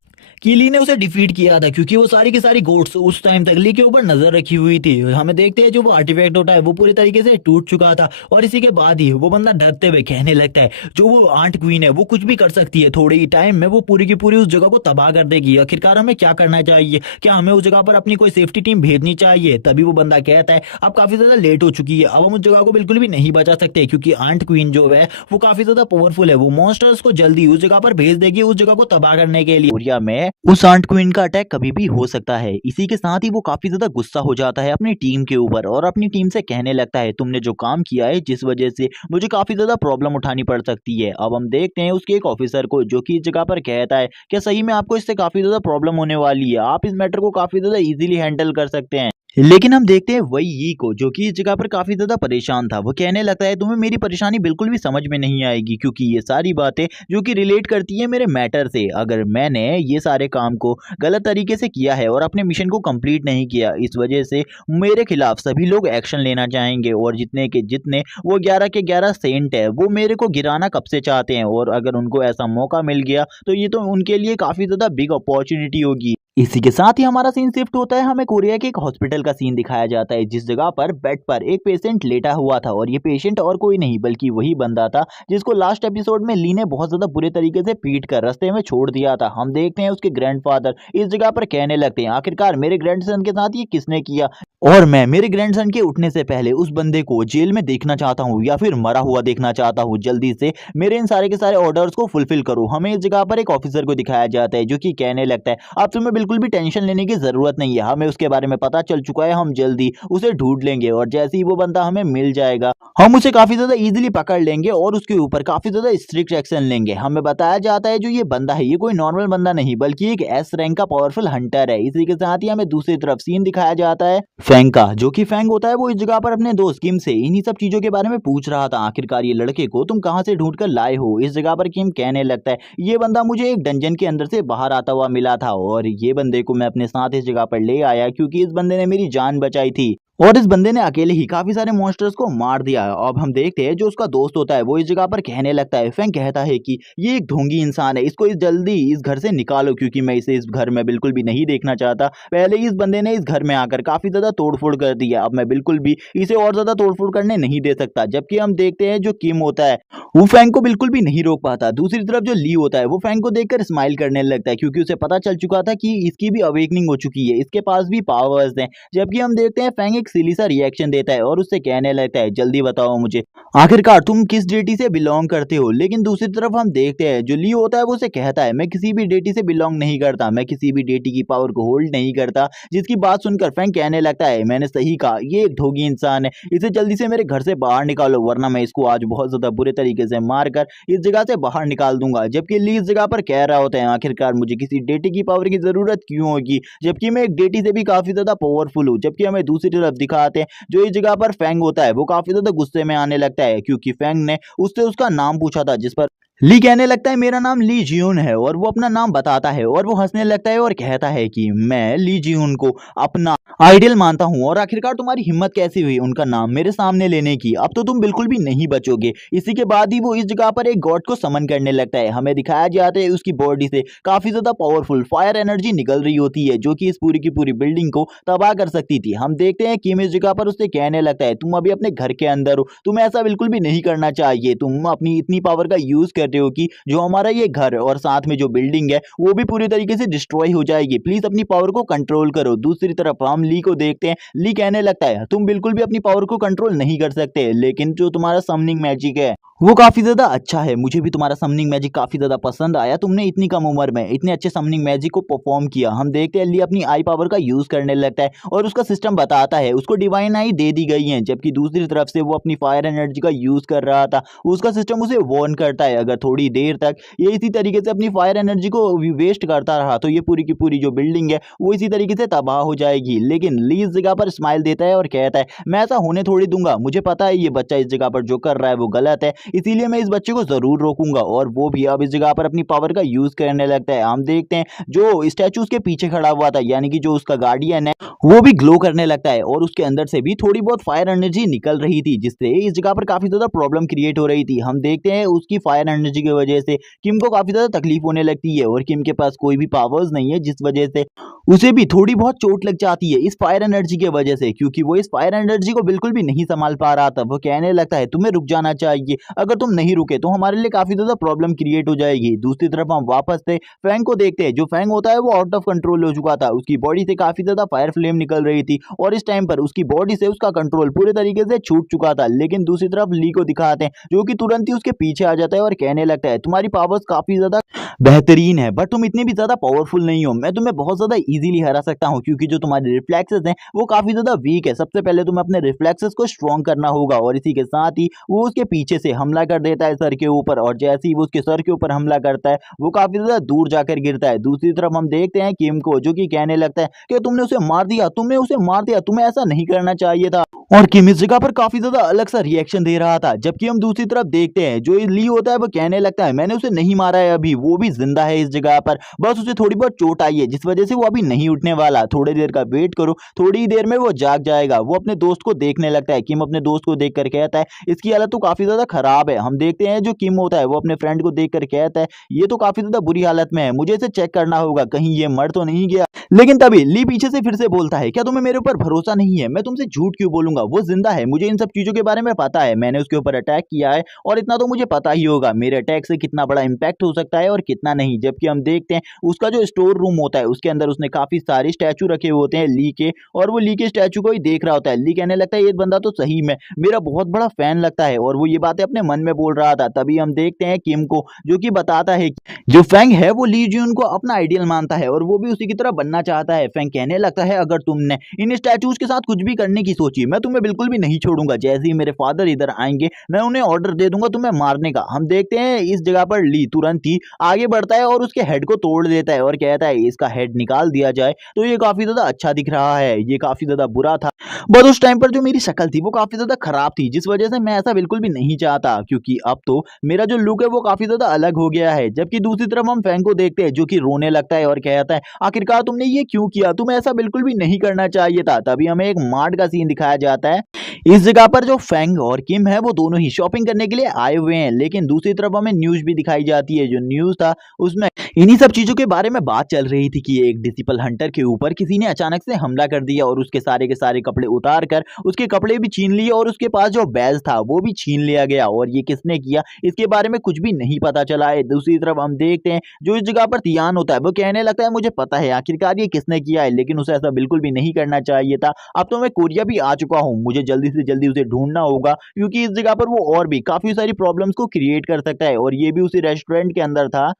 कि ली ने उसे डिफीट किया था, क्योंकि वो सारी की सारी गोट्स उस टाइम तक ली के ऊपर नजर रखी हुई थी। हमें देखते हैं जो वो आर्टिफैक्ट होता है वो पूरी तरीके से टूट चुका था और इसी के बाद ही वो बंदा डरते हुए कहने लगता है जो वो आंट क्वीन है वो कुछ भी कर सकती है, थोड़े ही टाइम में वो पूरी की पूरी उस जगह को तबाह कर देगी। आखिरकार हमें क्या करना चाहिए? क्या हमें उस जगह पर अपनी कोई सेफ्टी टीम भेजनी चाहिए? तभी वो बंदा कहता है अब काफी ज्यादा लेट हो चुकी है, अब हम उस जगह को बिल्कुल भी नहीं बचा सकते, क्योंकि आंट क्वीन जो है वो काफी ज्यादा पावरफुल है। वो मॉन्स्टर्स को जल्दी उस जगह पर भेज देगी उस जगह को तबाह करने के लिए। कोरिया में उस आंट क्वीन का अटैक कभी भी हो सकता है। इसी के साथ ही वो काफी ज्यादा गुस्सा हो जाता है अपनी टीम के ऊपर और अपनी टीम से कहने लगता है तुमने जो काम किया है जिस वजह से मुझे काफी ज्यादा प्रॉब्लम उठानी पड़ सकती है। अब हम देखते हैं उसके एक ऑफिसर को जो कि इस जगह पर कहता है क्या सही में आपको इससे काफी ज्यादा प्रॉब्लम होने वाली है, आप इस मैटर को काफी ज्यादा इजीली हैंडल कर सकते हैं। लेकिन हम देखते हैं वही यी को जो कि इस जगह पर काफी ज्यादा परेशान था। वो कहने लगता है तुम्हें मेरी परेशानी बिल्कुल भी समझ में नहीं आएगी, क्योंकि ये सारी बातें जो कि रिलेट करती है मेरे मैटर से। अगर मैंने ये सारे काम को गलत तरीके से किया है और अपने मिशन को कंप्लीट नहीं किया, इस वजह से मेरे खिलाफ सभी लोग एक्शन लेना चाहेंगे और जितने के जितने वो 11 के 11 सेंट है वो मेरे को गिराना कब से चाहते हैं। और अगर उनको ऐसा मौका मिल गया तो ये तो उनके लिए काफी ज्यादा बिग अपॉर्चुनिटी होगी। इसी के साथ ही हमारा सीन शिफ्ट होता है, हमें कोरिया के एक हॉस्पिटल का सीन दिखाया जाता है, जिस जगह पर बेड पर एक पेशेंट लेटा हुआ था और ये पेशेंट और कोई नहीं बल्कि वही बंदा था जिसको लास्ट एपिसोड में ली ने बहुत ज्यादा बुरे तरीके से पीट कर रास्ते में छोड़ दिया था। हम देखते हैं उसके ग्रैंडफादर इस जगह पर कहने लगते हैं आखिरकार मेरे ग्रैंडसन के साथ ये किसने किया। और मैं मेरे ग्रैंडसन के उठने से पहले उस बंदे को जेल में देखना चाहता हूँ या फिर मरा हुआ देखना चाहता हूँ। जल्दी से मेरे इन सारे के सारे ऑर्डर्स को फुलफिल करो। हमें इस जगह पर एक ऑफिसर को दिखाया जाता है जो कि कहने लगता है अब तुम्हें बिल्कुल भी टेंशन लेने की जरूरत नहीं है, हमें उसके बारे में पता चल चुका है, हम जल्दी उसे ढूंढ लेंगे और जैसे ही वो बंदा हमें मिल जाएगा हम उसे काफी ज्यादा इजीली पकड़ लेंगे और उसके ऊपर काफी ज्यादा स्ट्रिक्ट एक्शन लेंगे। हमें बताया जाता है जो ये बंदा है ये कोई नॉर्मल बंदा नहीं बल्कि एक एस रैंक का पावरफुल हंटर है। इसी के साथ ही हमें दूसरी तरफ सीन दिखाया जाता है फैंग का, जो कि फैंग होता है वो इस जगह पर अपने दोस्त किम से इन्हीं सब चीजों के बारे में पूछ रहा था। आखिरकार ये लड़के को तुम कहां से ढूंढ कर लाए हो। इस जगह पर किम कहने लगता है ये बंदा मुझे एक डंजन के अंदर से बाहर आता हुआ मिला था और ये बंदे को मैं अपने साथ इस जगह पर ले आया क्योंकि इस बंदे ने मेरी जान बचाई थी और इस बंदे ने अकेले ही काफी सारे मॉन्स्टर्स को मार दिया। अब हम देखते हैं जो उसका दोस्त होता है वो इस जगह पर कहने लगता है, फैंग कहता है कि ये एक ढोंगी इंसान है, इसको इस जल्दी इस घर से निकालो क्योंकि मैं इसे इस घर में बिल्कुल भी नहीं देखना चाहता। पहले ही इस बंदे ने इस घर में आकर काफी ज्यादा तोड़फोड़ कर दिया, अब मैं बिल्कुल भी इसे और ज्यादा तोड़फोड़ करने नहीं दे सकता। जबकि हम देखते हैं जो किम होता है वो फैंग को बिल्कुल भी नहीं रोक पाता। दूसरी तरफ जो ली होता है वो फैंग को देखकर स्माइल करने लगता है क्योंकि उसे पता चल चुका था कि इसकी भी अवेकनिंग हो चुकी है, इसके पास भी पावर्स हैं। जबकि हम देखते हैं फैंग एक सिली सा रिएक्शन देता है और उससे कहने लगता है जल्दी बताओ मुझे आखिरकार तुम किस डेटी से बिलोंग करते हो। लेकिन दूसरी तरफ हम देखते हैं जो ली होता है वो उसे कहता है मैं किसी भी डेटी से बिलोंग नहीं करता, मैं किसी भी डेटी की पावर को होल्ड नहीं करता। जिसकी बात सुनकर फैंग कहने लगता है मैंने सही कहा, ये एक ढोंगी इंसान है, इसे जल्दी से मेरे घर से बाहर निकालो वरना मैं इसको आज बहुत ज्यादा बुरे तरीके से मारकर इस जगह से बाहर निकाल दूंगा। जबकि ली इस जगह पर कह रहा होता है आखिरकार मुझे किसी डेटी की पावर की जरूरत क्यों होगी जबकि मैं एक डेटी से भी काफी ज्यादा पावरफुल हूँ। जबकि हमें दूसरी तरफ दिखाते हैं जो इस जगह पर फैंग होता है वो काफी ज्यादा गुस्से में आने लगता है क्योंकि फैंग ने उससे उसका नाम पूछा था जिस पर ली कहने लगता है मेरा नाम ली जियून है और वो अपना नाम बताता है और वो हंसने लगता है और कहता है कि मैं ली जियून को अपना आइडियल मानता हूँ और आखिरकार तुम्हारी हिम्मत कैसी हुई उनका नाम मेरे सामने लेने की, अब तो तुम बिल्कुल भी नहीं बचोगे। इसी के बाद ही वो इस जगह पर एक गॉड को समन करने लगता है। हमें दिखाया जाता है उसकी बॉडी से काफी ज्यादा पावरफुल फायर एनर्जी निकल रही होती है जो कि इस पूरी की पूरी बिल्डिंग को तबाह कर सकती थी। हम देखते हैं किम इस जगह पर उससे कहने लगता है तुम अभी अपने घर के अंदर हो, तुम्हें ऐसा बिल्कुल भी नहीं करना चाहिए, तुम अपनी इतनी पावर का यूज करते हो कि जो हमारा ये घर और साथ में जो बिल्डिंग है वो भी पूरी तरीके से डिस्ट्रॉय हो जाएगी, प्लीज अपनी पावर को कंट्रोल करो। दूसरी तरफ हम ली को देखते हैं, ली कहने लगता है तुम बिल्कुल भी अपनी पावर को कंट्रोल नहीं कर सकते, लेकिन जो तुम्हारा समनिंग मैजिक है वो काफी ज्यादा अच्छा है, मुझे भी तुम्हारा समनिंग मैजिक काफी ज्यादा पसंद आया, तुमने इतनी कम उम्र में इतने अच्छे समनिंग मैजिक को परफॉर्म किया। हम देखते हैं ली अपनी आई पावर का यूज करने लगता है और उसका सिस्टम बताता है उसको डिवाइन आई दे दी गई है। जबकि दूसरी तरफ से वो अपनी फायर एनर्जी का यूज कर रहा था, उसका सिस्टम उसे वार्न करता है अगर थोड़ी देर तक ये इसी तरीके से अपनी फायर एनर्जी को वेस्ट करता रहा तो ये पूरी की पूरी जो बिल्डिंग है वो इसी तरीके से तबाह हो जाएगी। लेकिन ली इस जगह पर स्माइल देता है और कहता है मैं ऐसा होने थोड़ी दूंगा, मुझे पता है ये बच्चा इस जगह पर जो कर रहा है वो गलत है, इसीलिए मैं इस बच्चे को जरूर रोकूंगा। और वो भी अब इस जगह पर अपनी पावर का यूज करने लगता है। हम देखते हैं जो स्टैचू उसके पीछे खड़ा हुआ था यानी कि जो उसका गार्डियन है वो भी ग्लो करने लगता है और उसके अंदर से भी थोड़ी बहुत फायर एनर्जी निकल रही थी जिससे इस जगह पर काफी ज्यादा प्रॉब्लम क्रिएट हो रही थी। हम देखते हैं उसकी फायर एनर्जी की वजह से किम को काफी ज्यादा तकलीफ होने लगती है और किम के पास कोई भी पावर्स नहीं है जिस वजह से उसे भी थोड़ी बहुत चोट लग जाती है इस फायर एनर्जी की वजह से, क्योंकि वो इस फायर एनर्जी को बिल्कुल भी नहीं संभाल पा रहा था। वो कहने लगता है तुम्हें रुक जाना चाहिए, अगर तुम नहीं रुके तो हमारे लिए काफी ज्यादा प्रॉब्लम क्रिएट हो जाएगी। दूसरी तरफ हम वापस से फैंग को देखते हैं, जो फैंग होता है वो आउट ऑफ कंट्रोल हो चुका था, उसकी बॉडी से काफी ज्यादा फायर फ्लेम निकल रही थी और इस टाइम पर उसकी बॉडी से उसका कंट्रोल पूरे तरीके से छूट चुका था। लेकिन दूसरी तरफ ली को दिखाते हैं जो कि तुरंत ही उसके पीछे आ जाता है और कहने लगता है तुम्हारी पावर्स काफी ज्यादा बेहतरीन है बट तुम इतने भी ज्यादा पावरफुल नहीं हो, मैं तुम्हें बहुत ज्यादा इजीली हरा सकता हूं क्योंकि जो तुम्हारे रिफ्लेक्सेस हैं वो काफी ज्यादा वीक है। सबसे पहले तुम्हें अपने रिफ्लेक्सेस को स्ट्रॉन्ग करना होगा। और इसी के साथ ही वो उसके पीछे से हमला कर देता है सर के ऊपर और जैसे ही वो उसके सर के ऊपर हमला करता है वो काफी ज्यादा दूर जाकर गिरता है। दूसरी तरफ हम देखते हैं किम को जो कि कहने लगता है कि तुमने उसे मार दिया, तुमने उसे मार दिया, तुम्हें ऐसा नहीं करना चाहिए था। और किम इस जगह पर काफी ज्यादा अलग सा रिएक्शन दे रहा था। जबकि हम दूसरी तरफ देखते हैं जो ली होता है वो कहने लगता है मैंने उसे नहीं मारा है, अभी वो भी जिंदा है इस जगह पर, बस उसे थोड़ी बहुत चोट आई है जिस वजह से वो अभी नहीं उठने वाला, थोड़ी देर का वेट करो, थोड़ी ही देर में वो जाग जाएगा। वो अपने दोस्त को देखने लगता है, किम अपने दोस्त को देख कर कहता है इसकी हालत तो काफी ज्यादा खराब है। हम देखते हैं जो किम होता है वो अपने फ्रेंड को देख कर कहता है ये तो काफी ज्यादा बुरी हालत में है, मुझे इसे चेक करना होगा कहीं ये मर तो नहीं गया। लेकिन तभी ली पीछे से फिर से बोलता है क्या तुम्हें मेरे ऊपर भरोसा नहीं है, मैं तुमसे झूठ क्यों बोलूंगा, छोड़ूंगा, वो जिंदा है, मुझे इन सब चीजों के बारे में पता है, मैंने उसके ऊपर अटैक किया है और इतना तो मुझे पता ही होगा मेरे अटैक से कितना बड़ा इम्पैक्ट हो सकता है और कितना नहीं। जबकि हम देखते हैं उसका जो स्टोर रूम होता है उसके अंदर उसने काफी सारे स्टैचू रखे हुए होते हैं ली के, और वो ली के स्टैचू को ही देख रहा होता है। ली कहने लगता है ये बंदा तो सही में मेरा बहुत बड़ा फैन लगता है, और वो ये बातें अपने मन में बोल रहा था। तभी हम देखते हैं किम को, जो कि बताता है कि जो फेंग है वो ली जुन को अपना आइडियल मानता है और वो भी उसी की तरह बनना चाहता है। फेंग कहने लगता है अगर तुमने इन स्टैचूज के साथ कुछ भी करने की सोची मैं तुम्हें बिल्कुल भी नहीं छोड़ूंगा, जैसे ही मेरे फादर इधर आएंगे मैं उन्हें ऑर्डर दे दूंगा तुम्हें मारने का। हम देखते हैं इस जगह पर ली तुरंत ही आगे बढ़ता है और उसके हेड को तोड़ देता है और कहता है इसका हेड निकाल दिया जाए तो ये काफी ज्यादा अच्छा दिख रहा है, ये काफी ज्यादा बुरा था। बट उस टाइम पर जो मेरी शक्ल थी वो काफी ज्यादा खराब थी, जिस वजह से मैं ऐसा बिल्कुल भी नहीं चाहता, क्योंकि अब तो मेरा जो लुक है वो काफी ज्यादा अलग हो गया है। जबकि दूसरी तरफ हम फेंग को देखते हैं जो कि रोने लगता है और कहता है आखिरकार तुमने ये क्यों किया, तुम्हें ऐसा बिल्कुल भी नहीं करना चाहिए था। तभी हमें एक मार्ट का सीन दिखाया जाता है। इस जगह पर जो फेंग और किम है वो दोनों ही शॉपिंग करने के लिए आए हुए हैं, लेकिन दूसरी तरफ हमें न्यूज भी दिखाई जाती है। जो न्यूज था उसमें इन्हीं सब चीजों के बारे में बात चल रही थी कि एक डिसिपल हंटर के ऊपर किसी ने अचानक से हमला कर दिया और उसके सारे के सारे कपड़े उतार कर उसके कपड़े भी छीन लिए और उसके पास जो बैज था वो भी छीन लिया गया, और ये किसने किया इसके बारे में कुछ भी नहीं पता चला है। दूसरी तरफ हम देखते हैं जो इस जगह पर तियान होता है वो कहने लगता है मुझे पता है आखिरकार ये किसने किया है, लेकिन उसे ऐसा बिल्कुल भी नहीं करना चाहिए था। अब तो मैं कोरिया भी आ चुका हूँ, मुझे जल्दी से जल्दी उसे ढूंढना होगा, क्योंकि इस जगह पर वो और भी काफी सारी प्रॉब्लम्स को क्रिएट कर सकता है। और ये भी उसी रेस्टोरेंट के अंदर था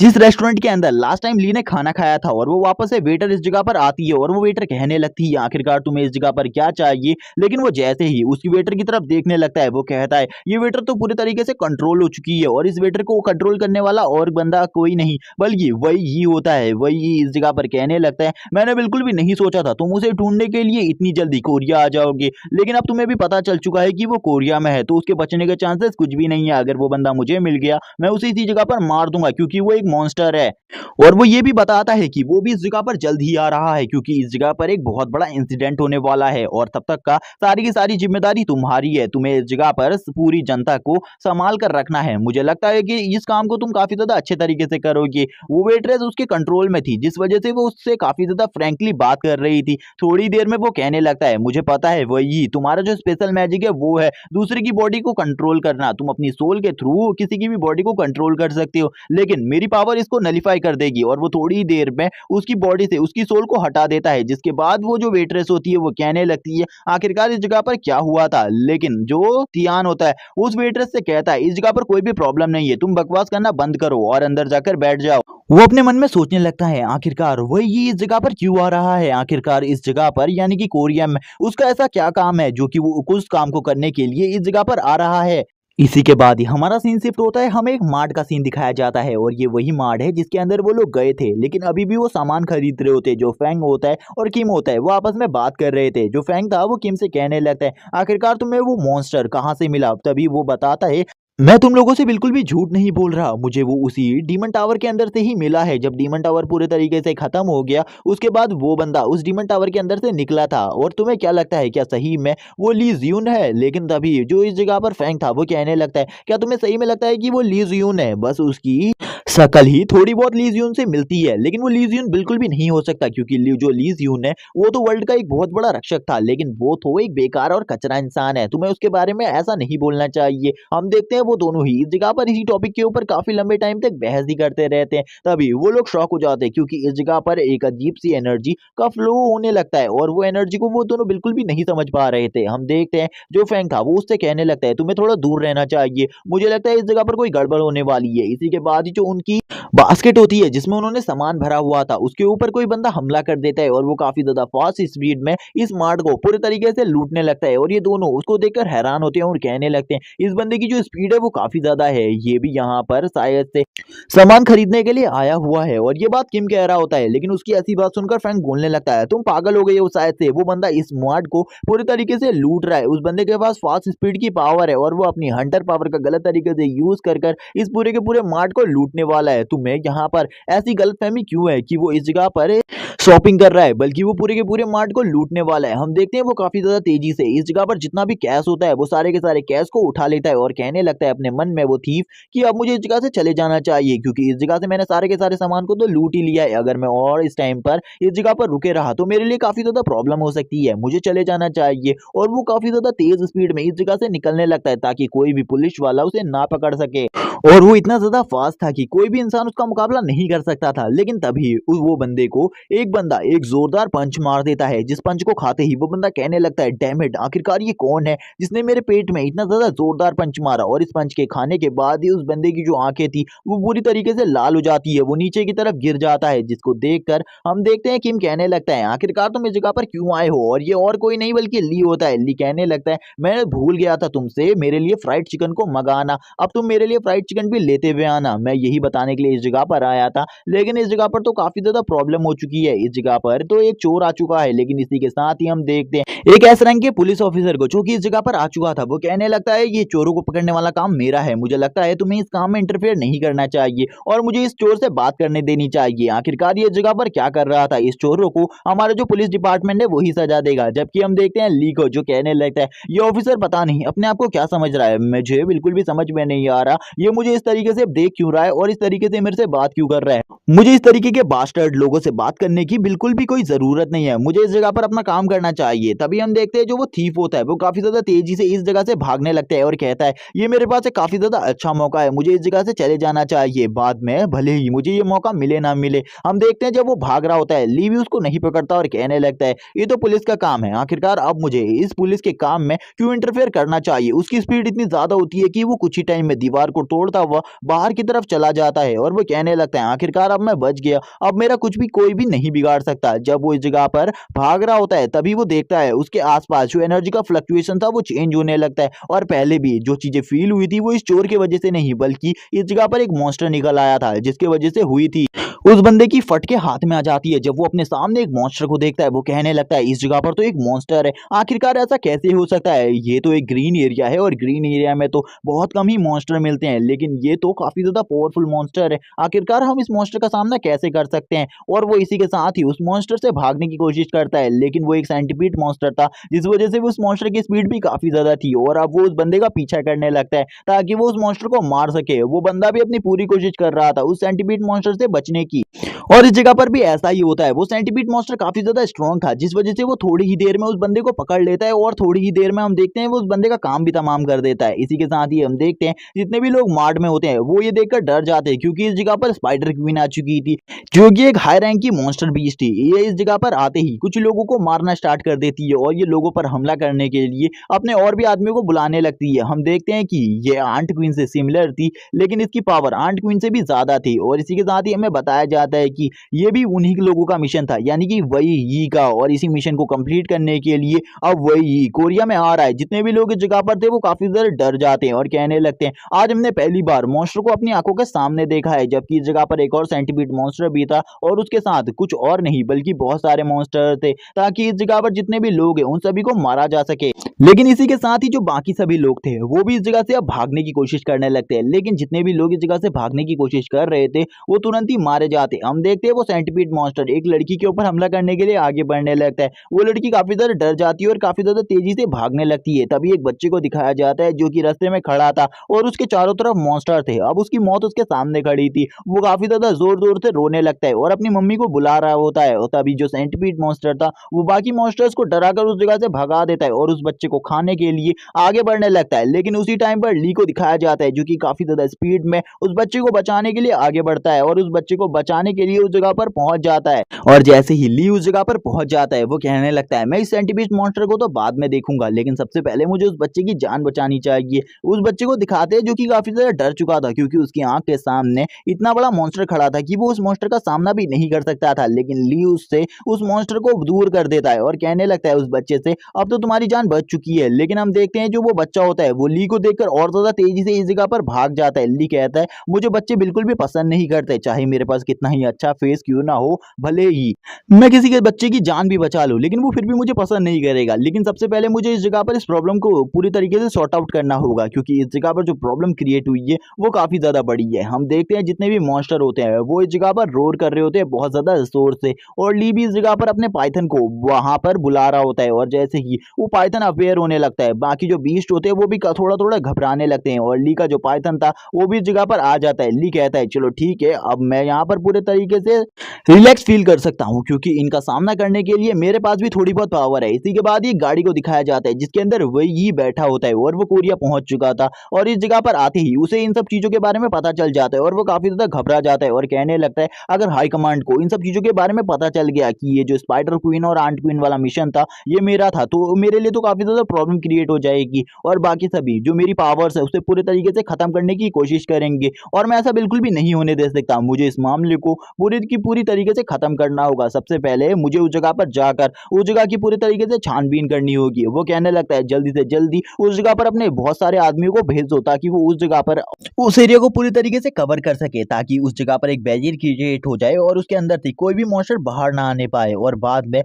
जिस रेस्टोरेंट के अंदर लास्ट टाइम ली ने खाना खाया था, और वो वापस से वेटर इस जगह पर आती है और वो वेटर कहने लगती है आखिरकार तुम्हें इस जगह पर क्या चाहिए। लेकिन वो जैसे ही उसकी वेटर की तरफ देखने लगता है वो कहता है ये वेटर तो पूरे तरीके से कंट्रोल हो चुकी है और इस वेटर को कंट्रोल करने वाला और बंदा कोई नहीं बल्कि वही ही होता है। वही इस जगह पर कहने लगता है मैंने बिल्कुल भी नहीं सोचा था तुम उसे ढूंढने के लिए इतनी जल्दी कोरिया आ जाओगे, लेकिन अब तुम्हें भी पता चल चुका है कि वो कोरिया में है तो उसके बचने के चांसेस कुछ भी नहीं है। अगर वो बंदा मुझे मिल गया मैं उसे इसी जगह पर मार दूंगा, क्योंकि वो एक मॉन्स्टर है। और वो ये भी बताता है कि वो भी इस जगह पर जल्द ही आ रहा है, क्योंकि इस जगह पर एक बहुत बड़ा इंसिडेंट होने वाला है और तब तक का सारी की सारी जिम्मेदारी तुम्हारी है, तुम्हें इस जगह पर पूरी जनता को संभाल कर रखना है। मुझे लगता है कि इस काम को तुम काफी ज्यादा अच्छे तरीके से करोगे। वो वेट्रेस उसके कंट्रोल में थी जिस वजह से वो उससे काफी ज्यादा फ्रैंकली बात कर रही थी। थोड़ी देर में वो कहने लगता है मुझे पता है वही तुम्हारा जो स्पेशल मैजिक है वो है दूसरे की बॉडी को कंट्रोल करना, तुम अपनी सोल के थ्रू किसी की भी बॉडी को कंट्रोल कर सकते हो, लेकिन मेरी पावर इसको नलीफाई कर देगी। और वो थोड़ी देर में उसकी बॉडी से उसकी सोल को हटा देता है, जिसके बाद वो जो वेट्रेस होती है वो कहने लगती है आखिरकार इस जगह पर क्या हुआ था। लेकिन जो तियान होता है उस वेट्रेस से कहता है इस जगह पर कोई भी प्रॉब्लम नहीं है, तुम बकवास करना बंद करो और अंदर जाकर बैठ जाओ। वो अपने मन में सोचने लगता है आखिरकार वही इस जगह पर क्यों आ रहा है, आखिरकार इस जगह पर यानी कि कोरिया में उसका ऐसा क्या काम है जो कि वो उस काम को करने के लिए इस जगह पर आ रहा है। इसी के बाद ही हमारा सीन शिफ्ट होता है, हमें एक मार्ट का सीन दिखाया जाता है और ये वही मार्ट है जिसके अंदर वो लोग गए थे, लेकिन अभी भी वो सामान खरीद रहे होते। जो फेंग होता है और किम होता है वो आपस में बात कर रहे थे। जो फेंग था वो किम से कहने लगता है आखिरकार तुम्हें वो मॉन्स्टर कहाँ से मिला। तभी वो बताता है मैं तुम लोगों से बिल्कुल भी झूठ नहीं बोल रहा, मुझे वो उसी डीमन टावर के अंदर से ही मिला है। जब डीमन टावर पूरे तरीके से खत्म हो गया उसके बाद वो बंदा उस डीमन टावर के अंदर से निकला था। और तुम्हें क्या लगता है क्या सही में वो ली जियून है। लेकिन तभी जो इस जगह पर फेंग था वो कहने लगता है क्या तुम्हें सही में लगता है कि वो ली जियून है, बस उसकी शकल ही थोड़ी बहुत ली जियून से मिलती है, लेकिन वो ली जियून बिल्कुल भी नहीं हो सकता, क्योंकि जो ली जियून है वो तो वर्ल्ड का एक बहुत बड़ा रक्षक था, लेकिन वो तो एक बेकार और कचरा इंसान है, तुम्हें उसके बारे में ऐसा नहीं बोलना चाहिए। हम देखते हैं वो दोनों ही इस जगह पर इसी टॉपिक के ऊपर काफी लंबे टाइम तक बहस ही करते रहते हैं। तभी वो लोग शॉक हो जाते हैं क्योंकि इस जगह पर एक अजीब सी एनर्जी का फ्लो होने लगता है और वो एनर्जी को वो दोनों बिल्कुल भी नहीं समझ पा रहे थे। हम देखते हैं जो फेंग था वो उससे कहने लगता है तुम्हें थोड़ा दूर रहना चाहिए, मुझे लगता है इस जगह पर कोई गड़बड़ होने वाली है। इसी के बाद ही जो उनकी बास्केट होती है जिसमें उन्होंने सामान भरा हुआ था उसके ऊपर कोई बंदा हमला कर देता है और वो काफी ज्यादा फास्ट स्पीड में इस मार्ट को पूरे तरीके से लूटने लगता है। और ये दोनों उसको देखकर हैरान होते हैं और कहने लगते हैं इस बंदे की जो स्पीड है वो काफी ज्यादा है, ये भी यहाँ पर शायद से सामान खरीदने के लिए आया हुआ है। और ये बात किम कह रहा होता है, लेकिन उसकी ऐसी बात सुनकर फ्रैंक बोलने लगता है तुम पागल हो गए हो, शायद से वो बंदा इस मार्ट को पूरे तरीके से लूट रहा है, उस बंदे के पास फास्ट स्पीड की पावर है और वो अपनी हंटर पावर का गलत तरीके से यूज कर इस पूरे के पूरे मार्ट को लूटने वाला है। तुम्हें यहाँ पर ऐसी गलतफहमी क्यों है कि वो इस जगह पर शॉपिंग कर रहा है, बल्कि वो पूरे के पूरे मार्ट को लूटने वाला है। हम देखते हैं वो काफी ज्यादा तेजी से इस जगह पर जितना भी कैश होता है वो सारे के सारे कैश को उठा लेता है और कहने लगता है लगता है अपने मन में वो थीफ कि अब मुझे इस जगह से चले जाना चाहिए, क्योंकि इस जगह से मैंने सारे के सारे सामान को तो लूट ही लिया है। अगर मैं और इस टाइम पर इस जगह पर रुके रहा तो मेरे लिए काफी ज्यादा प्रॉब्लम हो सकती है, मुझे चले जाना चाहिए। और वो काफी ज्यादा तेज स्पीड में इस जगह से निकलने लगता है ताकि कोई भी पुलिस वाला उसे ना पकड़ सके। और वो इतना ज्यादा फास्ट था कि कोई भी इंसान उसका मुकाबला नहीं कर सकता था। लेकिन तभी वो बंदे को एक बंदा एक जोरदार पंच मार देता है, जिस पंच को खाते ही वो बंदा कहने लगता है, डैम इट, आखिरकार ये कौन है जिसने मेरे पेट में इतना ज्यादा जोरदार पंच मारा। और इस पंच के खाने के बाद ही उस बंदे की जो आंखें थी वो पूरी तरीके से लाल हो जाती है, वो नीचे की तरफ गिर जाता है, जिसको देखकर हम देखते हैं किम कहने लगता है, आखिरकार तुम इस जगह पर क्यों आए हो। और ये और कोई नहीं बल्कि ली होता है। ली कहने लगता है, मैं भूल गया था तुमसे मेरे लिए फ्राइड चिकन को मंगाना, अब तुम मेरे लिए फ्राइड चिकन भी लेते हुए आना। मैं यही बताने के लिए इस जगह पर आया था, लेकिन इस जगह पर तो काफी ज्यादा प्रॉब्लम हो चुकी है। इस जगह पर तो एक चोर आ चुका है। लेकिन इसी के साथ ही हम देखते हैं एक एस रैंक के पुलिस ऑफिसर को जो कि इस जगह पर आ चुका था। वो कहने लगता है, ये चोरों को पकड़ने वाला काम मेरा है, मुझे लगता है तुम्हें इस काम में इंटरफेयर नहीं करना चाहिए और मुझे इस चोर से बात करने देनी चाहिए। आखिरकार ये इस जगह पर क्या कर रहा था, इस चोरों को हमारा जो पुलिस डिपार्टमेंट है वही सजा देगा। जबकि हम देखते हैं ली को जो कहने लगता है, ये ऑफिसर पता नहीं अपने आप को क्या समझ रहा है, मुझे बिल्कुल भी समझ में नहीं आ रहा ये मुझे इस तरीके से देख क्यों रहा है और इस तरीके से मेरे से बात क्यों कर रहा है। मुझे इस तरीके के बास्टर्ड लोगों से बात करने की बिल्कुल भी कोई जरूरत नहीं है, मुझे इस जगह पर अपना काम करना चाहिए। तभी हम देखते हैं जो वो थीफ होता है वो काफी ज्यादा तेजी से इस जगह से भागने लगता है और कहता है, ये मेरे पास एक काफी ज्यादा अच्छा मौका है, मुझे इस जगह से चले जाना चाहिए, बाद में भले ही मुझे ये मौका मिले ना मिले। हम देखते हैं जब वो भाग रहा होता है ली भी उसको नहीं पकड़ता और कहने लगता है, ये तो पुलिस का काम है, आखिरकार अब मुझे इस पुलिस के काम में क्यों इंटरफेयर करना चाहिए। उसकी स्पीड इतनी ज्यादा होती है कि वो कुछ ही टाइम में दीवार को तोड़ता हुआ बाहर की तरफ चला जाता है और वो कहने लगता है, आखिरकार अब मैं बच गया, अब मेरा कुछ भी कोई भी नहीं बिगाड़ सकता। जब वो इस जगह पर भाग रहा होता है तभी वो देखता है उसके आसपास जो एनर्जी का फ्लक्चुएशन था वो चेंज होने लगता है और पहले भी जो चीजें फील हुई थी वो इस चोर की वजह से नहीं बल्कि इस जगह पर एक मॉन्स्टर निकल आया था जिसकी वजह से हुई थी। उस बंदे की फटके हाथ में आ जाती है जब वो अपने सामने एक मॉन्स्टर को देखता है। वो कहने लगता है, इस जगह पर तो एक मॉन्स्टर है, आखिरकार ऐसा कैसे हो सकता है, ये तो एक ग्रीन एरिया है और ग्रीन एरिया में तो बहुत कम ही मॉन्स्टर मिलते हैं, लेकिन ये तो काफी ज्यादा पावरफुल मॉन्स्टर है, आखिरकार हम इस मॉन्स्टर का सामना कैसे कर सकते हैं। और वो इसी के साथ ही उस मॉन्स्टर से भागने की कोशिश करता है, लेकिन वो एक सेंटीपीड मॉन्स्टर था जिस वजह से उस मॉन्स्टर की स्पीड भी काफी ज्यादा थी और अब वो उस बंदे का पीछा करने लगता है ताकि वो उस मॉन्स्टर को मार सके। वो बंदा भी अपनी पूरी कोशिश कर रहा था उस सेंटीपीड मॉन्स्टर से बचने की। और इस जगह पर भी ऐसा ही होता है, वो सेंटीपीड मॉन्स्टर काफी ज्यादा स्ट्रॉन्ग था जिस वजह से वो थोड़ी ही देर में उस बंदे को पकड़ लेता है और थोड़ी ही देर में हम देखते हैं वो उस बंदे का काम भी तमाम कर देता है। इसी के साथ ही हम देखते हैं जितने भी लोग मार्ट में होते हैं वो ये देखकर डर जाते हैं क्योंकि इस जगह पर स्पाइडर क्वीन आ चुकी थी जो कि एक हाई रैंक की मॉन्स्टर बीस्ट थी। ये इस जगह पर आते ही कुछ लोगों को मारना स्टार्ट कर देती है और ये लोगों पर हमला करने के लिए अपने और भी आदमियों को बुलाने लगती है। हम देखते हैं कि ये आंट क्वीन से सिमिलर थी लेकिन इसकी पावर आंट क्वीन से भी ज्यादा थी। और इसी के साथ ही हमें बताया जाता है कि ये भी उन्हीं के लोगों का मिशन था यानी कि वही ही का, और इसी मिशन को कंप्लीट करने के लिए अब वही कोरिया में आ रहा है। जितने भी लोग इस जगह पर थे वो काफी ज्यादा डर जाते हैं और कहने लगते हैं, आज हमने पहली बार मॉन्स्टर को अपनी आंखों के सामने देखा है। जबकि इस जगह पर एक और सेंटीपीड मॉन्स्टर भी था और उसके साथ कुछ और नहीं बल्कि बहुत सारे मॉन्स्टर थे ताकि इस जगह पर जितने भी लोग हैं उन सभी को मारा जा सके। लेकिन इसी के साथ ही जो बाकी सभी लोग थे वो भी इस जगह से अब भागने की कोशिश करने लगते हैं, लेकिन जितने भी लोग इस जगह से भागने की कोशिश कर रहे थे वो तुरंत ही मारे जाते। हम देखते हैं वो सेंटीपीड मॉन्स्टर एक लड़की के ऊपर हमला करने के लिए आगे बढ़ने लगता है। वो लड़की काफी ज्यादा डर जाती है और काफी ज्यादा तेजी से भागने लगती है। तभी एक बच्चे को दिखाया जाता है जो कि रास्ते में खड़ा था और उसके चारों तरफ मॉन्स्टर थे। अब उसकी मौत उसके सामने खड़ी थी। वो काफी ज्यादा जोर जोर से रोने लगता है और अपनी मम्मी को बुला रहा होता है। और तभी जो सेंटीपीड मॉन्स्टर था वो बाकी मॉन्स्टर्स को डराकर उस जगह से भगा देता है और उस बच्चे को खाने के लिए आगे बढ़ने लगता है। लेकिन उसी टाइम पर ली को दिखाया जाता है जो कि काफी ज्यादा स्पीड में उस बच्चे को बचाने के लिए आगे बढ़ता है और उस बच्चे को बचाने के लिए उस जगह पर पहुंच जाता है। और जैसे ही ली उस जगह पर पहुंच जाता है वो कहने लगता है, मैं इस सेंटीपीड मॉन्स्टर को तो बाद में देखूंगा लेकिन सबसे पहले मुझे उस बच्चे की जान बचानी चाहिए। उस बच्चे को दिखाते हैं जो कि काफी ज्यादा डर चुका था क्योंकि उसकी आंख के सामने इतना बड़ा मॉन्स्टर खड़ा था कि वो उस मॉन्स्टर का सामना भी नहीं कर सकता था। लेकिन ली उससे उस मॉन्स्टर को दूर कर देता है और कहने लगता है उस बच्चे से, अब तो तुम्हारी जान बच चुकी है। लेकिन हम देखते हैं जो वो बच्चा होता है वो ली को देखकर और ज्यादा तेजी से इस जगह पर भाग जाता है। ली कहता है, मुझे बच्चे बिल्कुल भी पसंद नहीं करते, चाहे मेरे पास कितना ही अच्छा फेस क्यों ना हो, भले ही मैं किसी के बच्चे की जान भी बचा लूं लेकिन वो फिर भी मुझे पसंद नहीं करेगा। लेकिन सबसे पहले मुझे इस जगह पर इस प्रॉब्लम को पूरी तरीके से सॉर्ट आउट करना होगा क्योंकि इस जगह पर जो प्रॉब्लम क्रिएट हुई है वो काफी ज्यादा बड़ी है। हम देखते हैं जितने भी मॉन्स्टर होते हैं वो इस जगह पर रोर कर रहे होते हैं बहुत ज्यादा जोर से और ली भी इस जगह पर अपने पाइथन को वहां पर बुला रहा होता है। और जैसे ही वो पाइथन अपेयर अपेयर होने लगता है। बाकी जो बीस्ट होते हैं वो भी थोड़ा थोड़ा घबराने लगते हैं और ली का जो पाइथन था वो भी इस जगह पर आ जाता है। ली कहता है चलो ठीक है, अब मैं यहाँ पर पूरे तरीके से रिलैक्स फील कर सकता हूँ क्योंकि इनका सामना करने के लिए मेरे पास भी थोड़ी बहुत पावर है। इसी के बाद ये गाड़ी को दिखाया जाता है जिसके अंदर वही बैठा होता है और वो कोरिया पहुंच चुका था और इस जगह पर आते ही उसे इन सब चीजों के बारे में पता चल जाता है और वो काफी ज्यादा घबरा जाता है और कहने लगता है अगर हाई कमांड को इन सब चीजों के बारे में पता चल गया कि ये जो स्पाइडर क्वीन और आंट क्वीन वाला मिशन था ये मेरा था तो मेरे लिए तो काफी ज्यादा प्रॉब्लम क्रिएट हो जाएगी और बाकी सभी जो मेरी पावर्स है उसे पूरे तरीके से खत्म करने की कोशिश करेंगे और मैं ऐसा बिल्कुल भी नहीं होने दे सकता। मुझे इस मामले को पूरी की पूरी तरीके से खत्म करना होगा। सबसे पहले मुझे उस जगह पर जाकर उस जगह की पूरी तरीके से छानबीन करनी होगी। वो कहने लगता है जल्दी से जल्दी उस जगह पर अपने बहुत सारे आदमियों को भेज दो ताकि वो उस जगह पर उस एरिया को पूरी तरीके से कवर कर सके ताकि उस जगह पर एक बैरियर क्रिएट हो जाए और उसके अंदर से कोई भी मॉन्स्टर बाहर ना आने पाए और बाद में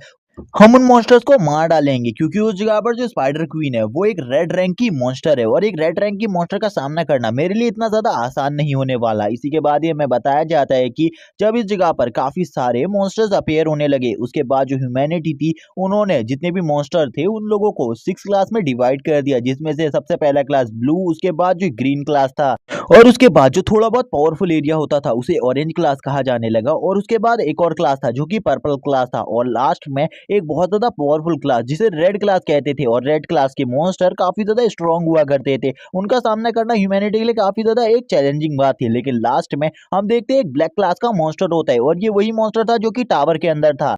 हम उन मॉन्स्टर्स को मार डालेंगे क्योंकि उस जगह पर जो स्पाइडर क्वीन है वो एक रेड रैंक की मॉन्स्टर है और एक रेड रैंक की मॉन्स्टर का सामना करना मेरे लिए इतना ज्यादा आसान नहीं होने वाला। इसी के बाद ये हमें बताया जाता है कि जब इस जगह पर काफी सारे मॉन्स्टर्स अपेयर होने लगे उसके बाद जो ह्यूमैनिटी थी उन्होंने जितने भी मॉन्स्टर थे उन लोगों को 6 क्लास में डिवाइड कर दिया जिसमें से सबसे पहला क्लास ब्लू, उसके बाद जो ग्रीन क्लास था और उसके बाद जो थोड़ा बहुत पावरफुल एरिया होता था उसे ऑरेंज क्लास कहा जाने लगा और उसके बाद एक और क्लास था जो कि पर्पल क्लास था और लास्ट में एक बहुत ज्यादा पावरफुल क्लास जिसे रेड क्लास कहते थे और रेड क्लास के मॉन्स्टर काफी ज्यादा स्ट्रांग हुआ करते थे। उनका सामना करना ह्यूमैनिटी के लिए काफी ज्यादा एक चैलेंजिंग बात थी लेकिन लास्ट में हम देखते हैं एक ब्लैक क्लास का मॉन्स्टर होता है और ये वही मॉन्स्टर था जो कि टावर के अंदर था।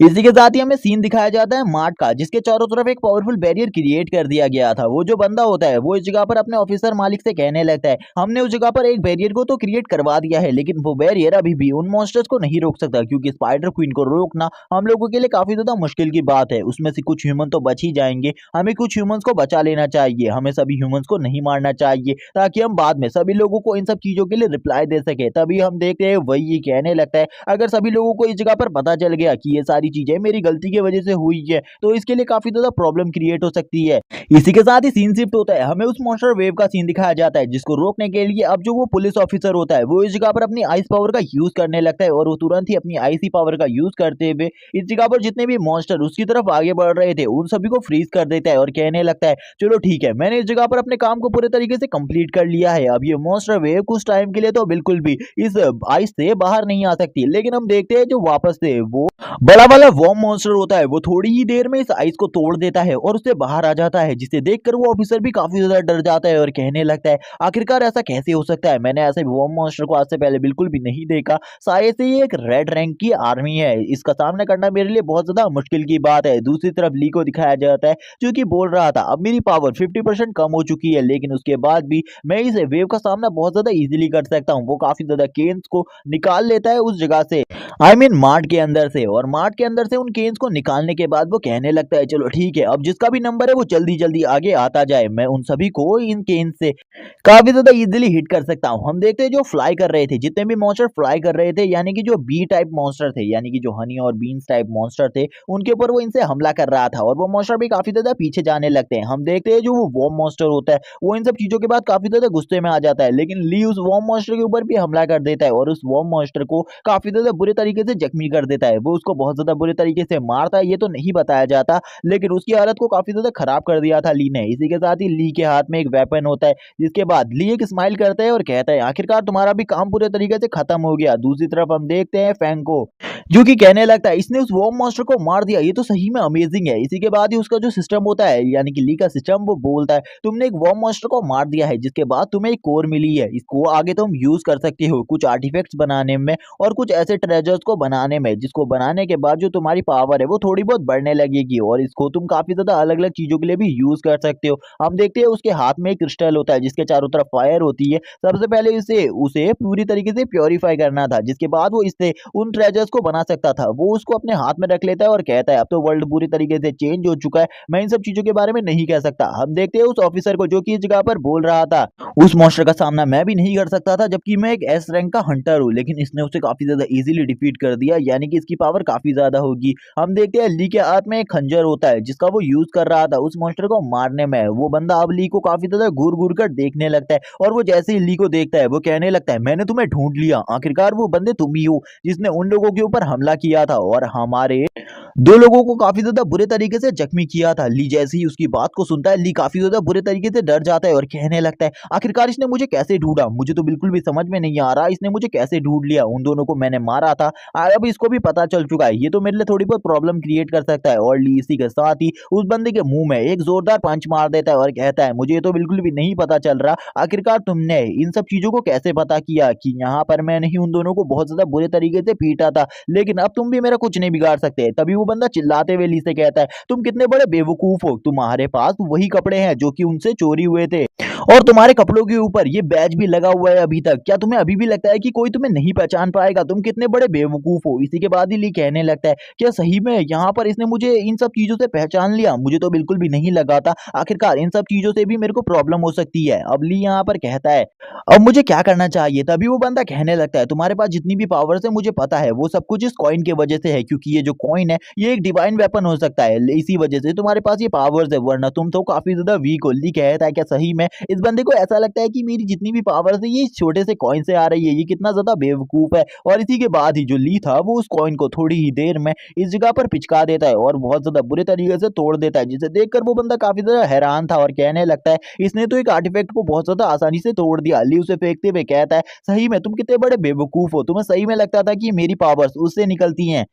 इसी के साथ ही हमें सीन दिखाया जाता है मार्ट का जिसके चारों तरफ एक पावरफुल बैरियर क्रिएट कर दिया गया था। वो जो बंदा होता है वो इस जगह पर अपने ऑफिसर मालिक से कहने लगता है हमने उस जगह पर एक बैरियर को तो क्रिएट करवा दिया है लेकिन वो बैरियर अभी भी उन मॉन्स्टर्स को नहीं रोक सकता क्योंकि स्पाइडर क्वीन को रोकना हम लोगों के लिए काफी ज्यादा मुश्किल की बात है। उसमें से कुछ ह्यूमन तो बच ही जाएंगे, हमें कुछ ह्यूमंस को बचा लेना चाहिए, हमें सभी ह्यूमंस को नहीं मारना चाहिए ताकि हम बाद में सभी लोगों को इन सब चीजों के लिए रिप्लाई दे सके। तभी हम देखते हैं वही कहने लगता है अगर सभी लोगों को इस जगह पर पता चल गया कि ये सारी चीजें मेरी गलती की वजह से हुई है तो इसके लिए काफी ज्यादा प्रॉब्लम क्रिएट हो सकती है। इसी के साथ ही सीन शिफ्ट होता है, हमें उस मॉन्स्टर वेव का सीन दिखाया जाता है जिसको रोकने के लिए अब जो वो पुलिस ऑफिसर होता है वो इस जगह पर अपनी आइस पावर का यूज करने लगता है और वो तुरंत ही अपनी आइसी पावर का यूज करते हुए इस जगह पर जितने भी मॉन्स्टर उसकी तरफ आगे बढ़ रहे थे उन सभी को फ्रीज कर देता है और कहने लगता है चलो ठीक है, मैंने इस जगह पर अपने काम को पूरे तरीके से कंप्लीट कर लिया है। अब ये मॉन्स्टर वेव कुछ टाइम के लिए तो बिल्कुल भी इस आइस से बाहर नहीं आ सकती लेकिन हम देखते हैं जो वापस से वो बड़ा वाला वॉर्म मॉन्स्टर होता है वो थोड़ी ही देर में इस आइस को तोड़ देता है और उससे बाहर आ जाता है जिसे देखकर वो ऑफिसर भी काफी ज्यादा डर जाता है और कहने लगता है आखिरकार ऐसा कैसे हो सकता है, मैंने ऐसे वॉर्म मॉन्स्टर को आज से पहले बिल्कुल भी नहीं देखा, शायद से ये एक रेड रैंक की आर्मी है, इसका सामना करना मेरे लिए बहुत ज्यादा मुश्किल की बात है। दूसरी तरफ ली को दिखाया जाता है जो कि बोल रहा था अब मेरी पावर 50% कम हो चुकी है लेकिन उसके बाद भी मैं इस वेव का सामना बहुत ज्यादा इजीली कर सकता हूँ। वो काफी ज्यादा केन्स को निकाल लेता है उस जगह से, आई मीन मार्ट के अंदर से, और मार्ट के अंदर से उन केन्स को निकालने के बाद वो कहने लगता है चलो ठीक है, अब जिसका भी नंबर है वो जल्दी जल्दी आगे आता जाए, मैं उन सभी को इन केन्स से काफी ज्यादा इजीली हिट कर सकता हूँ। हम देखते हैं जो फ्लाई कर रहे थे, जितने भी मॉन्स्टर फ्लाई कर रहे थे यानी कि जो बी टाइप मॉन्स्टर थे यानी कि जो हनी और बीन्स टाइप मॉन्स्टर थे उनके ऊपर वो इनसे हमला कर रहा था और वो मॉन्स्टर भी काफी ज्यादा पीछे जाने लगते हैं। हम देखते हैं जो वो वॉर्म मॉन्स्टर होता है वो इन सब चीजों के बाद काफी ज्यादा गुस्से में आ जाता है लेकिन ली उस वॉर्म मॉन्स्टर के ऊपर भी हमला कर देता है और उस वॉर्म मॉन्स्टर को काफी ज्यादा बुरे तरीके से जख्मी कर देता है। वो उसको बहुत ज्यादा बुरे तरीके से मारता है, ये तो नहीं बताया जाता लेकिन उसकी हालत को काफी ज्यादा खराब कर दिया था ली ने। इसी के साथ ही ली के हाथ में एक वेपन होता है जिसके बाद ली एक स्माइल करता है और कहता है आखिरकार तुम्हारा भी काम पूरे तरीके से खत्म हो गया। दूसरी तरफ हम देखते हैं फैंग को जो कि कहने लगता है इसने उस वॉर्म मॉन्स्टर को मार दिया, ये तो सही में अमेजिंग है। इसी के बाद ही उसका जो सिस्टम होता है यानी कि ली का सिस्टम वो बोलता है तुमने एक वॉर्म मॉन्स्टर को मार दिया है जिसके बाद तुम्हें एक कोर मिली है, इसको आगे तुम यूज कर सकते हो कुछ आर्टिफैक्ट्स बनाने में और कुछ ऐसे ट्रेजर्स को बनाने में जिसको बनाने के बाद जो तुम्हारी पावर है वो थोड़ी बहुत बढ़ने लगेगी और इसको तुम काफी ज्यादा अलग अलग चीजों के लिए भी यूज कर सकते हो। हम देखते हैं उसके हाथ में एक क्रिस्टल होता है जिसके चारों तरफ फायर होती है। सबसे पहले इसे उसे पूरी तरीके से प्योरीफाई करना था जिसके बाद वो इससे उन ट्रेजर्स को बना सकता था। वो उसको अपने हाथ में रख लेता है और कहता है अब तो वर्ल्ड पूरी तरीके से चेंज हो चुका है, मैं इन सब चीजों के बारे में नहीं कह सकता। हम देखते हैं उस ऑफिसर को जो कि इस जगह पर बोल रहा था उस मॉन्स्टर का सामना मैं भी नहीं कर सकता था जबकि मैं एक एस रैंक का हंटर हूँ, लेकिन इसने उसे काफी ज्यादा इजीली डिफीट कर दिया यानी कि इसकी पावर काफी ज्यादा होगी। हम देखते हैं ली के हाथ में एक खंजर होता है जिसका वो यूज कर रहा था उस मॉन्स्टर को मारने में। वो बंदा अब ली को काफी ज्यादा घूर घूर कर देखने लगता है और वो जैसे ही ली को देखता है वो कहने लगता है मैंने तुम्हें ढूंढ लिया, आखिरकार वो बंदे तुम ही हो जिसने उन लोगों के ऊपर हमला किया था और हमारे दो लोगों को काफी ज्यादा बुरे तरीके से जख्मी किया था। ली जैसे ही उसकी बात को सुनता है, ली काफी ज्यादा बुरे तरीके से डर जाता है और कहने लगता है, आखिरकार इसने मुझे कैसे ढूंढा, मुझे तो बिल्कुल भी समझ में नहीं आ रहा इसने मुझे कैसे ढूंढ लिया। उन दोनों को मैंने मारा था, अब इसको भी पता चल चुका है, ये तो मेरे लिए थोड़ी बहुत प्रॉब्लम क्रिएट कर सकता है। और ली इसी के साथ ही उस बंदे के मुंह में एक जोरदार पंच मार देता है और कहता है, मुझे तो बिल्कुल भी नहीं पता चल रहा आखिरकार तुमने इन सब चीजों को कैसे पता किया कि यहाँ पर मैंने ही उन दोनों को बहुत ज्यादा बुरे तरीके से पीटा था, लेकिन अब तुम भी मेरा कुछ नहीं बिगाड़ सकते। तभी वो बंदा चिल्लाते हुए ली से कहता है, तुम कितने बड़े बेवकूफ हो, तुम्हारे पास वही कपड़े हैं जो कि उनसे चोरी हुए थे और तुम्हारे कपड़ों के ऊपर ये बैज भी लगा हुआ है अभी तक। क्या तुम्हें अभी भी लगता है कि कोई तुम्हें नहीं पहचान पाएगा? तुम कितने बड़े बेवकूफ हो। इसी के बाद ही ली कहने लगता है, क्या सही में यहाँ पर इसने मुझे इन सब चीजों से पहचान लिया? मुझे तो बिल्कुल भी नहीं लगा था, आखिरकार इन सब चीजों से भी मेरे को प्रॉब्लम हो सकती है। अब ली यहाँ पर कहता है, अब मुझे क्या करना चाहिए? तभी वो बंदा कहने लगता है, तुम्हारे पास जितनी भी पावर्स है मुझे पता है, वो सब कुछ इस कॉइन की वजह से है, क्योंकि ये जो कॉइन है ये एक डिवाइन वेपन हो सकता है, इसी वजह से तुम्हारे पास ये पावर्स है, वरना तुम तो काफी ज्यादा वीक हो। ली कहता है, क्या सही में? इस बंदे को ऐसा लगता है कि मेरी जितनी भी पावर्स है ये इस छोटे से कॉइन से आ रही है, ये कितना ज्यादा बेवकूफ है। और इसी के बाद ही जो ली था वो उस कॉइन को थोड़ी ही देर में इस जगह पर पिचका देता है और बहुत ज्यादा बुरे तरीके से तोड़ देता है, जिसे देखकर वो बंदा काफी ज्यादा हैरान था और कहने लगता है, इसने तो एक आर्टिफैक्ट को बहुत ज्यादा आसानी से तोड़ दिया। ली उसे फेंकते हुए कहता है, सही में तुम कितने बड़े बेवकूफ हो, तुम्हें सही में लगता था कि मेरी पावर्स उससे निकलती हैं।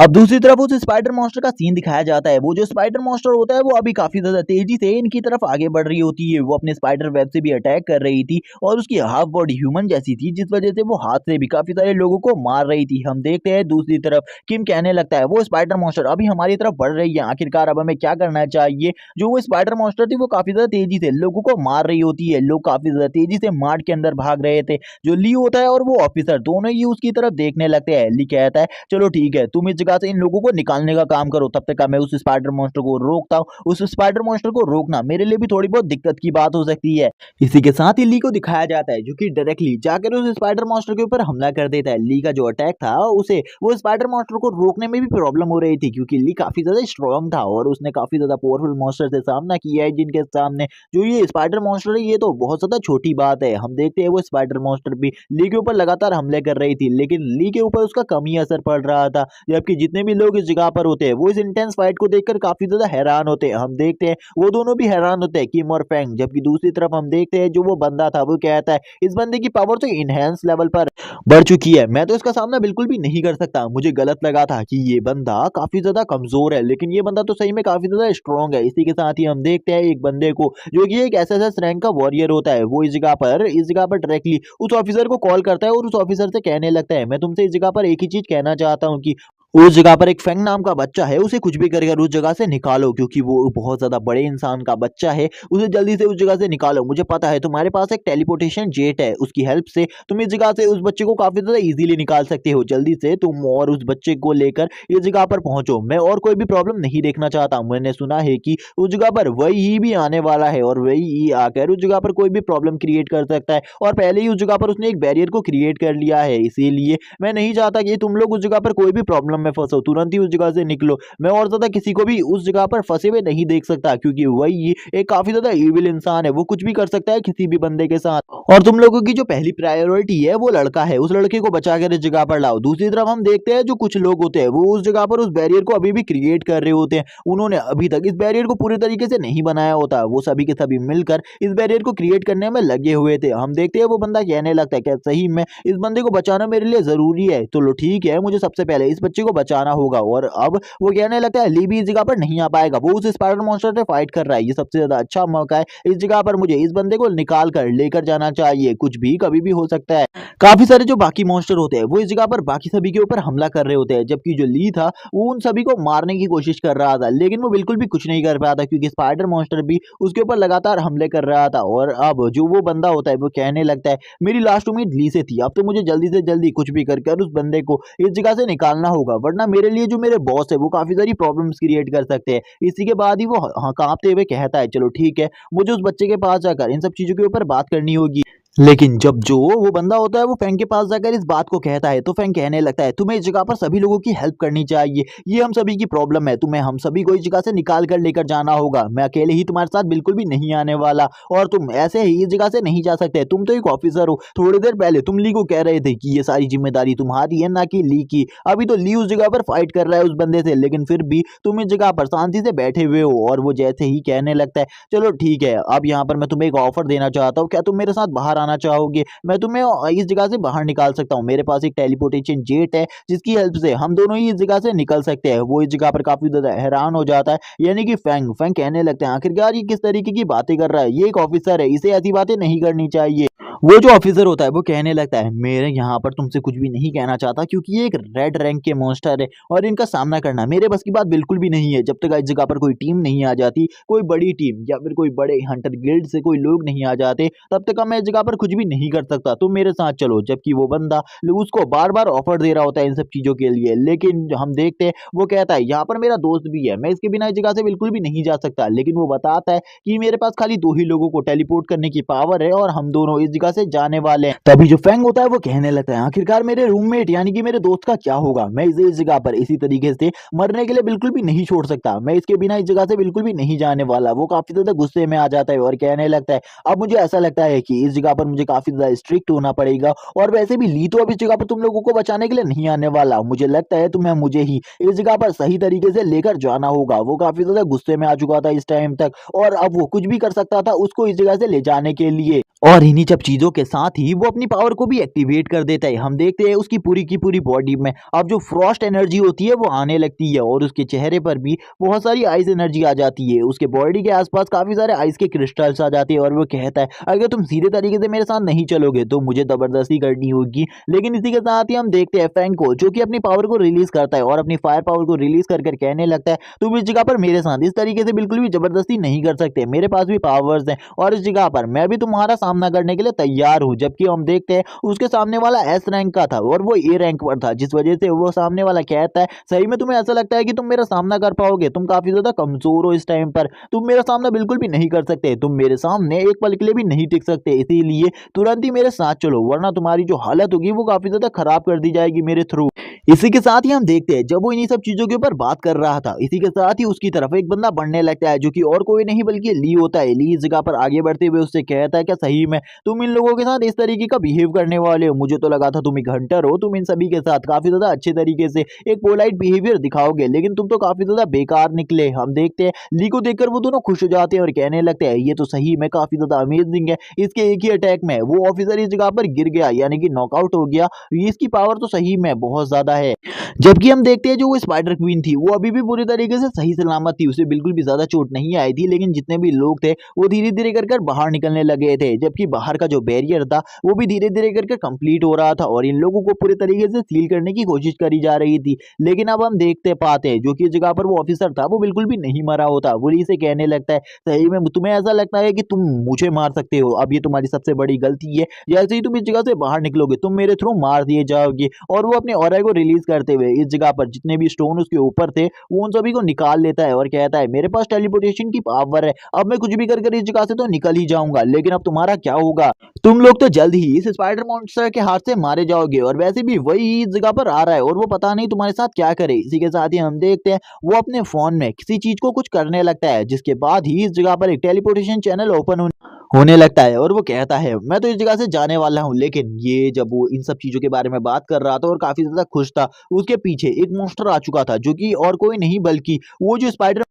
अब दूसरी तरफ उस स्पाइडर मॉन्स्टर का सीन दिखाया जाता है। वो जो स्पाइडर मॉन्स्टर होता है वो अभी काफी ज्यादा तेजी से इनकी तरफ आगे बढ़ रही होती है। वो अपने स्पाइडर वेब से भी अटैक कर रही थी और उसकी हाफ बॉडी ह्यूमन जैसी थी, जिस वजह से वो हाथ से भी काफी सारे लोगों को मार रही थी। हम देखते हैं दूसरी तरफ किम कहने लगता है, वो स्पाइडर मॉन्स्टर अभी हमारी तरफ बढ़ रही है, आखिरकार अब हमें क्या करना चाहिए? जो वो स्पाइडर मॉन्स्टर थी वो काफी ज्यादा तेजी से लोगों को मार रही होती है। लोग काफी ज्यादा तेजी से मार्ट के अंदर भाग रहे थे। जो ली होता है और वो ऑफिसर दोनों ही उसकी तरफ देखने लगते हैं। ली कहता है, चलो ठीक है, तुम इस जगह से इन लोगों को निकालने का काम करो, तब तक का मैं उस स्पाइडर मॉन्स्टर को रोकता हूँ। उस स्पाइडर मॉन्स्टर को रोकना मेरे लिए भी थोड़ी बहुत दिक्कत की बात हो सकती है। इसी के साथ ही ली को दिखाया जाता है जो कि डायरेक्टली जाकर उस स्पाइडर मॉन्स्टर के ऊपर हमला कर देता है। ली का जो अटैक था उसे वो स्पाइडर मॉन्स्टर को रोकने में भी प्रॉब्लम हो रही थी, क्योंकि ली काफी ज्यादा स्ट्रॉन्ग था और उसने काफी ज्यादा पावरफुल मॉन्स्टर से सामना किया है, जिनके सामने जो ये स्पाइडर मॉन्स्टर है ये तो बहुत ज्यादा छोटी बात है। हम देखते हैं वो स्पाइडर मॉन्स्टर भी ली के ऊपर लगातार हमले कर रही थी, लेकिन ली के ऊपर उसका कम ही असर पड़ रहा था। जबकि जितने भी लोग इस जगह पर होते हैं वो इस इंटेंस फाइट को देखकर काफी ज्यादा हैरान होते हैं। हम देखते हैं वो दोनों भी हैरान होते हैं, किम और फैंग। जबकि दूसरी तरफ हम देखते हैं जो वो बंदा था वो कहता है, इस बंदे की पावर तो इनहेंस लेवल पर बढ़ चुकी है, मैं तो इसका सामना बिल्कुल भी नहीं कर सकता। मुझे गलत लगा था कि ये बंदा काफी ज्यादा कमजोर है, लेकिन ये बंदा तो सही में काफी ज्यादा स्ट्रॉन्ग है। इसी के साथ ही हम देखते हैं एक बंदे को जो कि एक एसएसएस रैंक का वॉरियर होता है, वो इस जगह पर डायरेक्टली उस ऑफिसर को कॉल करता है और उस ऑफिसर से कहने लगता है, मैं तुमसे इस जगह पर एक ही चीज कहना चाहता हूँ कि उस जगह पर एक फेंग नाम का बच्चा है, उसे कुछ भी कर उस जगह से निकालो, क्योंकि वो बहुत ज्यादा बड़े इंसान का बच्चा है, उसे जल्दी से उस जगह से निकालो। मुझे पता है तुम्हारे पास एक टेलीपोर्टेशन जेट है, उसकी हेल्प से तुम इस जगह से उस बच्चे को काफी ज्यादा इजीली निकाल सकते हो। जल्दी से तुम और उस बच्चे को लेकर इस जगह पर पहुंचो, मैं और कोई भी प्रॉब्लम नहीं देखना चाहता। मैंने सुना है कि उस जगह पर वही भी आने वाला है और वही आकर उस जगह पर कोई भी प्रॉब्लम क्रिएट कर सकता है, और पहले ही उस जगह पर उसने एक बैरियर को क्रिएट कर लिया है। इसीलिए मैं नहीं चाहता कि तुम लोग उस जगह पर कोई भी प्रॉब्लम में फंसो, तुरंत ही उस जगह से निकलो। मैं और ज्यादा किसी को भी उस जगह पर फंसे हुए नहीं देख सकता, क्योंकि वही एक काफी ज्यादा इविल इंसान है, वो कुछ भी कर सकता है किसी भी बंदे के साथ। और तुम लोगों की जो पहली प्रायोरिटी है वो लड़का है, उस लड़के को बचा कर इस जगह पर लाओ। दूसरी तरफ हम देखते हैं जो कुछ लोग होते हैं वो उस जगह पर उस बैरियर को अभी भी क्रिएट कर रहे होते हैं। उन्होंने अभी तक इस बैरियर को पूरे तरीके से नहीं बनाया होता, वो सभी के सभी मिलकर इस बैरियर को क्रिएट करने में लगे हुए थे। हम देखते हैं वो बंदा कहने लगता है, क्या सही में इस बंदे को बचाना मेरे लिए जरूरी है? तो लो ठीक है, मुझे सबसे पहले इस बच्चे को बचाना होगा। और अब वो कहने लगता है ली भी इस जगह पर नहीं आ पाएगा, वो उस स्पाइडर मॉन्स्टर से फाइट कर रहा है, ये सबसे ज्यादा अच्छा मौका है इस जगह पर मुझे इस बंदे को निकाल कर लेकर जाना चाहिए, कुछ भी कभी भी हो सकता है। काफी सारे जो बाकी मॉन्स्टर होते हैं वो इस जगह पर बाकी सभी के ऊपर हमला कर रहे होते हैं, जबकि जो ली था वो उन सभी को मारने की कोशिश कर रहा था, लेकिन वो बिल्कुल भी कुछ नहीं कर पाया था, क्योंकि स्पाइडर मॉन्स्टर भी उसके ऊपर लगातार हमले कर रहा था। और अब जो वो बंदा होता है वो कहने लगता है, मेरी लास्ट उम्मीद ली से थी, अब तो मुझे जल्दी से जल्दी कुछ भी कर उस बंदे को इस जगह से निकालना होगा, वरना मेरे लिए जो मेरे बॉस है वो काफी सारी प्रॉब्लम्स क्रिएट कर सकते हैं। इसी के बाद ही वो कांपते हुए कहता है, चलो ठीक है, मुझे उस बच्चे के पास जाकर इन सब चीजों के ऊपर बात करनी होगी। लेकिन जब जो वो बंदा होता है वो फैंग के पास जाकर इस बात को कहता है तो फैंग कहने लगता है तुम्हें इस जगह पर सभी लोगों की हेल्प करनी चाहिए, ये हम सभी की प्रॉब्लम है, तुम्हें हम सभी को इस जगह से निकाल कर लेकर जाना होगा, मैं अकेले ही तुम्हारे साथ बिल्कुल भी नहीं आने वाला और तुम ऐसे ही इस जगह से नहीं जा सकते, तुम तो एक ऑफिसर हो, थोड़ी देर पहले तुम ली को कह रहे थे कि ये सारी जिम्मेदारी तुम्हारी है ना कि ली की, अभी तो ली उस जगह पर फाइट कर रहा है उस बंदे से, लेकिन फिर भी तुम इस जगह पर शांति से बैठे हुए हो। और वो जैसे ही कहने लगता है चलो ठीक है, अब यहाँ पर मैं तुम्हें एक ऑफर देना चाहता हूँ, क्या तुम मेरे साथ बाहर आना चाहोगे, मैं तुम्हें इस जगह से बाहर निकाल सकता हूँ, मेरे पास एक टेलीपोर्टेशन जेट है जिसकी हेल्प से हम दोनों ही इस जगह से निकल सकते हैं। वो इस जगह पर काफी ज्यादा हैरान हो जाता है, यानी कि फैंग फैंग कहने लगते हैं आखिरकार ये किस तरीके की बातें कर रहा है, ये एक ऑफिसर है, इसे ऐसी बातें नहीं करनी चाहिए। वो जो ऑफिसर होता है वो कहने लगता है मेरे यहाँ पर तुमसे कुछ भी नहीं कहना चाहता क्योंकि ये एक रेड रैंक के मॉन्स्टर है और इनका सामना करना मेरे बस की बात बिल्कुल भी नहीं है, जब तक इस जगह पर कोई टीम नहीं आ जाती, कोई बड़ी टीम या फिर कोई बड़े हंटर गिल्ड से कोई लोग नहीं आ जाते, तब तक मैं इस जगह पर कुछ भी नहीं कर सकता, तुम मेरे साथ चलो। जबकि वो बंदा उसको बार बार ऑफर दे रहा होता है इन सब चीजों के लिए, लेकिन हम देखते हैं वो कहता है यहाँ पर मेरा दोस्त भी है, मैं इसके बिना इस जगह से बिल्कुल भी नहीं जा सकता, लेकिन वो बताता है कि मेरे पास खाली दो ही लोगों को टेलीपोर्ट करने की पावर है और हम दोनों इस जगह से जाने वाले हैं। तभी जो फैंग होता है वो कहने लगता है आखिरकार मेरे रूममेट यानी कि मेरे दोस्त का क्या होगा, मैं इसे इस जगह पर इसी तरीके से मरने के लिए बिल्कुल भी नहीं छोड़ सकता, मैं इसके बिना इस जगह से बिल्कुल भी नहीं जाने वाला। वो काफी ज्यादा गुस्से में आ जाता है और कहने लगता है अब मुझे ऐसा लगता है कि इस जगह पर मुझे काफी ज्यादा स्ट्रिक्ट होना पड़ेगा और वैसे भी ली तो अब इस जगह पर तुम लोगों को बचाने के लिए नहीं आने वाला, मुझे लगता है तुम्हें मुझे ही इस जगह पर सही तरीके से लेकर जाना होगा। वो काफी ज्यादा गुस्से में आ चुका था इस टाइम तक और अब वो कुछ भी कर सकता था उसको इस जगह से ले जाने के लिए, और इन्हीं सब चीजों के साथ ही वो अपनी पावर को भी एक्टिवेट कर देता है। हम देखते हैं उसकी पूरी की पूरी बॉडी में अब जो फ्रॉस्ट एनर्जी होती है वो आने लगती है और उसके चेहरे पर भी बहुत सारी आइस एनर्जी आ जाती है, उसके बॉडी के आसपास काफी सारे आइस के क्रिस्टल्स आ जाते हैं और वो कहता है अगर तुम सीधे तरीके से मेरे साथ नहीं चलोगे तो मुझे जबरदस्ती करनी होगी। लेकिन इसी के साथ ही हम देखते हैं फैंग को जो कि अपनी पावर को रिलीज करता है और अपनी फायर पावर को रिलीज कर कर कहने लगता है तुम इस जगह पर मेरे साथ इस तरीके से बिल्कुल भी जबरदस्ती नहीं कर सकते, मेरे पास भी पावर्स हैं और इस जगह पर मैं भी तुम्हारा सामना करने के लिए तैयार हूँ। जबकि हम देखते हैं उसके सामने वाला एस रैंक का था और वो ए रैंक पर था, जिस वजह से वो सामने वाला कहता है सही में तुम्हें ऐसा लगता है कि तुम मेरा सामना कर पाओगे, तुम काफी ज्यादा कमजोर हो इस टाइम पर, तुम मेरा सामना बिल्कुल भी नहीं कर सकते, तुम मेरे सामने एक पल के लिए भी नहीं टिक सकते, इसीलिए तुरंत ही मेरे साथ चलो वरना तुम्हारी जो हालत होगी वो काफी ज्यादा खराब कर दी जाएगी मेरे थ्रू। इसी के साथ ही हम देखते हैं जब वो इन्हीं सब चीजों के ऊपर बात कर रहा था, इसी के साथ ही उसकी तरफ एक बंदा बढ़ने लगता है जो कि और कोई नहीं बल्कि ली होता है। ली इस जगह पर आगे बढ़ते हुए उससे कहता है क्या सही में तुम इन लोगों के साथ इस तरीके का बिहेव करने वाले हो, मुझे तो लगा था तुम एक हंटर हो, तुम इन सभी के साथ काफी ज्यादा अच्छे तरीके से एक पोलाइट बिहेवियर दिखाओगे, लेकिन तुम तो काफी ज्यादा बेकार निकले। हम देखते हैं ली को देखकर वो दोनों खुश हो जाते हैं और कहने लगते हैं ये तो सही में काफी ज्यादा अमेजिंग है, इसके एक ही अटैक में वो ऑफिसर इस जगह पर गिर गया यानी कि नॉकआउट हो गया, इसकी पावर तो सही में बहुत ज्यादा है। जबकि हम देखते हैं जो वो स्पाइडर क्वीन थी वो अभी भी पूरी तरीके से सही सलामत थी, उसे बिल्कुल भी ज्यादा चोट नहीं आई थी, लेकिन जितने भी लोग थे वो धीरे धीरे कर कर बाहर निकलने लगे थे, जबकि बाहर का जो बैरियर था वो भी धीरे धीरे करके कंप्लीट हो रहा था और इन लोगों को पूरे तरीके से सील करने की कोशिश करी जा रही थी। लेकिन अब हम देखते पाते हैं जो कि जगह पर वो ऑफिसर था वो बिल्कुल भी नहीं मरा होता, वो से कहने लगता है सही में तुम्हें ऐसा लगता है कि तुम मुझे मार सकते हो, अब ये तुम्हारी सबसे बड़ी गलती है, जैसे ही तुम इस जगह से बाहर निकलोगे तुम मेरे थ्रू मार दिए जाओगे। और वो अपने ऑरा को रिलीज करते हुए इस जगह पर जितने भी स्टोन उसके ऊपर थे वो उन सभी को निकाल लेता है और कहता है मेरे पास टेलीपोर्टेशन की पावर है, अब मैं कुछ भी कर कर इस जगह से तो निकल ही जाऊंगा, लेकिन अब तुम्हारा क्या होगा, तुम लोग तो जल्द ही इस स्पाइडर मॉन्स्टर के हाथ से मारे जाओगे और वैसे भी वही इस जगह पर आ रहा है और वो पता नहीं तुम्हारे साथ क्या करे। इसी के साथ ही हम देखते हैं वो अपने फोन में किसी चीज को कुछ करने लगता है, जिसके बाद ही इस जगह पर एक टेलीपोर्टेशन चैनल ओपन होने लगता है और वो कहता है मैं तो इस जगह से जाने वाला हूँ। लेकिन ये जब वो इन सब चीजों के बारे में बात कर रहा था और काफी ज्यादा खुश था, उसके पीछे एक मॉन्स्टर आ चुका था जो कि और कोई नहीं बल्कि वो जो स्पाइडर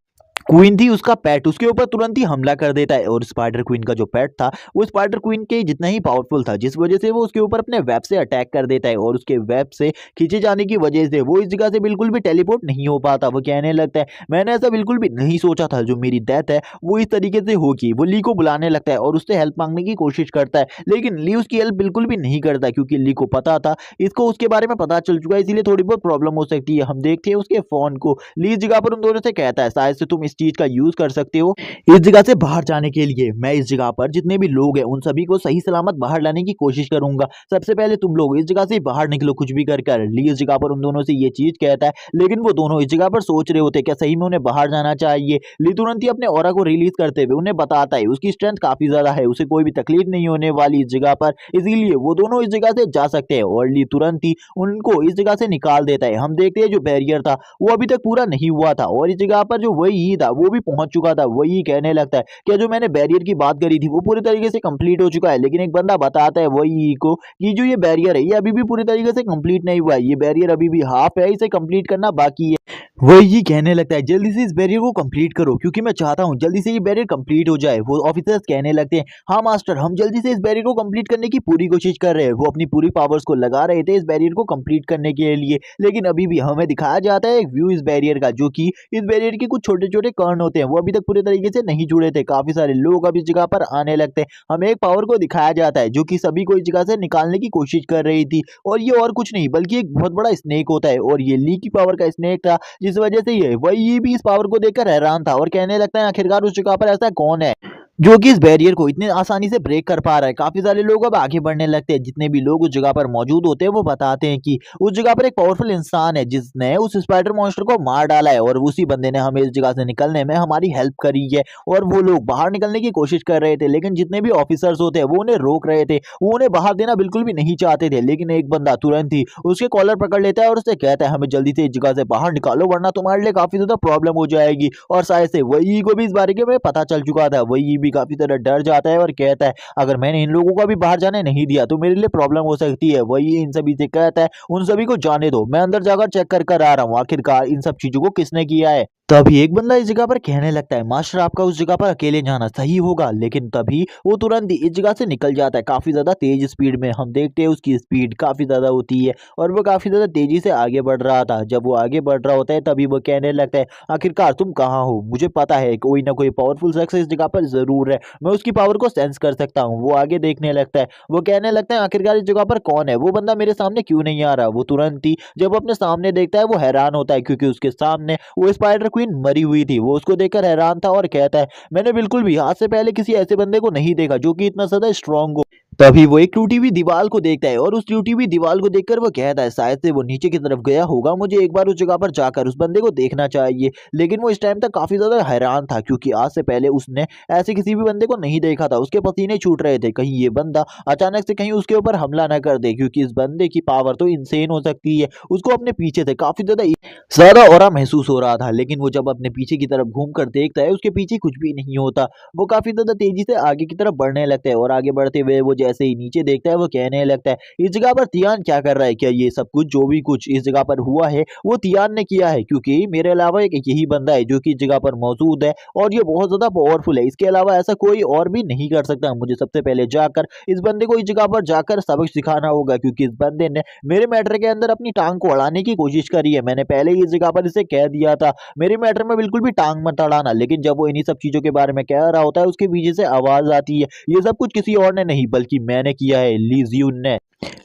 क्वीन थी उसका पेट उसके ऊपर तुरंत ही हमला कर देता है और स्पाइडर क्वीन का जो पेट था वो स्पाइडर क्वीन के जितना ही पावरफुल था, जिस वजह से वो उसके ऊपर अपने वेब से अटैक कर देता है और उसके वेब से खींचे जाने की वजह से वो इस जगह से बिल्कुल भी टेलीपोर्ट नहीं हो पाता। वो कहने लगता है मैंने ऐसा बिल्कुल भी नहीं सोचा था जो मेरी डेथ है वो इस तरीके से होगी। वो ली को बुलाने लगता है और उससे हेल्प मांगने की कोशिश करता है, लेकिन ली उसकी हेल्प बिल्कुल भी नहीं करता क्योंकि ली को पता था इसको उसके बारे में पता चल चुका है, इसीलिए थोड़ी बहुत प्रॉब्लम हो सकती है। हम देखते हैं उसके फोन को ली इस जगह पर उन दोनों से कहता है शायद से तुम इस चीज का यूज कर सकते हो इस जगह से बाहर जाने के लिए। मैं इस जगह पर जितने भी लोग हैं उन सभी को सही सलामत बाहर लाने की कोशिश करूंगा। सबसे पहले तुम लोग इस जगह से बाहर निकलो, कुछ भी कर ली इस जगह पर उन दोनों से ये चीज कहता है, लेकिन वो दोनों इस जगह पर सोच रहे होते क्या सही में उन्हें बाहर जाना चाहिए। ली तुरंत ही अपने ऑरा को रिलीज करते हुए उन्हें बताता है उसकी स्ट्रेंथ काफी ज्यादा है, उसे कोई भी तकलीफ नहीं होने वाली इस जगह पर, इसीलिए वो दोनों इस जगह से जा सकते हैं। और ली तुरंत ही उनको इस जगह से निकाल देता है। हम देखते हैं जो बैरियर था वो अभी तक पूरा नहीं हुआ था और इस जगह पर जो वही था वो भी पहुंच चुका था। वही कहने लगता है कि जो मैंने बैरियर की बात करी थी वो पूरी तरीके से कंप्लीट हो चुका है, लेकिन एक बंदा बताता है वही को कि जो ये बैरियर है ये अभी भी पूरी तरीके से कंप्लीट नहीं हुआ है, ये बैरियर अभी भी हाफ है, इसे कंप्लीट करना बाकी है। वही कहने लगता है जल्दी से इस बैरियर को कंप्लीट करो क्योंकि मैं चाहता हूँ जल्दी से ये बैरियर कंप्लीट हो जाए। वो ऑफिसर्स कहने लगते हैं हाँ मास्टर, हम जल्दी से इस बैरियर को कंप्लीट करने की पूरी कोशिश कर रहे हैं। वो अपनी पूरी पावर्स को लगा रहे थे इस बैरियर को कंप्लीट करने के लिए, लेकिन अभी भी हमें दिखाया जाता है एक व्यू इस बैरियर का, जो कि इस बैरियर के कुछ छोटे छोटे कर्ण होते हैं वो अभी तक पूरे तरीके से नहीं जुड़े थे। काफी सारे लोग अब इस जगह पर आने लगते हैं। हमें एक पावर को दिखाया जाता है जो कि सभी को इस जगह से निकालने की कोशिश कर रही थी, और ये और कुछ नहीं बल्कि एक बहुत बड़ा स्नेक होता है, और ये ली की पावर का स्नेक था, जिस वजह से ये भी इस पावर को देखकर हैरान था और कहने लगता है आखिरकार उस जगह पर ऐसा कौन है जो कि इस बैरियर को इतने आसानी से ब्रेक कर पा रहा है। काफी सारे लोग अब आगे बढ़ने लगते हैं। जितने भी लोग उस जगह पर मौजूद होते हैं वो बताते हैं कि उस जगह पर एक पावरफुल इंसान है जिसने उस स्पाइडर मॉन्स्टर को मार डाला है, और उसी बंदे ने हमें इस जगह से निकलने में हमारी हेल्प करी है। और वो लोग बाहर निकलने की कोशिश कर रहे थे, लेकिन जितने भी ऑफिसर्स होते हैं वो उन्हें रोक रहे थे, वो उन्हें बाहर देना बिल्कुल भी नहीं चाहते थे। लेकिन एक बंदा तुरंत ही उसके कॉलर पकड़ लेता है और उससे कहता है हमें जल्दी से इस जगह से बाहर निकालो वरना तुम्हारे लिए काफी ज्यादा प्रॉब्लम हो जाएगी। और शायद से वही को भी इस बारे में पता चल चुका था। वही भी काफी ज्यादा डर जाता है और कहता है अगर मैंने इन लोगों को भी बाहर जाने नहीं दिया तो मेरे लिए प्रॉब्लम हो सकती है। वही इन सभी से कहता है उन सभी को जाने दो, मैं अंदर जाकर चेक कर कर आ रहा हूँ आखिरकार इन सब चीजों को किसने किया है। तभी एक बंदा इस जगह पर कहने लगता है मास्टर आपका उस जगह पर अकेले जाना सही होगा, लेकिन तभी वो तुरंत ही इस जगह से निकल जाता है काफी ज्यादा तेज स्पीड में। हम देखते हैं उसकी स्पीड काफी ज्यादा होती है और वो काफी ज्यादा तेजी से आगे बढ़ रहा था। जब वो आगे बढ़ रहा होता है तभी वो कहने लगता है आखिरकार तुम कहाँ हो, मुझे पता है कोई ना कोई पावरफुल शख्स इस जगह पर जरूर है, मैं उसकी पावर को सेंस कर सकता हूँ। वो आगे देखने लगता है, वो कहने लगता है आखिरकार इस जगह पर कौन है, वो बंदा मेरे सामने क्यों नहीं आ रहा। वो तुरंत ही जब अपने सामने देखता है वो हैरान होता है क्योंकि उसके सामने वो स्पाइडर क्वीन मरी हुई थी। वो उसको देखकर हैरान था और कहता है मैंने बिल्कुल भी आज से पहले किसी ऐसे बंदे को नहीं देखा जो कि इतना ज्यादा स्ट्रांग हो। तभी वो एक टूटी हुई दीवार को देखता है और उस टूटी हुई दीवार को देखकर वो कहता है शायद से वो नीचे की तरफ गया होगा, मुझे एक बार उस जगह पर जाकर उस बंदे को देखना चाहिए। लेकिन वो इस टाइम तक काफी ज्यादा हैरान था क्योंकि आज से पहले उसने ऐसे किसी भी बंदे को नहीं देखा था। उसके पसीने छूट रहे थे, कहीं ये बंदा अचानक से कहीं उसके ऊपर हमला न कर दे, क्योंकि इस बंदे की पावर तो इंसेन हो सकती है। उसको अपने पीछे से काफी ज्यादा ऑरा महसूस हो रहा था, लेकिन वो जब अपने पीछे की तरफ घूम कर देखता है उसके पीछे कुछ भी नहीं होता। वो काफी ज्यादा तेजी से आगे की तरफ बढ़ने लगता है और आगे बढ़ते हुए वो जैसे ही नीचे देखता है वो कहने लगता है इस जगह पर तियान क्या कर रहा है, क्या ये सब कुछ जो भी कुछ इस जगह पर हुआ है वो तियान ने किया है, क्योंकि मेरे अलावा एक यही बंदा है जो कि इस जगह पर मौजूद है और ये बहुत ज्यादा पावरफुल है, इसके अलावा ऐसा कोई और भी नहीं कर सकता। मुझे सबसे पहले जाकर इस बंदे को इस जगह पर जाकर सबक सिखाना होगा, क्योंकि इस बंदे ने मेरे मैटर के अंदर अपनी टांग को अड़ाने की कोशिश करी है। मैंने पहले ही इस जगह पर इसे कह दिया था मेरे मैटर में बिल्कुल भी टांग मत अड़ाना, लेकिन जब वो इन्हीं सब चीजों के बारे में कह रहा होता है उसके पीछे से आवाज आती है ये सब कुछ किसी और ने नहीं बल्कि मैंने किया है, ली जियून ने।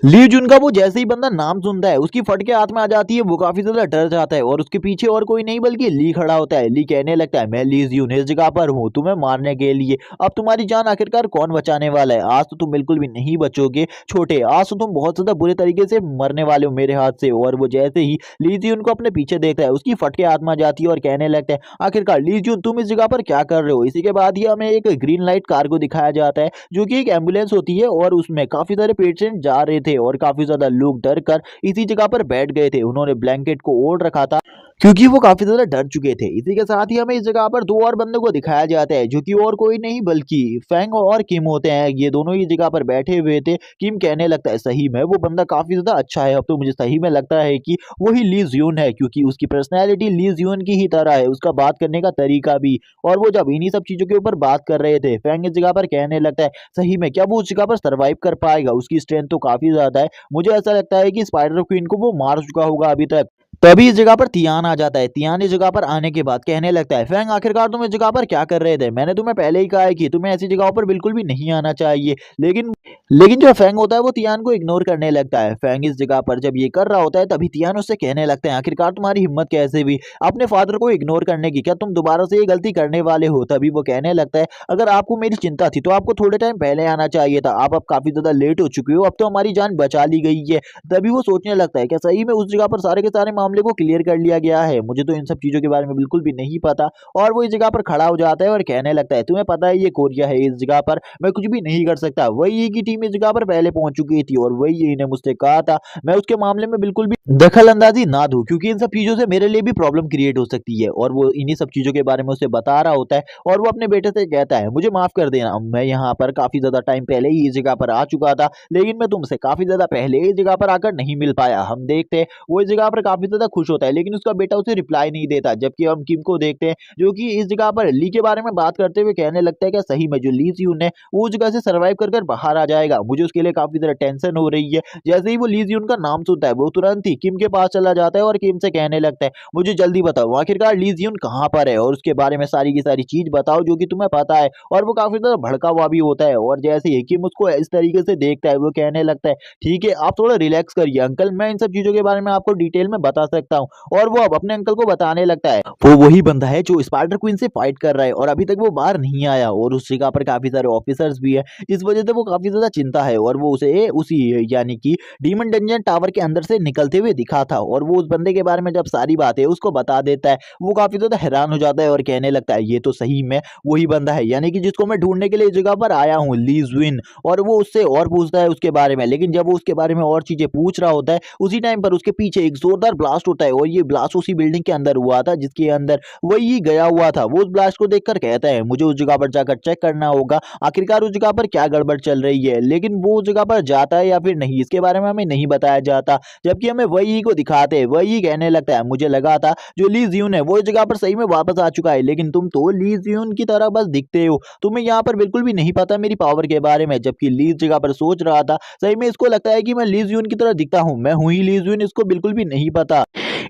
ली जुन का वो जैसे ही बंदा नाम सुनता है उसकी फटके हाथ में आ जाती है, वो काफी ज्यादा डर जाता है और उसके पीछे और कोई नहीं बल्कि ली खड़ा होता है। ली कहने लगता है मैं ली जियून इस जगह पर हूँ तुम्हें मारने के लिए, अब तुम्हारी जान आखिरकार कौन बचाने वाला है। आज तो तुम बिल्कुल भी नहीं बचोगे छोटे, आज तो तुम बहुत ज्यादा बुरे तरीके से मरने वाले हो मेरे हाथ से। और वो जैसे ही ली जियून को अपने पीछे देखता है उसकी फटके हाथ में आ जाती है और कहने लगता है आखिरकार ली जियून तुम इस जगह पर क्या कर रहे हो। इसी के बाद ही हमें एक ग्रीन लाइट कार को दिखाया जाता है जो कि एक एम्बुलेंस होती है और उसमें काफी सारे पेशेंट जा रहे थे और काफी ज्यादा लोग डर कर इसी जगह पर बैठ गए थे। उन्होंने ब्लैंकेट को ओढ़ रखा था क्योंकि वो काफी ज्यादा डर चुके थे। इसी के साथ ही हमें इस जगह पर दो और बंदों को दिखाया जाता है जो कि और कोई नहीं बल्कि फैंग और किम होते हैं। ये दोनों ही जगह पर बैठे हुए थे। किम कहने लगता है सही में वो बंदा काफी ज्यादा अच्छा है, अब तो मुझे सही में लगता है कि वही ली जियून है, क्योंकि उसकी पर्सनैलिटी ली जियून की ही तरह है, उसका बात करने का तरीका भी। और वो जब इन्हीं सब चीजों के ऊपर बात कर रहे थे फैंग इस जगह पर कहने लगता है सही में क्या वो उस जगह पर सर्वाइव कर पाएगा, उसकी स्ट्रेंथ तो काफी ज्यादा है, मुझे ऐसा लगता है कि स्पाइडर क्वीन को वो मार चुका होगा अभी तक। तभी इस जगह पर तियान आ जाता है। तियान इस जगह पर आने के बाद कहने लगता है फैंग आखिरकार तुम इस जगह पर क्या कर रहे थे, मैंने तुम्हें पहले ही कहा है कि तुम्हें ऐसी जगहों पर बिल्कुल भी नहीं आना चाहिए, लेकिन लेकिन जो फेंग होता है वो तियान को इग्नोर करने लगता है। फेंग इस जगह पर जब ये कर रहा होता है तभी तियान उससे कहने लगते हैं, आखिरकार तुम्हारी हिम्मत कैसे हुई अपने फादर को इग्नोर करने की, क्या तुम दोबारा से ये गलती करने वाले हो? तभी वो कहने लगता है, अगर आपको मेरी चिंता थी तो आपको थोड़े टाइम पहले आना चाहिए था, आप अब काफी ज्यादा लेट हो चुके हो, अब तो हमारी जान बचा ली गई है। तभी वो सोचने लगता है, क्या सही में उस जगह पर सारे के सारे मामले को क्लियर कर लिया गया है? मुझे तो इन सब चीजों के बारे में बिल्कुल भी नहीं पता। और वो इस जगह पर खड़ा हो जाता है और कहने लगता है, तुम्हें पता है ये कोरिया है, इस जगह पर मैं कुछ भी नहीं कर सकता। वही की टीम इस जगह पर पहले पहुंच चुकी थी और वही ने मुझसे कहा था मैं उसके मामले में बिल्कुल भी दखल अंदाजी ना दूं, क्योंकि इन सब चीजों से मेरे लिए भी प्रॉब्लम क्रिएट हो सकती है। और वो इन्हीं सब चीजों के बारे में उसे बता रहा होता है और वो अपने बेटे से कहता है, मुझे माफ कर देना, मैं यहाँ पर काफी ज्यादा टाइम पहले ही इस जगह पर आ चुका था, लेकिन मैं तुमसे काफी ज्यादा पहले इस जगह पर आकर नहीं मिल पाया। हम देखते हैं वो इस जगह पर काफी ज्यादा खुश होता है, लेकिन उसका बेटा उसे रिप्लाई नहीं देता। जबकि हम किम को देखते हैं जो कि इस जगह पर ली के बारे में बात करते हुए कहने लगता है कि सही में जो ली सियून है वो उस जगह से सर्वाइव कर कर बाहर आ जाएगा, मुझे उसके लिए काफी ज्यादा टेंशन हो रही है। जैसे ही वो ली सियून का नाम सुनता है वो तुरंत ही किम के पास चला जाता है और किम से कहने लगता है, मुझे जल्दी बताओ आखिरकार ली सियून कहाँ पर है और उसके बारे में सारी की सारी चीज बताओ जो कि तुम्हें पता है। और वो काफी ज्यादा भड़का हुआ भी होता है और जैसे ही किम उसको इस तरीके से देखता है वो कहने लगता है, ठीक है आप थोड़ा रिलैक्स करिए अंकल, मैं इन सब चीजों के बारे में आपको डिटेल में बता सकता हूँ। और वो अब अपने अंकल को बताने लगता है, वो वही बंदा है जो स्पाइडर क्वीन से फाइट कर रहा है और अभी तक वो बाहर नहीं आया और उस जगह पर काफी सारे ऑफिसर्स भी है, इस वजह से वो काफी ज्यादा चिंता है। और वो उसे उसी यानी कि डीमन डंजन टावर के अंदर से निकलते हुए दिखा था और वो उस बंदे के बारे में जब सारी बातें उसको बता देता है वो काफी ज्यादा हैरान हो जाता है और कहने लगता है, ये तो सही में वही बंदा है, यानी कि जिसको मैं ढूंढने के लिए इस जगह पर आया हूँ, ली जुइन। और वो उससे और पूछता है उसके बारे में, लेकिन जब वो उसके बारे में और चीजें पूछ रहा होता है उसी टाइम पर उसके पीछे एक जोरदार ब्लास्ट होता है और ये ब्लास्ट उसी बिल्डिंग के अंदर हुआ था जिसके अंदर वही गया हुआ था। वो उस ब्लास्ट को देखकर कहता है, मुझे उस जगह पर जाकर चेक करना होगा आखिरकार उस जगह पर क्या गड़बड़ चल रही है। लेकिन वो उस जगह पर जाता है या फिर नहीं इसके बारे में हमें नहीं बताया जाता, जबकि हमें वही को दिखाते हैं। वही कहने लगता है, मुझे लगा था जो ली जियून है वो इस जगह पर सही में वापस आ चुका है, लेकिन तुम तो ली जियून की तरह बस दिखते हो, तुम्हें यहाँ पर बिल्कुल भी नहीं पता मेरी पावर के बारे में। जबकि ली इस जगह पर सोच रहा था सही में इसको लगता है कि मैं ली जियून की तरह दिखता हूँ, मैं हूँ ही ली जियून, इसको बिल्कुल भी नहीं पता।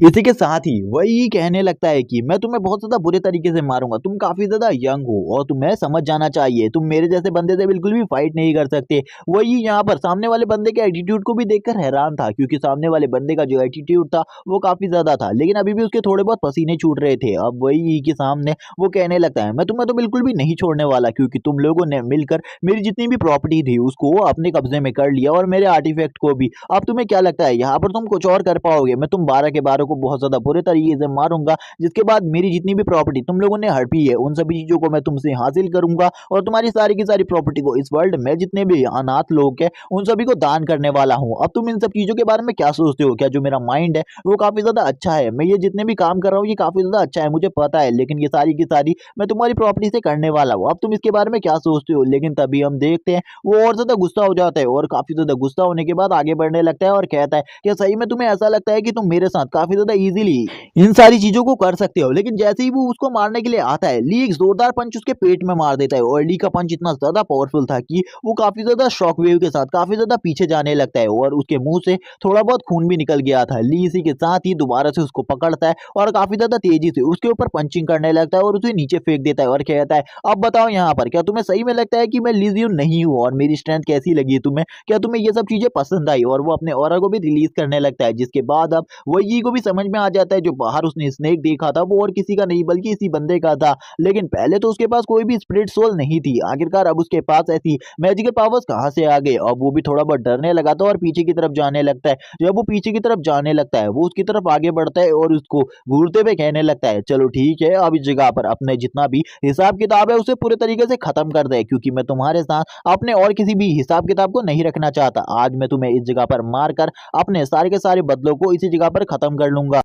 इसी के साथ ही वही कहने लगता है कि मैं तुम्हें बहुत ज्यादा बुरे तरीके से मारूंगा, तुम काफी ज्यादा यंग हो और तुम्हें समझ जाना चाहिए, तुम मेरे जैसे बंदे से बिल्कुल भी फाइट नहीं कर सकते। वही यहाँ पर सामने वाले बंदे के एटीट्यूड को भी देखकर हैरान था, क्योंकि सामने वाले बंदे का जो एटीट्यूड था वो काफी ज्यादा था, लेकिन अभी भी उसके थोड़े बहुत पसीने छूट रहे थे। अब वही के सामने वो कहने लगता है, मैं तुम्हें तो बिल्कुल भी नहीं छोड़ने वाला, क्योंकि तुम लोगों ने मिलकर मेरी जितनी भी प्रॉपर्टी थी उसको अपने कब्जे में कर लिया और मेरे आर्टिफैक्ट को भी। अब तुम्हें क्या लगता है यहाँ पर तुम कुछ और कर पाओगे? मैं तुम 12 के 12 को बहुत ज्यादा बुरे तरीके से मारूंगा, जिसके बाद मेरी जितनी भी प्रॉपर्टी तुम लोगों ने हड़पी है उन सभी चीजों को मैं तुमसे हासिल करूंगा और तुम्हारी सारी की सारी प्रॉपर्टी को इस वर्ल्ड में जितने भी अनाथ लोग हैं उन सभी को दान करने वाला हूँ। अब तुम इन सब चीजों के बारे में क्या सोचते हो? क्या जो मेरा माइंड है वो काफी ज्यादा अच्छा है? मैं ये जितने भी काम कर रहा हूँ ये काफी ज्यादा अच्छा है मुझे पता है, लेकिन ये सारी की सारी मैं तुम्हारी प्रॉपर्टी से करने वाला हूँ। अब तुम इसके बारे में क्या सोचते हो? लेकिन तभी हम देखते हैं वो और ज्यादा गुस्सा हो जाता है और काफी ज्यादा गुस्सा होने के बाद आगे बढ़ने लगता है और कहता है, क्या सही में तुम्हें ऐसा लगता है कि तुम मेरे साथ काफी ज्यादा इजीली इन सारी चीजों को कर सकते हो? लेकिन जैसे ही वो उसको मारने के लिए आता है ली एक जोरदार पंच उसके पेट में मार देता है और ली का पंच इतना ज्यादा पावरफुल था कि वो काफी ज्यादा शॉक वेव के साथ काफी ज्यादा पीछे जाने लगता है और उसके मुंह से थोड़ा बहुत खून भी निकल गया था। ली इसी के साथ ही दोबारा से उसको पकड़ता है और काफी ज्यादा तेजी से उसके ऊपर पंचिंग करने लगता है और उसे नीचे फेंक देता है और कहता है, अब बताओ यहाँ पर क्या तुम्हें सही में लगता है कि मैं लिजियन नहीं हूँ और मेरी स्ट्रेंथ कैसी लगी तुम्हें? क्या तुम्हें ये सब चीजें पसंद आई? और वो अपने ऑरा को भी रिलीज करने लगता है, जिसके बाद अब वही को भी समझ में आ जाता है जो बाहर उसने स्नेक देखा था वो और किसी का नहीं बल्कि इसी बंदे का था। लेकिन पहले तो उसके पास कोई भी स्पिरिट सोल नहीं थी, आखिरकार अब उसके पास ऐसी मैजिकल पावर्स कहाँ से आ गए? अब वो भी थोड़ा बहुत डरने लगा था और पीछे की तरफ जाने लगता है। जब वो पीछे की तरफ जाने लगता है वो उसकी तरफ आगे बढ़ता है और उसको घूरते हुए कहने लगता है, चलो ठीक है अब इस जगह पर अपने जितना भी हिसाब किताब है उसे पूरे तरीके से खत्म कर दे, क्योंकि मैं तुम्हारे साथ अपने और किसी भी हिसाब किताब को नहीं रखना चाहता। आज मैं तुम्हें इस जगह पर मार कर अपने सारे के सारे बदलों को इसी जगह पर खत्म कर लूंगा।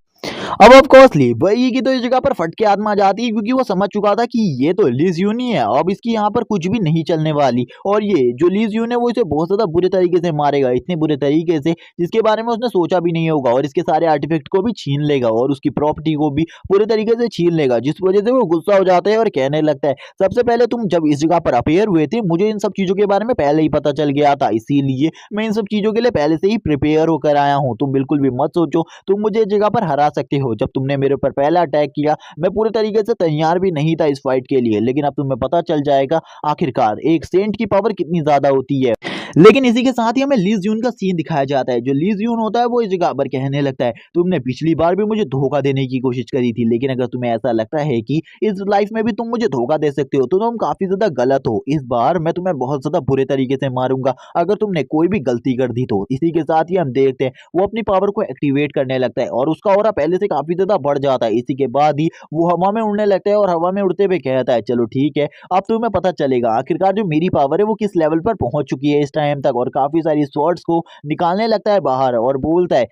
अब ऑफ कोर्सली वही की तो इस जगह पर फट के आत्मा आ जाती है, क्योंकि वो समझ चुका था कि ये तो लीज यून ही है, अब इसकी यहाँ पर कुछ भी नहीं चलने वाली और ये जो लीज यून है वो इसे बहुत ज्यादा बुरे तरीके से मारेगा, इतने बुरे तरीके से जिसके बारे में उसने सोचा भी नहीं होगा और इसके सारे आर्टिफैक्ट को भी छीन लेगा और उसकी प्रॉपर्टी को भी पूरे तरीके से छीन लेगा, जिस वजह से वो गुस्सा हो जाता है और कहने लगता है, सबसे पहले तुम जब इस जगह पर अपेयर हुए थे मुझे इन सब चीजों के बारे में पहले ही पता चल गया था, इसीलिए मैं इन सब चीजों के लिए पहले से ही प्रिपेयर होकर आया हूँ। तुम बिल्कुल भी मत सोचो तुम मुझे इस जगह पर हरा सकते हो। जब तुमने मेरे ऊपर पहला अटैक किया मैं पूरे तरीके से तैयार भी नहीं था इस फाइट के लिए, लेकिन अब तुम्हें पता चल जाएगा आखिरकार एक सेंट की पावर कितनी ज्यादा होती है। लेकिन इसी के साथ ही हमें ली जून का सीन दिखाया जाता है। जो ली जून होता है वो इस जगह पर कहने लगता है, तुमने पिछली बार भी मुझे धोखा देने की कोशिश करी थी, लेकिन अगर तुम्हें ऐसा लगता है कि इस लाइफ में भी तुम मुझे धोखा दे सकते हो तो तुम काफी ज्यादा गलत हो। इस बार मैं तुम्हें बहुत ज्यादा बुरे तरीके से मारूंगा अगर तुमने कोई भी गलती कर दी तो। इसी के साथ ही हम देखते हैं वो अपनी पावर को एक्टिवेट करने लगता है और उसका ऑरा पहले से काफी ज्यादा बढ़ जाता है। इसी के बाद ही वो हवा में उड़ने लगता है और हवा में उड़ते हुए कहता है, चलो ठीक है, अब तुम्हें पता चलेगा आखिरकार जो मेरी पावर है वो किस लेवल पर पहुंच चुकी है इस टाइम तक। और काफी सारी स्वॉर्ड्स को निकालने लगता है बाहर और बोलता है,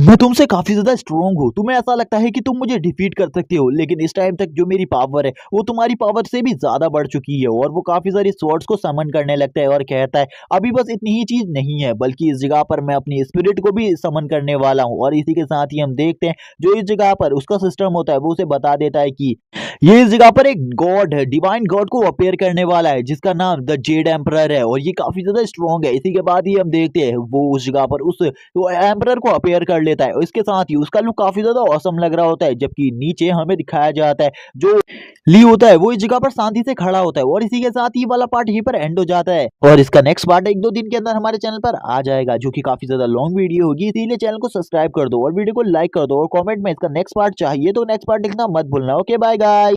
मैं तुमसे काफी ज्यादा स्ट्रोंग हूँ, तुम्हें ऐसा लगता है कि तुम मुझे डिफीट कर सकते हो, लेकिन इस टाइम तक जो मेरी पावर है वो तुम्हारी पावर से भी ज्यादा बढ़ चुकी है। और वो काफी सारी स्वॉर्ड्स को समन करने लगता है और कहता है, अभी बस इतनी ही चीज नहीं है बल्कि इस जगह पर मैं अपनी स्पिरिट को भी समन करने वाला हूँ। और इसी के साथ ही हम देखते हैं जो इस जगह पर उसका सिस्टम होता है वो उसे बता देता है कि ये इस जगह पर एक गॉड है, डिवाइन गॉड को अपेयर करने वाला है जिसका नाम द जेड एम्परर है और ये काफी ज्यादा स्ट्रॉन्ग है। इसी के बाद ही हम देखते हैं वो उस जगह पर उस एम्परर को अपेयर कर लेता है और इसके साथ ही उसका लुक काफी ज्यादा औसम लग रहा होता है। जबकि नीचे हमें दिखाया जाता है जो ली होता है वो इस जगह पर शांति से खड़ा होता है। और इसी के साथ ही वाला पार्ट यहीं पर एंड हो जाता है और इसका नेक्स्ट पार्ट एक दो दिन के अंदर हमारे चैनल पर आ जाएगा जो कि काफी ज्यादा लॉन्ग वीडियो होगी। इसीलिए चैनल को सब्सक्राइब कर दो और वीडियो को लाइक कर दो और कमेंट में इसका नेक्स्ट पार्ट चाहिए तो नेक्स्ट पार्ट लिखना मत भूलना। Okay bye guys.